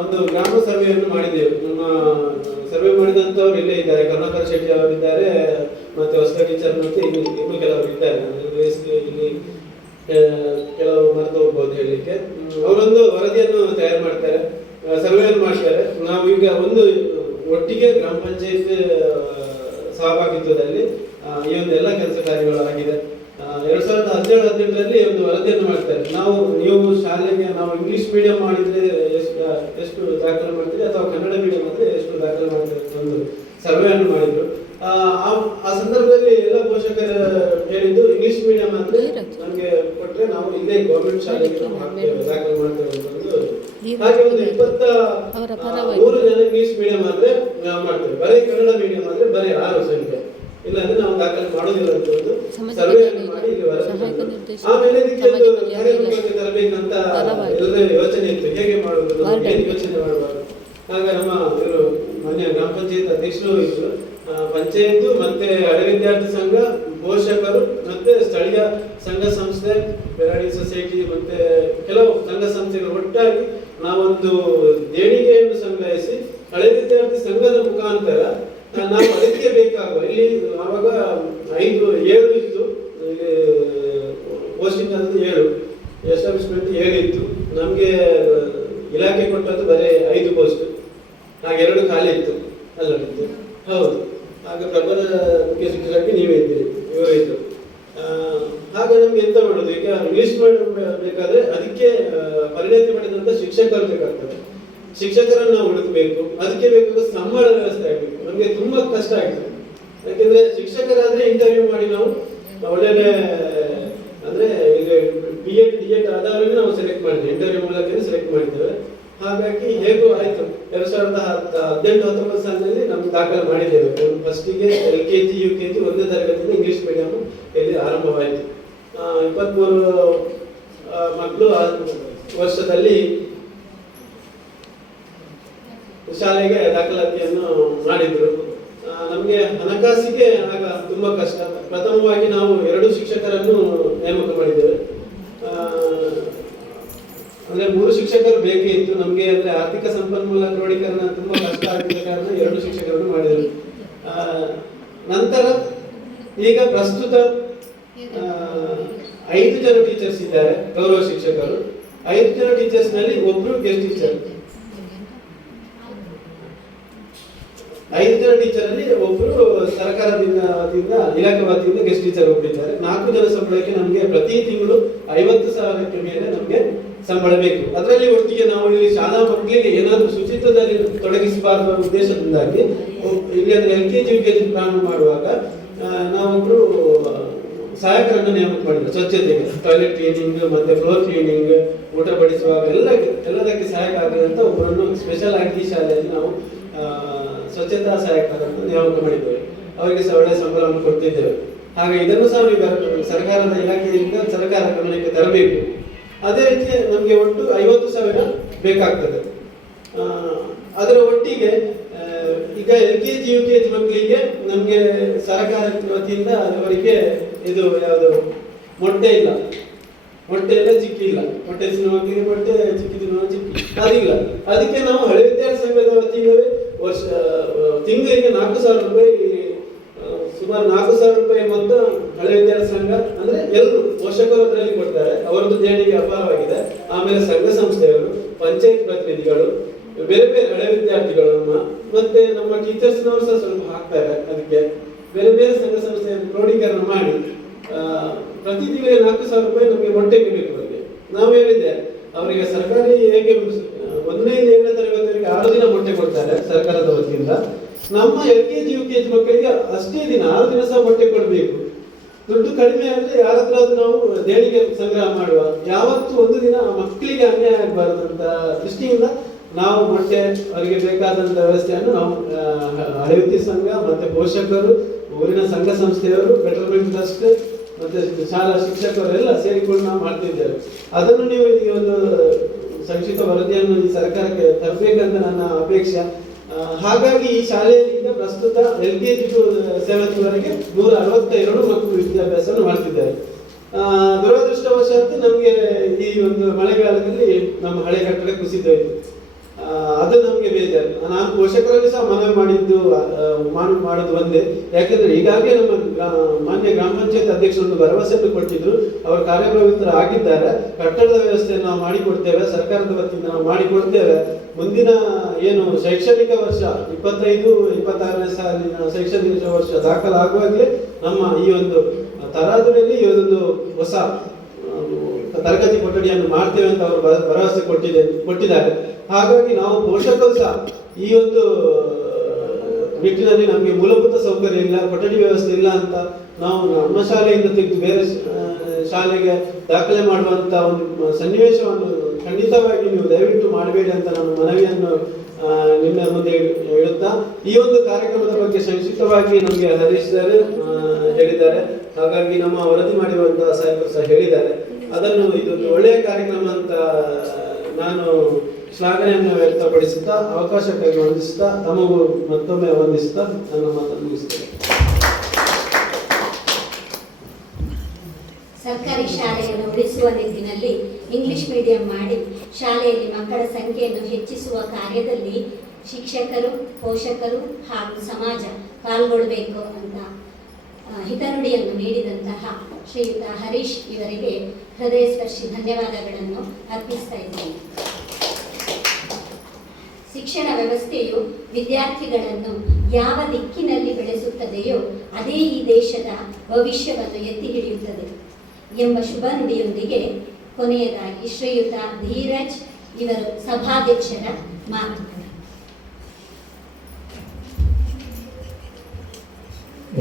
ಒಂದು ಗ್ರಾಮ ಸರ್ವೆಯನ್ನು ಮಾಡಿದ್ದೇವೆ. ನಮ್ಮ ಸರ್ವೆ ಮಾಡಿದಂತವ್ರು ಇಲ್ಲೇ ಇದ್ದಾರೆ, ಕರುಣಾಕರ್ ಶೆಟ್ಟಿ ಅವರಿದ್ದಾರೆ, ಮತ್ತೆ ಹೊಸದಾಗಿ ಚರ್ಮತಿ ಇನ್ನೂ ಕೆಲವರು ಇದ್ದಾರೆ. ಇಲ್ಲಿ ಕೆಲವು ಮರೆತು ಹೋಗ್ಬೋದು ಹೇಳಲಿಕ್ಕೆ. ಅವರೊಂದು ವರದಿಯನ್ನು ತಯಾರು ಮಾಡ್ತಾರೆ, ಸರ್ವೆಯನ್ನು ಮಾಡ್ತಾರೆ. ನಾವು ಈಗ ಒಂದು ಒಟ್ಟಿಗೆ ಗ್ರಾಮ ಪಂಚಾಯತ್ ಸಹಭಾಗಿತ್ವದಲ್ಲಿ ಈ ಒಂದು ಎಲ್ಲ ಕೆಲಸ ಕಾರ್ಯಗಳು ಆಗಿದೆ. 2017-18ರಲ್ಲಿ ಒಂದು ವರದಿಯನ್ನು ಮಾಡ್ತಾರೆ. ನೀವು ಶಾಲೆಗೆ ನಾವು ಇಂಗ್ಲಿಷ್ ಮೀಡಿಯಂ ಮಾಡಿದ್ರೆ ಎಷ್ಟು ದಾಖಲೆ ಮಾಡ್ತೀರಿ ಅಥವಾ ಕನ್ನಡ ಮೀಡಿಯಂ ಅಂದ್ರೆ ಎಷ್ಟು ದಾಖಲೆ ಮಾಡ್ತೀರಿ ಅಂತ ಒಂದು ಸರ್ವೆಯನ್ನು ಮಾಡಿದ್ರು. ಆ ಸಂದರ್ಭದಲ್ಲಿ ಎಲ್ಲ ಪೋಷಕರು ಹೇಳಿದ್ದು ಇಂಗ್ಲಿಷ್ ಮೀಡಿಯಂ ಅಂದ್ರೆ ನಮ್ಗೆ ಕೊಟ್ರೆ ನಾವು ಇಲ್ಲೇ ಗೌರ್ಮೆಂಟ್ ಶಾಲೆಗೆ ದಾಖಲೆ ಮಾಡ್ತೇವೆ ಅಂತ ಒಂದು. ಹಾಗೆ ಒಂದು 23 ಜನ ಇಂಗ್ಲಿಷ್ ಮೀಡಿಯಂ ಆದ್ರೆ ನಾವು ಮಾಡ್ತೇವೆ, ಬರೀ ಕನ್ನಡ ಮೀಡಿಯಂ ಆದ್ರೆ ಬರೀ 6 ಸಂಖ್ಯೆ, ಇಲ್ಲಾಂದ್ರೆ ನಾವು ದಾಖಲೆ ಮಾಡೋದಿಲ್ಲ ಅಂತ ಒಂದು ಸರ್ವೆಯನ್ನು ಮಾಡಿ ಇಲ್ಲಿ ಆಮೇಲೆ ಇದಕ್ಕೆ ಒಂದು ಕಾರ್ಯಕ್ರಮಕ್ಕೆ ತರಬೇಕಂತ ಎಲ್ಲರ ಯೋಚನೆ ಇತ್ತು, ಹೇಗೆ ಮಾಡುವುದು, ಏನು ಯೋಚನೆ ಮಾಡಬಾರ್ದು. ಆಗ ನಮ್ಮ ಇವರು ಮೊನ್ನೆ ಗ್ರಾಮ ಪಂಚಾಯತ್ ಅಧ್ಯಕ್ಷರು ಇದ್ರು, ಪಂಚಾಯತ್ ಮತ್ತೆ ಹಳೆ ವಿದ್ಯಾರ್ಥಿ ಸಂಘ, ಪೋಷಕರು ಮತ್ತೆ ಸ್ಥಳೀಯ ಸಂಘ ಸಂಸ್ಥೆ, ಬೆರಾಡಿ ಸೊಸೈಟಿ ಮತ್ತೆ ಕೆಲವು ಸಂಘ ಸಂಸ್ಥೆಗಳು ಒಟ್ಟಾಗಿ ನಾವೊಂದು ದೇಣಿಗೆಯನ್ನು ಸಂಗ್ರಹಿಸಿ ಹಳೆ ವಿದ್ಯಾರ್ಥಿ ಸಂಘದ ಮುಖಾಂತರ ನಾವು ಅದಕ್ಕೆ ಬೇಕಾಗುವ ಇಲ್ಲಿ ಆವಾಗ 7 ಇತ್ತು, ಪೋಸ್ಟಿಂಗ್ ಅನ್ನೋದು 7, ಎಸ್ಟಾಬ್ಲಿಷ್ಮೆಂಟ್ 7 ಇತ್ತು. ನಮಗೆ ಇಲಾಖೆ ಕೊಟ್ಟದ್ದು ಬರೀ 5 ಪೋಸ್ಟ್, ಹಾಗೆ 2 ಖಾಲಿ ಇತ್ತು ಅಲ್ಲಿತ್ತು. ಹೌದು, ಆಗ ಪ್ರಬಲ ಮುಖ್ಯ ಶಿಕ್ಷಕರಾಗಿ ನೀವೇ ಇದ್ದೀರಿ, ಇವರೇ ಇತ್ತು. ಹಾಗೆ ನಮ್ಗೆ ಎಂತ ಮಾಡೋದು, ಈಗ ಇಂಗ್ಲಿಷ್ ಮಾಡಬೇಕಾದ್ರೆ ಅದಕ್ಕೆ ಪರಿಣತಿ ಪಡೆದಂತ ಶಿಕ್ಷಕರು ಬೇಕಾಗ್ತದೆ. ಶಿಕ್ಷಕರನ್ನು ನಾವು ಹುಡುಕಬೇಕು, ಅದಕ್ಕೆ ಬೇಕಾದ ಸಂಬಳ ವ್ಯವಸ್ಥೆ ಆಗಬೇಕು. ನಮಗೆ ತುಂಬಾ ಕಷ್ಟ ಆಗ್ತದೆ. ಯಾಕೆಂದ್ರೆ ಶಿಕ್ಷಕರಾದ್ರೆ ಇಂಟರ್ವ್ಯೂ ಮಾಡಿ ನಾವು ಒಳ್ಳೆ ಅಂದ್ರೆ ಈಗ B.Ed D.Ed ಆದವರಿಗೆ ನಾವು ಸೆಲೆಕ್ಟ್ ಮಾಡಿದ್ದೇವೆ, ಇಂಟರ್ವ್ಯೂ ಮೂಲಕ ಸೆಲೆಕ್ಟ್ ಮಾಡಿದ್ದೇವೆ. ಹಾಗಾಗಿ ಹೇಗೂ ಆಯ್ತು. 2018-19 ಸಾಲಿನಲ್ಲಿ ನಮ್ಗೆ ದಾಖಲೆ ಮಾಡಿದ್ದೇವೆ. ಫಸ್ಟಿಗೆ LKG UKG 1ನೇ ತರಗತಿಯಿಂದ ಇಂಗ್ಲಿಷ್ ಮೀಡಿಯಂ ಇಲ್ಲಿ ಆರಂಭವಾಯಿತು. 23 ಮಕ್ಕಳು ಆ ವರ್ಷದಲ್ಲಿ ಶಾಲೆಗೆ ದಾಖಲಾತಿಯನ್ನು ಮಾಡಿದ್ರು. ನಮಗೆ ಹಣಕಾಸಿಗೆ ಆಗ ತುಂಬಾ ಕಷ್ಟ. ಪ್ರಥಮವಾಗಿ ನಾವು 2 ಶಿಕ್ಷಕರನ್ನು ನೇಮಕ ಮಾಡಿದ್ದೇವೆ. ಅಂದ್ರೆ 3 ಶಿಕ್ಷಕರು ಬೇಕೇ ಇತ್ತು ನಮ್ಗೆ. ಅಂದ್ರೆ ಆರ್ಥಿಕ ಸಂಪನ್ಮೂಲ ಕ್ರೋಢೀಕರಣ ತುಂಬಾ ಕಷ್ಟ ಆಗಿದ್ದ ಕಾರಣ 2 ಶಿಕ್ಷಕರನ್ನು ಮಾಡಿದರು. ನಂತರ ಈಗ ಪ್ರಸ್ತುತ 5 ಜನ ಟೀಚರ್ಸ್ ಇದ್ದಾರೆ, ಗೌರವ ಶಿಕ್ಷಕರು. 5 ಜನ ಟೀಚರ್ಸ್ ನಲ್ಲಿ ಒಬ್ರು ಗೆಸ್ಟ್ ಟೀಚರ್. 5 ಜನ ಟೀಚರ್ ಅಲ್ಲಿ ಒಬ್ರು ಸರ್ಕಾರದಿಂದ ಇಲಾಖೆ ವತಿಯಿಂದ ಗೆಸ್ಟ್ ಟೀಚರ್ ಒಬ್ಬರಿದ್ದಾರೆ. 4 ಜನ ಸಂಬಳಕ್ಕೆ ನಮಗೆ ಪ್ರತಿ ತಿಂಗಳು 50,000ಕ್ಕೆ ಮೇಲೆ ನಮಗೆ ಸಂಬಳ ಬೇಕು. ಅದರಲ್ಲಿ ಒಟ್ಟಿಗೆ ನಾವು ಇಲ್ಲಿ ಶಾಲಾ ಮಕ್ಕಳಿಗೆ ಏನಾದರೂ ಶುಚಿತ್ವದಲ್ಲಿ ತೊಡಗಿಸಬಾರದು ಉದ್ದೇಶದಿಂದಾಗಿ ಇಲ್ಲಿ ಅಂದ್ರೆ LKG UKG ಪ್ರಾರಂಭ ಮಾಡುವಾಗ ನಾವೊಬ್ರು ಸಹಾಯಕರನ್ನು ನೇಮಕ ಮಾಡಿದ್ರು. ಸ್ವಚ್ಛತೆಗೆ, ಟಾಯ್ಲೆಟ್ ಕ್ಲೀನಿಂಗ್ ಮತ್ತೆ ಫ್ಲೋರ್ ಕ್ಲೀನಿಂಗ್, ಊಟ ಬಡಿಸುವಾಗ ಎಲ್ಲದಕ್ಕೆ ಸಹಾಯಕ ಆಗದಂತ ಒಬ್ಬರನ್ನು ಸ್ಪೆಷಲ್ ಆಗಿ ಈ ಶಾಲೆಯಲ್ಲಿ ನಾವು ಸ್ವಚ್ಛತಾ ಸಹಾಯಕರನ್ನು ನೇಮಕ ಮಾಡಿದ್ದೇವೆ. ಅವರಿಗೆ ಸಹ ಒಳ್ಳೆಯ ಸಂಬಳವನ್ನು ಕೊಡ್ತಿದ್ದೇವೆ. ಹಾಗೆ ಇದನ್ನು ಸಹ ಸರ್ಕಾರದ ಇಲಾಖೆಯಿಂದ ಸರ್ಕಾರ ಗಮನಕ್ಕೆ ತರಬೇಕು. ಅದೇ ರೀತಿ ನಮಗೆ ಒಟ್ಟು 50,000 ಬೇಕಾಗ್ತದೆ. ಅದರ ಒಟ್ಟಿಗೆ ಈಗ LKG UKG ಮಕ್ಕಳಿಗೆ ನಮಗೆ ಸರ್ಕಾರ ವತಿಯಿಂದ ಅವರಿಗೆ ಇದು ಯಾವುದು ಮೊಟ್ಟೆ ಇಲ್ಲ, ಚಿಕ್ಕಿ ಇಲ್ಲ. ಮೊಟ್ಟೆ ತಿನ್ನುವ ಮಕ್ಕಳಿಗೆ ಮೊಟ್ಟೆ, ಚಿಕ್ಕಿ ತಿನ್ನುವ ಚಿಕ್ಕಿ ಅದಿಲ್ಲ. ಅದಕ್ಕೆ ನಾವು ಹಳೆ ವಿದ್ಯಾರ್ಥಿ ಸಂಘದ ವತಿಗೆ ತಿಂಗಳಿಗೆ 4,000 ರೂಪಾಯಿ, ಸುಮಾರು 4,000 ರೂಪಾಯಿ ಮೊತ್ತ ಹಳೆ ವಿದ್ಯಾರ್ಥಿ ಸಂಘ ಅಂದ್ರೆ ಎಲ್ಲರೂ ಪೋಷಕರು ಅದರಲ್ಲಿ ಕೊಡ್ತಾರೆ. ಅವರದ್ದು ದೇಣಿಗೆ ಅಪಾರವಾಗಿದೆ. ಆಮೇಲೆ ಸಂಘ ಸಂಸ್ಥೆಗಳು, ಪಂಚಾಯತ್ ಪ್ರತಿನಿಧಿಗಳು, ಬೇರೆ ಬೇರೆ ಹಳೆ ವಿದ್ಯಾರ್ಥಿಗಳು, ಮತ್ತೆ ಪ್ರತಿ ತಿಂಗಳಿಗೆ 4,000 ರೂಪಾಯಿ ನಮಗೆ ಮೊಟ್ಟೆಗೆ ಬೇಕು ಅವರಿಗೆ. ನಾವು ಹೇಳಿದೆ ಅವರಿಗೆ ಸರ್ಕಾರಿ ಹೇಗೆ 1ನೇಯಿಂದ 7ನೇ ತರಗತಿವರೆಗೆ 6 ದಿನ ಮೊಟ್ಟೆ ಕೊಡ್ತಾರೆ ಸರ್ಕಾರದ ವತಿಯಿಂದ. ನಮ್ಮ LKG UKG ಮಕ್ಕಳಿಗೆ ಅಷ್ಟೇ ದಿನ 6 ದಿನ ಸಹ ಮೊಟ್ಟೆ ಕೊಡಬೇಕು. ದುಡ್ಡು ಕಡಿಮೆ ಆದರೆ ಯಾರ ಹತ್ರ ನಾವು ದೇಣಿಗೆ ಸಂಗ್ರಹ ಮಾಡುವ, ಯಾವತ್ತೂ ಒಂದು ದಿನ ಮಕ್ಕಳಿಗೆ ಅನ್ಯಾಯ ಆಗಬಾರದು ಅಂತ ದೃಷ್ಟಿಯಿಂದ ನಾವು ಮೊಟ್ಟೆ ಅವರಿಗೆ ಬೇಕಾದಂಥ ವ್ಯವಸ್ಥೆಯನ್ನು ನಾವು ಹಳೆಯುತ್ತಿ ಸಂಘ ಮತ್ತೆ ಪೋಷಕರು, ಊರಿನ ಸಂಘ ಸಂಸ್ಥೆಯವರು, ಬೆಟರ್ಮೆಂಟ್ ಟ್ರಸ್ಟ್ ಮತ್ತೆ ಶಾಲಾ ಶಿಕ್ಷಕರೆಲ್ಲ ಸೇರಿಕೊಂಡು ನಾವು ಮಾಡ್ತಿದ್ದೇವೆ. ಅದನ್ನು ನೀವು ಈ ಒಂದು ಸಂಕ್ಷಿಪ್ತ ವರದಿಯನ್ನು ಈ ಸರ್ಕಾರಕ್ಕೆ ತರಬೇಕಂತ ನನ್ನ ಅಪೇಕ್ಷೆ. ಹಾಗಾಗಿ ಈ ಶಾಲೆಯಿಂದ ಪ್ರಸ್ತುತ LKG to 7th ವರೆಗೆ 162 ಮಕ್ಕಳು ವಿದ್ಯಾಭ್ಯಾಸವನ್ನು ಮಾಡ್ತಿದ್ದಾರೆ. ದುರದೃಷ್ಟವಶಾತ್ ನಮಗೆ ಈ ಒಂದು ಮಳೆಗಾಲದಲ್ಲಿ ನಮ್ಮ ಹಳೆ ಕಟ್ಟಡ ಕುಸಿದೋಯ್ತು. ಅದು ನಮಗೆ ಬೇಜಾರು. ನಾನು ಪೋಷಕರಲ್ಲಿ ಸಹ ಮನವಿ ಮಾಡೋದು ಒಂದೇ, ಯಾಕೆಂದ್ರೆ ಈಗಾಗಲೇ ನಮ್ಮ ಮಾನ್ಯ ಗ್ರಾಮ ಪಂಚಾಯತ್ ಅಧ್ಯಕ್ಷರನ್ನು ಭರವಸೆಯನ್ನು ಕೊಟ್ಟಿದ್ರು, ಅವರು ಕಾರ್ಯಪ್ರವೃತ್ತರು ಆಗಿದ್ದಾರೆ. ಕಟ್ಟಡದ ವ್ಯವಸ್ಥೆಯನ್ನು ನಾವು ಮಾಡಿಕೊಡ್ತೇವೆ, ಸರ್ಕಾರದ ವತಿಯಿಂದ ನಾವು ಮಾಡಿಕೊಡ್ತೇವೆ. ಮುಂದಿನ ಏನು ಶೈಕ್ಷಣಿಕ ವರ್ಷ 25-26ನೇ ಸಾಲಿನ ಶೈಕ್ಷಣಿಕ ವರ್ಷ ದಾಖಲಾಗುವಾಗಲೇ ನಮ್ಮ ಈ ಒಂದು ತರಾತುರಿಯಲ್ಲಿ ಈ ಒಂದು ಹೊಸ ತರಗತಿ ಕೊಠಡಿಯನ್ನು ಮಾಡ್ತೇವೆ ಅಂತ ಅವರು ಭರವಸೆ ಕೊಟ್ಟಿದ್ದಾರೆ. ಹಾಗಾಗಿ ನಾವು ಪೋಷಕರು ಸಹ ಈ ಒಂದು ನಿಟ್ಟಿನಲ್ಲಿ ನಮಗೆ ಮೂಲಭೂತ ಸೌಕರ್ಯ ಇಲ್ಲ, ಕೊಠಡಿ ವ್ಯವಸ್ಥೆ ಇಲ್ಲ ಅಂತ ನಾವು ನಮ್ಮ ಶಾಲೆಯಿಂದ ತೆಗೆದು ಬೇರೆ ಶಾಲೆಗೆ ದಾಖಲೆ ಮಾಡುವಂತ ಒಂದು ಸನ್ನಿವೇಶವನ್ನು ಖಂಡಿತವಾಗಿ ನೀವು ದಯವಿಟ್ಟು ಮಾಡಬೇಡಿ ಅಂತ ನಾನು ಮನವಿಯನ್ನು ನಿಮ್ಮ ಮುಂದೆ ಹೇಳುತ್ತಾ, ಈ ಒಂದು ಕಾರ್ಯಕ್ರಮದ ಬಗ್ಗೆ ಸಂಕ್ಷಿಪ್ತವಾಗಿ ನಮಗೆ ಹರೀಶ್ ಸರ್ ಹೇಳಿದ್ದಾರೆ. ಹಾಗಾಗಿ ನಮ್ಮ ವರದಿ ಮಾಡಿರುವಂತಹ ಸಾಹೇಬರು ಸಹ ಹೇಳಿದ್ದಾರೆ. ಅದನ್ನು ಇದೊಂದು ಒಳ್ಳೆಯ ಕಾರ್ಯಕ್ರಮ ಅಂತ ನಾನು ಶ್ಲಾಘನೆಯನ್ನು ವ್ಯಕ್ತಪಡಿಸುತ್ತಾ, ಅವಕಾಶಕ್ಕಾಗಿ ವಂದಿಸುತ್ತಾ, ತಮಗೂ ಮತ್ತೊಮ್ಮೆ ವಂದಿಸುತ್ತಾ ನನ್ನ ಮಾತನ್ನು ಮುಗಿಸ್ತೇನೆ. ಸರ್ಕಾರಿ ಶಾಲೆಯನ್ನು ಉಳಿಸುವ ನಿಟ್ಟಿನಲ್ಲಿ ಇಂಗ್ಲಿಷ್ ಮೀಡಿಯಂ ಮಾಡಿ ಶಾಲೆಯಲ್ಲಿ ಮಕ್ಕಳ ಸಂಖ್ಯೆಯನ್ನು ಹೆಚ್ಚಿಸುವ ಕಾರ್ಯದಲ್ಲಿ ಶಿಕ್ಷಕರು, ಪೋಷಕರು ಹಾಗೂ ಸಮಾಜ ಪಾಲ್ಗೊಳ್ಳಬೇಕು ಅಂತ ಹಿತನುಡಿಯನ್ನು ನೀಡಿದಂತಹ ಶ್ರೀಯುತ ಹರೀಶ್ ಇವರಿಗೆ ಹೃದಯ ಸ್ಪರ್ಶಿ ಧನ್ಯವಾದಗಳನ್ನು ಅರ್ಪಿಸ್ತಾ ಇದ್ದೇನೆ. ಶಿಕ್ಷಣ ವ್ಯವಸ್ಥೆಯು ವಿದ್ಯಾರ್ಥಿಗಳನ್ನು ಯಾವ ದಿಕ್ಕಿನಲ್ಲಿ ಬೆಳೆಸುತ್ತದೆಯೋ ಅದೇ ಈ ದೇಶದ ಭವಿಷ್ಯವನ್ನು ಎತ್ತಿ ಹಿಡಿಯುತ್ತದೆ ಎಂಬ ಶುಭ ನುಡಿಯೊಂದಿಗೆ ಕೊನೆಯದಾಗಿ ಶ್ರೀಯುತ ಧೀರಜ್ ಇವರು ಸಭಾಧ್ಯಕ್ಷರ ಮಾತು.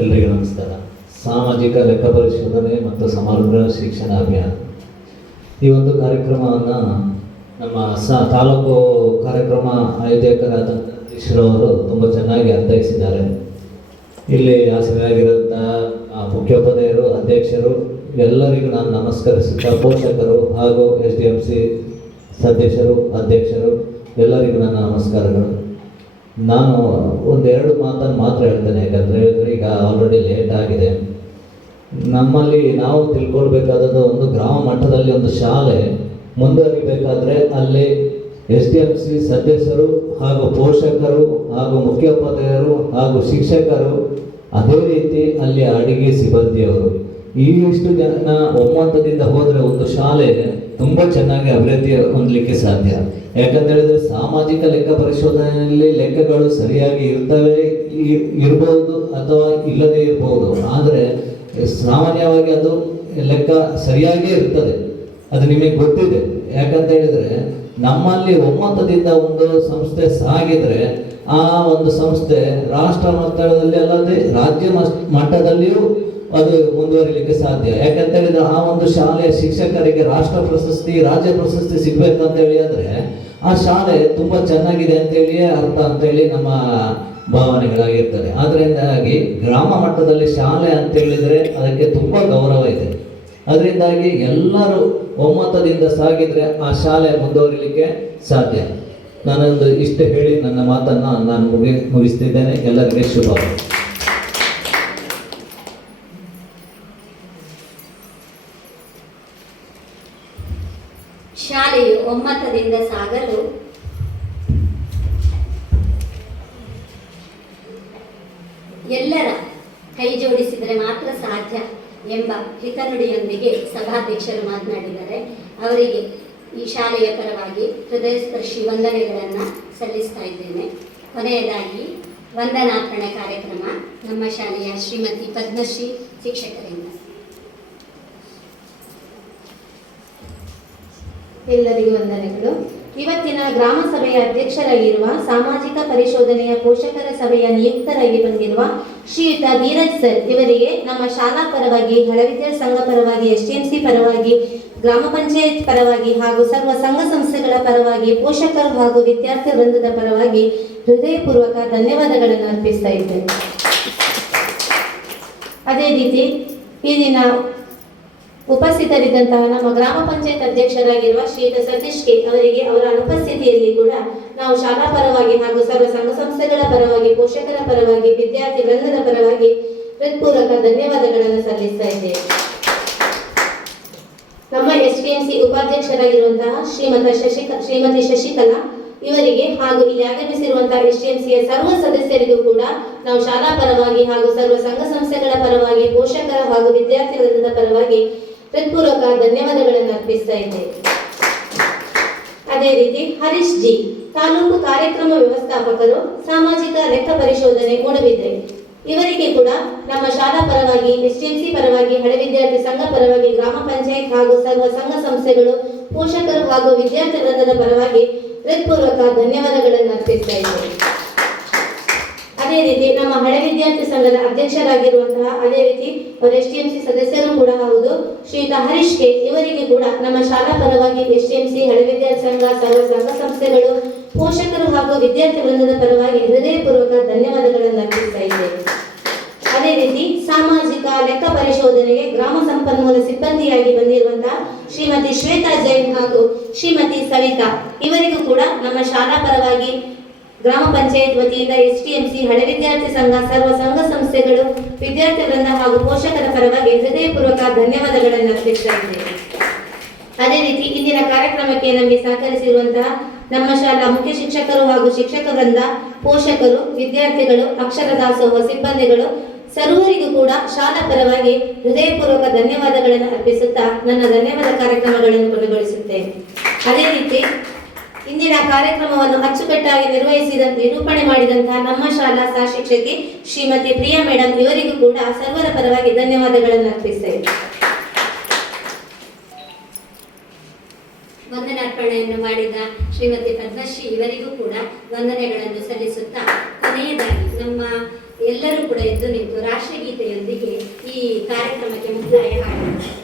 ಎಲ್ಲರಿಗೂ ನಮಸ್ಕಾರ. ಸಾಮಾಜಿಕ ಲೆಕ್ಕ ಪರಿಶೋಧನೆ ಮತ್ತು ಸಮಗ್ರ ಶಿಕ್ಷಣ ಅಭಿಯಾನ ಈ ಒಂದು ಕಾರ್ಯಕ್ರಮವನ್ನು ನಮ್ಮ ತಾಲೂಕು ಕಾರ್ಯಕ್ರಮ ಆಯೋಜಕರಾದ ಅವರು ತುಂಬ ಚೆನ್ನಾಗಿ ಅರ್ಥೈಸಿದ್ದಾರೆ. ಇಲ್ಲಿ ಆಸರಾಗಿರುವಂಥ ಮುಖ್ಯೋಪಾಧ್ಯಾಯರು, ಅಧ್ಯಕ್ಷರು ಎಲ್ಲರಿಗೂ ನಾನು ನಮಸ್ಕರಿಸುತ್ತಾ, ಪೋಷಕರು ಹಾಗೂ SDMC ಸದಸ್ಯರು, ಅಧ್ಯಕ್ಷರು ಎಲ್ಲರಿಗೂ ನನ್ನ ನಮಸ್ಕಾರಗಳು. ನಾನು ಒಂದೆರಡು ಮಾತನ್ನು ಮಾತ್ರ ಹೇಳ್ತೇನೆ, ಯಾಕಂದರೆ ಈಗ ಆಲ್ರೆಡಿ ಲೇಟ್ ಆಗಿದೆ. ನಮ್ಮಲ್ಲಿ ನಾವು ತಿಳ್ಕೊಳ್ಬೇಕಾದದ್ದು, ಒಂದು ಗ್ರಾಮ ಮಟ್ಟದಲ್ಲಿ ಒಂದು ಶಾಲೆ ಮುಂದುವರಿಬೇಕಾದ್ರೆ ಅಲ್ಲಿ SDMC ಸದಸ್ಯರು ಹಾಗೂ ಪೋಷಕರು ಹಾಗೂ ಮುಖ್ಯೋಪಾಧ್ಯಾಯರು ಹಾಗೂ ಶಿಕ್ಷಕರು, ಅದೇ ರೀತಿ ಅಲ್ಲಿ ಅಡಿಗೆ ಸಿಬ್ಬಂದಿಯವರು, ಇಷ್ಟು ಜನ ಒಮ್ಮತದಿಂದ ಹೋದರೆ ಒಂದು ಶಾಲೆ ತುಂಬ ಚೆನ್ನಾಗಿ ಅಭಿವೃದ್ಧಿ ಹೊಂದಲಿಕ್ಕೆ ಸಾಧ್ಯ. ಯಾಕಂತೇಳಿದ್ರೆ ಸಾಮಾಜಿಕ ಲೆಕ್ಕ ಪರಿಶೋಧನೆಯಲ್ಲಿ ಲೆಕ್ಕಗಳು ಸರಿಯಾಗಿ ಇರಬಹುದು ಅಥವಾ ಇಲ್ಲದೇ ಇರಬಹುದು, ಆದರೆ ಸಾಮಾನ್ಯವಾಗಿ ಅದು ಲೆಕ್ಕ ಸರಿಯಾಗಿಯೇ ಇರ್ತದೆ, ಅದು ನಿಮಗೆ ಗೊತ್ತಿದೆ. ಯಾಕಂತ ಹೇಳಿದ್ರೆ ನಮ್ಮಲ್ಲಿ ಒಮ್ಮತದಿಂದ ಒಂದು ಸಂಸ್ಥೆ ಸಾಗಿದ್ರೆ ಆ ಒಂದು ಸಂಸ್ಥೆ ರಾಷ್ಟ್ರ ಮಟ್ಟದಲ್ಲಿ ಅಲ್ಲದೆ ರಾಜ್ಯ ಮಟ್ಟದಲ್ಲಿಯೂ ಅದು ಮುಂದುವರಿಲಿಕ್ಕೆ ಸಾಧ್ಯ. ಯಾಕಂತ ಹೇಳಿದ್ರೆ ಆ ಒಂದು ಶಾಲೆಯ ಶಿಕ್ಷಕರಿಗೆ ರಾಷ್ಟ್ರ ಪ್ರಶಸ್ತಿ, ರಾಜ್ಯ ಪ್ರಶಸ್ತಿ ಸಿಗ್ಬೇಕಂತ ಹೇಳಿದ್ರೆ ಆ ಶಾಲೆ ತುಂಬಾ ಚೆನ್ನಾಗಿದೆ ಅಂತೇಳಿಯೇ ಅರ್ಥ ಅಂತೇಳಿ ನಮ್ಮ ಭಾವನೆಗಳಾಗಿರ್ತದೆ. ಆದ್ರಿಂದಾಗಿ ಗ್ರಾಮ ಮಟ್ಟದಲ್ಲಿ ಶಾಲೆ ಅಂತ ಹೇಳಿದ್ರೆ ಅದಕ್ಕೆ ತುಂಬಾ ಗೌರವ ಇದೆ. ಅದರಿಂದಾಗಿ ಎಲ್ಲರೂ ಒಮ್ಮತದಿಂದ ಸಾಗಿದ್ರೆ ಆ ಶಾಲೆ ಮುಂದುವರಿಲಿಕ್ಕೆ ಸಾಧ್ಯ. ನಾನೊಂದು ಇಷ್ಟು ಹೇಳಿ ನನ್ನ ಮಾತನ್ನು ನಾನು ಮುಗಿಸ್ತಿದ್ದೇನೆ. ಎಲ್ಲರಿಗೆ ಶುಭ. ಶಾಲೆಯು ಒಮ್ಮತದಿಂದ ಸಾಗಲು ಎಲ್ಲರ ಕೈ ಜೋಡಿಸಿದರೆ ಮಾತ್ರ ಸಾಧ್ಯ ಎಂಬ ಹಿತನುಡಿಯೊಂದಿಗೆ ಸಭಾಧ್ಯಕ್ಷರು ಮಾತನಾಡಿದ್ದಾರೆ. ಅವರಿಗೆ ಈ ಶಾಲೆಯ ಪರವಾಗಿ ಹೃದಯ ಸ್ಪರ್ಶಿ ವಂದನೆಗಳನ್ನು ಸಲ್ಲಿಸ್ತಾ ಇದ್ದೇನೆ. ಕೊನೆಯದಾಗಿ ವಂದನಾರ್ಪಣೆ ಕಾರ್ಯಕ್ರಮ ನಮ್ಮ ಶಾಲೆಯ ಶ್ರೀಮತಿ ಪದ್ಮಶ್ರೀ ಶಿಕ್ಷಕರಿಂದ. ಎಲ್ಲರಿಗೂ ವಂದನೆಗಳು. ಇವತ್ತಿನ ಗ್ರಾಮ ಸಭೆಯ ಅಧ್ಯಕ್ಷರಾಗಿರುವ ಸಾಮಾಜಿಕ ಪರಿಶೋಧನೆಯ ಪೋಷಕರ ಸಭೆಯ ನಿಯುಕ್ತರಾಗಿ ಬಂದಿರುವ ಶ್ರೀಯುತ ಧೀರಜ್ ಸರ್ ಇವರಿಗೆ ನಮ್ಮ ಶಾಲಾ ಪರವಾಗಿ, ಹಳವಿದ್ಯಾರ್ಥಿ ಸಂಘ ಪರವಾಗಿ, STMC ಪರವಾಗಿ, ಗ್ರಾಮ ಪಂಚಾಯತ್ ಪರವಾಗಿ ಹಾಗೂ ಸರ್ವ ಸಂಘ ಸಂಸ್ಥೆಗಳ ಪರವಾಗಿ, ಪೋಷಕರು ಹಾಗೂ ವಿದ್ಯಾರ್ಥಿ ವೃಂದದ ಪರವಾಗಿ ಹೃದಯಪೂರ್ವಕ ಧನ್ಯವಾದಗಳನ್ನು ಅರ್ಪಿಸ್ತಾ ಇದ್ದೇನೆ. ಅದೇ ರೀತಿ ಈ ದಿನ ಉಪಸ್ಥಿತರಿದ್ದಂತಹ ನಮ್ಮ ಗ್ರಾಮ ಪಂಚಾಯತ್ ಅಧ್ಯಕ್ಷರಾಗಿರುವ ಶ್ರೀಯುತ ಸತೀಶ್ ಕೆ ಅವರಿಗೆ ಅವರ ಅನುಪಸ್ಥಿತಿಯಲ್ಲಿ ಕೂಡ ನಾವು ಶಾಲಾ ಪರವಾಗಿ ಹಾಗೂ ಸರ್ವ ಸಂಘ ಸಂಸ್ಥೆಗಳ ಪರವಾಗಿ, ಪೋಷಕರ ಪರವಾಗಿ, ವಿದ್ಯಾರ್ಥಿ ವೃಂದದ ಪರವಾಗಿ ಹೃತ್ಪೂರ್ವಕ ಧನ್ಯವಾದಗಳನ್ನು ಸಲ್ಲಿಸ್ತಾ ಇದ್ದೇವೆ. ನಮ್ಮ STMC ಉಪಾಧ್ಯಕ್ಷರಾಗಿರುವಂತಹ ಶ್ರೀಮತಿ ಶಶಿಕಲಾ ಇವರಿಗೆ ಹಾಗೂ ಇಲ್ಲಿ ಆಗಮಿಸಿರುವಂತಹ STMCಯ ಸರ್ವ ಸದಸ್ಯರಿಗೂ ಕೂಡ ನಾವು ಶಾಲಾ ಪರವಾಗಿ ಹಾಗೂ ಸರ್ವ ಸಂಘ ಸಂಸ್ಥೆಗಳ ಪರವಾಗಿ, ಪೋಷಕರ ಹಾಗೂ ವಿದ್ಯಾರ್ಥಿ ವೃಂದದ ಪರವಾಗಿ ಹೃತ್ಪೂರ್ವಕ ಧನ್ಯವಾದಗಳನ್ನು ಅರ್ಪಿಸ್ತಾ ಇದ್ದೇವೆ. ಅದೇ ರೀತಿ ಹರೀಶ್ ಜಿ ತಾಲೂಕು ಕಾರ್ಯಕ್ರಮ ವ್ಯವಸ್ಥಾಪಕರು, ಸಾಮಾಜಿಕ ಲೆಕ್ಕ ಪರಿಶೋಧನೆ, ಮೂಡಬಿದ್ರೆ ಇವರಿಗೆ ಕೂಡ ನಮ್ಮ ಶಾಲಾ ಪರವಾಗಿ, STMC ಪರವಾಗಿ, ಹಳೆ ವಿದ್ಯಾರ್ಥಿ ಸಂಘ ಪರವಾಗಿ, ಗ್ರಾಮ ಪಂಚಾಯತ್ ಹಾಗೂ ಸರ್ವ ಸಂಘ ಸಂಸ್ಥೆಗಳು, ಪೋಷಕರು ಹಾಗೂ ವಿದ್ಯಾರ್ಥಿ ವೃಂದದ ಪರವಾಗಿ ಹೃತ್ಪೂರ್ವಕ ಧನ್ಯವಾದಗಳನ್ನು ಅರ್ಪಿಸ್ತಾ ಇದ್ದೇವೆ. ಅದೇ ರೀತಿ ನಮ್ಮ ಹಳೆ ವಿದ್ಯಾರ್ಥಿ ಸಂಘದ ಅಧ್ಯಕ್ಷರಾಗಿರುವಂತಹ, ಅದೇ ರೀತಿ ಅವರ STMC ಸದಸ್ಯರು ಕೂಡ ಹೌದು, ಶ್ರೀಯುತ ಹರೀಶ್ ಕೆ ಇವರಿಗೆ ಕೂಡ ನಮ್ಮ ಶಾಲಾ ಪರವಾಗಿ, STMC, ಹಳೆ ವಿದ್ಯಾರ್ಥಿ ಸಂಘ, ಸರ್ವ ಸಂಘ ಸಂಸ್ಥೆಗಳು, ಪೋಷಕರು ಹಾಗೂ ವಿದ್ಯಾರ್ಥಿ ವೃಂದದ ಪರವಾಗಿ ಹೃದಯಪೂರ್ವಕ ಧನ್ಯವಾದಗಳನ್ನು ಅರ್ಪಿಸ್ತಾ ಇದ್ದೇವೆ. ಅದೇ ರೀತಿ ಸಾಮಾಜಿಕ ಲೆಕ್ಕ ಪರಿಶೋಧನೆಗೆ ಗ್ರಾಮ ಸಂಪನ್ಮೂಲ ಸಿಬ್ಬಂದಿಯಾಗಿ ಬಂದಿರುವಂತಹ ಶ್ರೀಮತಿ ಶ್ವೇತಾ ಜೈನ್ ಹಾಗೂ ಶ್ರೀಮತಿ ಸವಿತಾ ಇವರಿಗೂ ಕೂಡ ನಮ್ಮ ಶಾಲಾ ಪರವಾಗಿ, ಗ್ರಾಮ ಪಂಚಾಯತ್ ವತಿಯಿಂದ, STMC, ಹಳೆ ವಿದ್ಯಾರ್ಥಿ ಸಂಘ, ಸರ್ವ ಸಂಘ ಸಂಸ್ಥೆಗಳು, ವಿದ್ಯಾರ್ಥಿ ವೃಂದ ಹಾಗೂ ಪೋಷಕರ ಪರವಾಗಿ ಹೃದಯಪೂರ್ವಕ ಧನ್ಯವಾದಗಳನ್ನು ಅರ್ಪಿಸ್ತಾ ಇದ್ದೇವೆ. ಅದೇ ರೀತಿ ಇಂದಿನ ಕಾರ್ಯಕ್ರಮಕ್ಕೆ ನಮಗೆ ಸಹಕರಿಸಿರುವಂತಹ ನಮ್ಮ ಶಾಲಾ ಮುಖ್ಯ ಶಿಕ್ಷಕರು ಹಾಗೂ ಶಿಕ್ಷಕ ವೃಂದ, ಪೋಷಕರು, ವಿದ್ಯಾರ್ಥಿಗಳು, ಅಕ್ಷರ ದಾಸೋಹ ಸಿಬ್ಬಂದಿಗಳು ಸರ್ವರಿಗೂ ಕೂಡ ಶಾಲಾ ಪರವಾಗಿ ಹೃದಯಪೂರ್ವಕ ಧನ್ಯವಾದಗಳನ್ನು ಅರ್ಪಿಸುತ್ತಾ ನನ್ನ ಧನ್ಯವಾದ ಕಾರ್ಯಕ್ರಮಗಳನ್ನು ಕೊನೆಗೊಳಿಸುತ್ತೇನೆ. ಅದೇ ರೀತಿ ಇಂದಿನ ಕಾರ್ಯಕ್ರಮವನ್ನು ಅಚ್ಚುಕಟ್ಟಾಗಿ ನಿರೂಪಣೆ ಮಾಡಿದಂತಹ ನಮ್ಮ ಶಾಲಾ ಸಹ ಶಿಕ್ಷಕಿ ಶ್ರೀಮತಿ ಪ್ರಿಯಾ ಮೇಡಮ್ ಇವರಿಗೂ ಕೂಡ ಸರ್ವರ ಪರವಾಗಿ ಧನ್ಯವಾದಗಳನ್ನು ಅರ್ಪಿಸ್ತೇವೆ. ವಂದನಾರ್ಪಣೆಯನ್ನು ಮಾಡಿದ ಶ್ರೀಮತಿ ಪದ್ಮಶ್ರೀ ಇವರಿಗೂ ಕೂಡ ವಂದನೆಗಳನ್ನು ಸಲ್ಲಿಸುತ್ತಾ, ಕೊನೆಯದಾಗಿ ನಮ್ಮ ಎಲ್ಲರೂ ಕೂಡ ಎದ್ದು ನಿಂತು ರಾಷ್ಟ್ರಗೀತೆಯೊಂದಿಗೆ ಈ ಕಾರ್ಯಕ್ರಮಕ್ಕೆ ಮುಕ್ತಾಯ ಹಾಡೋಣ.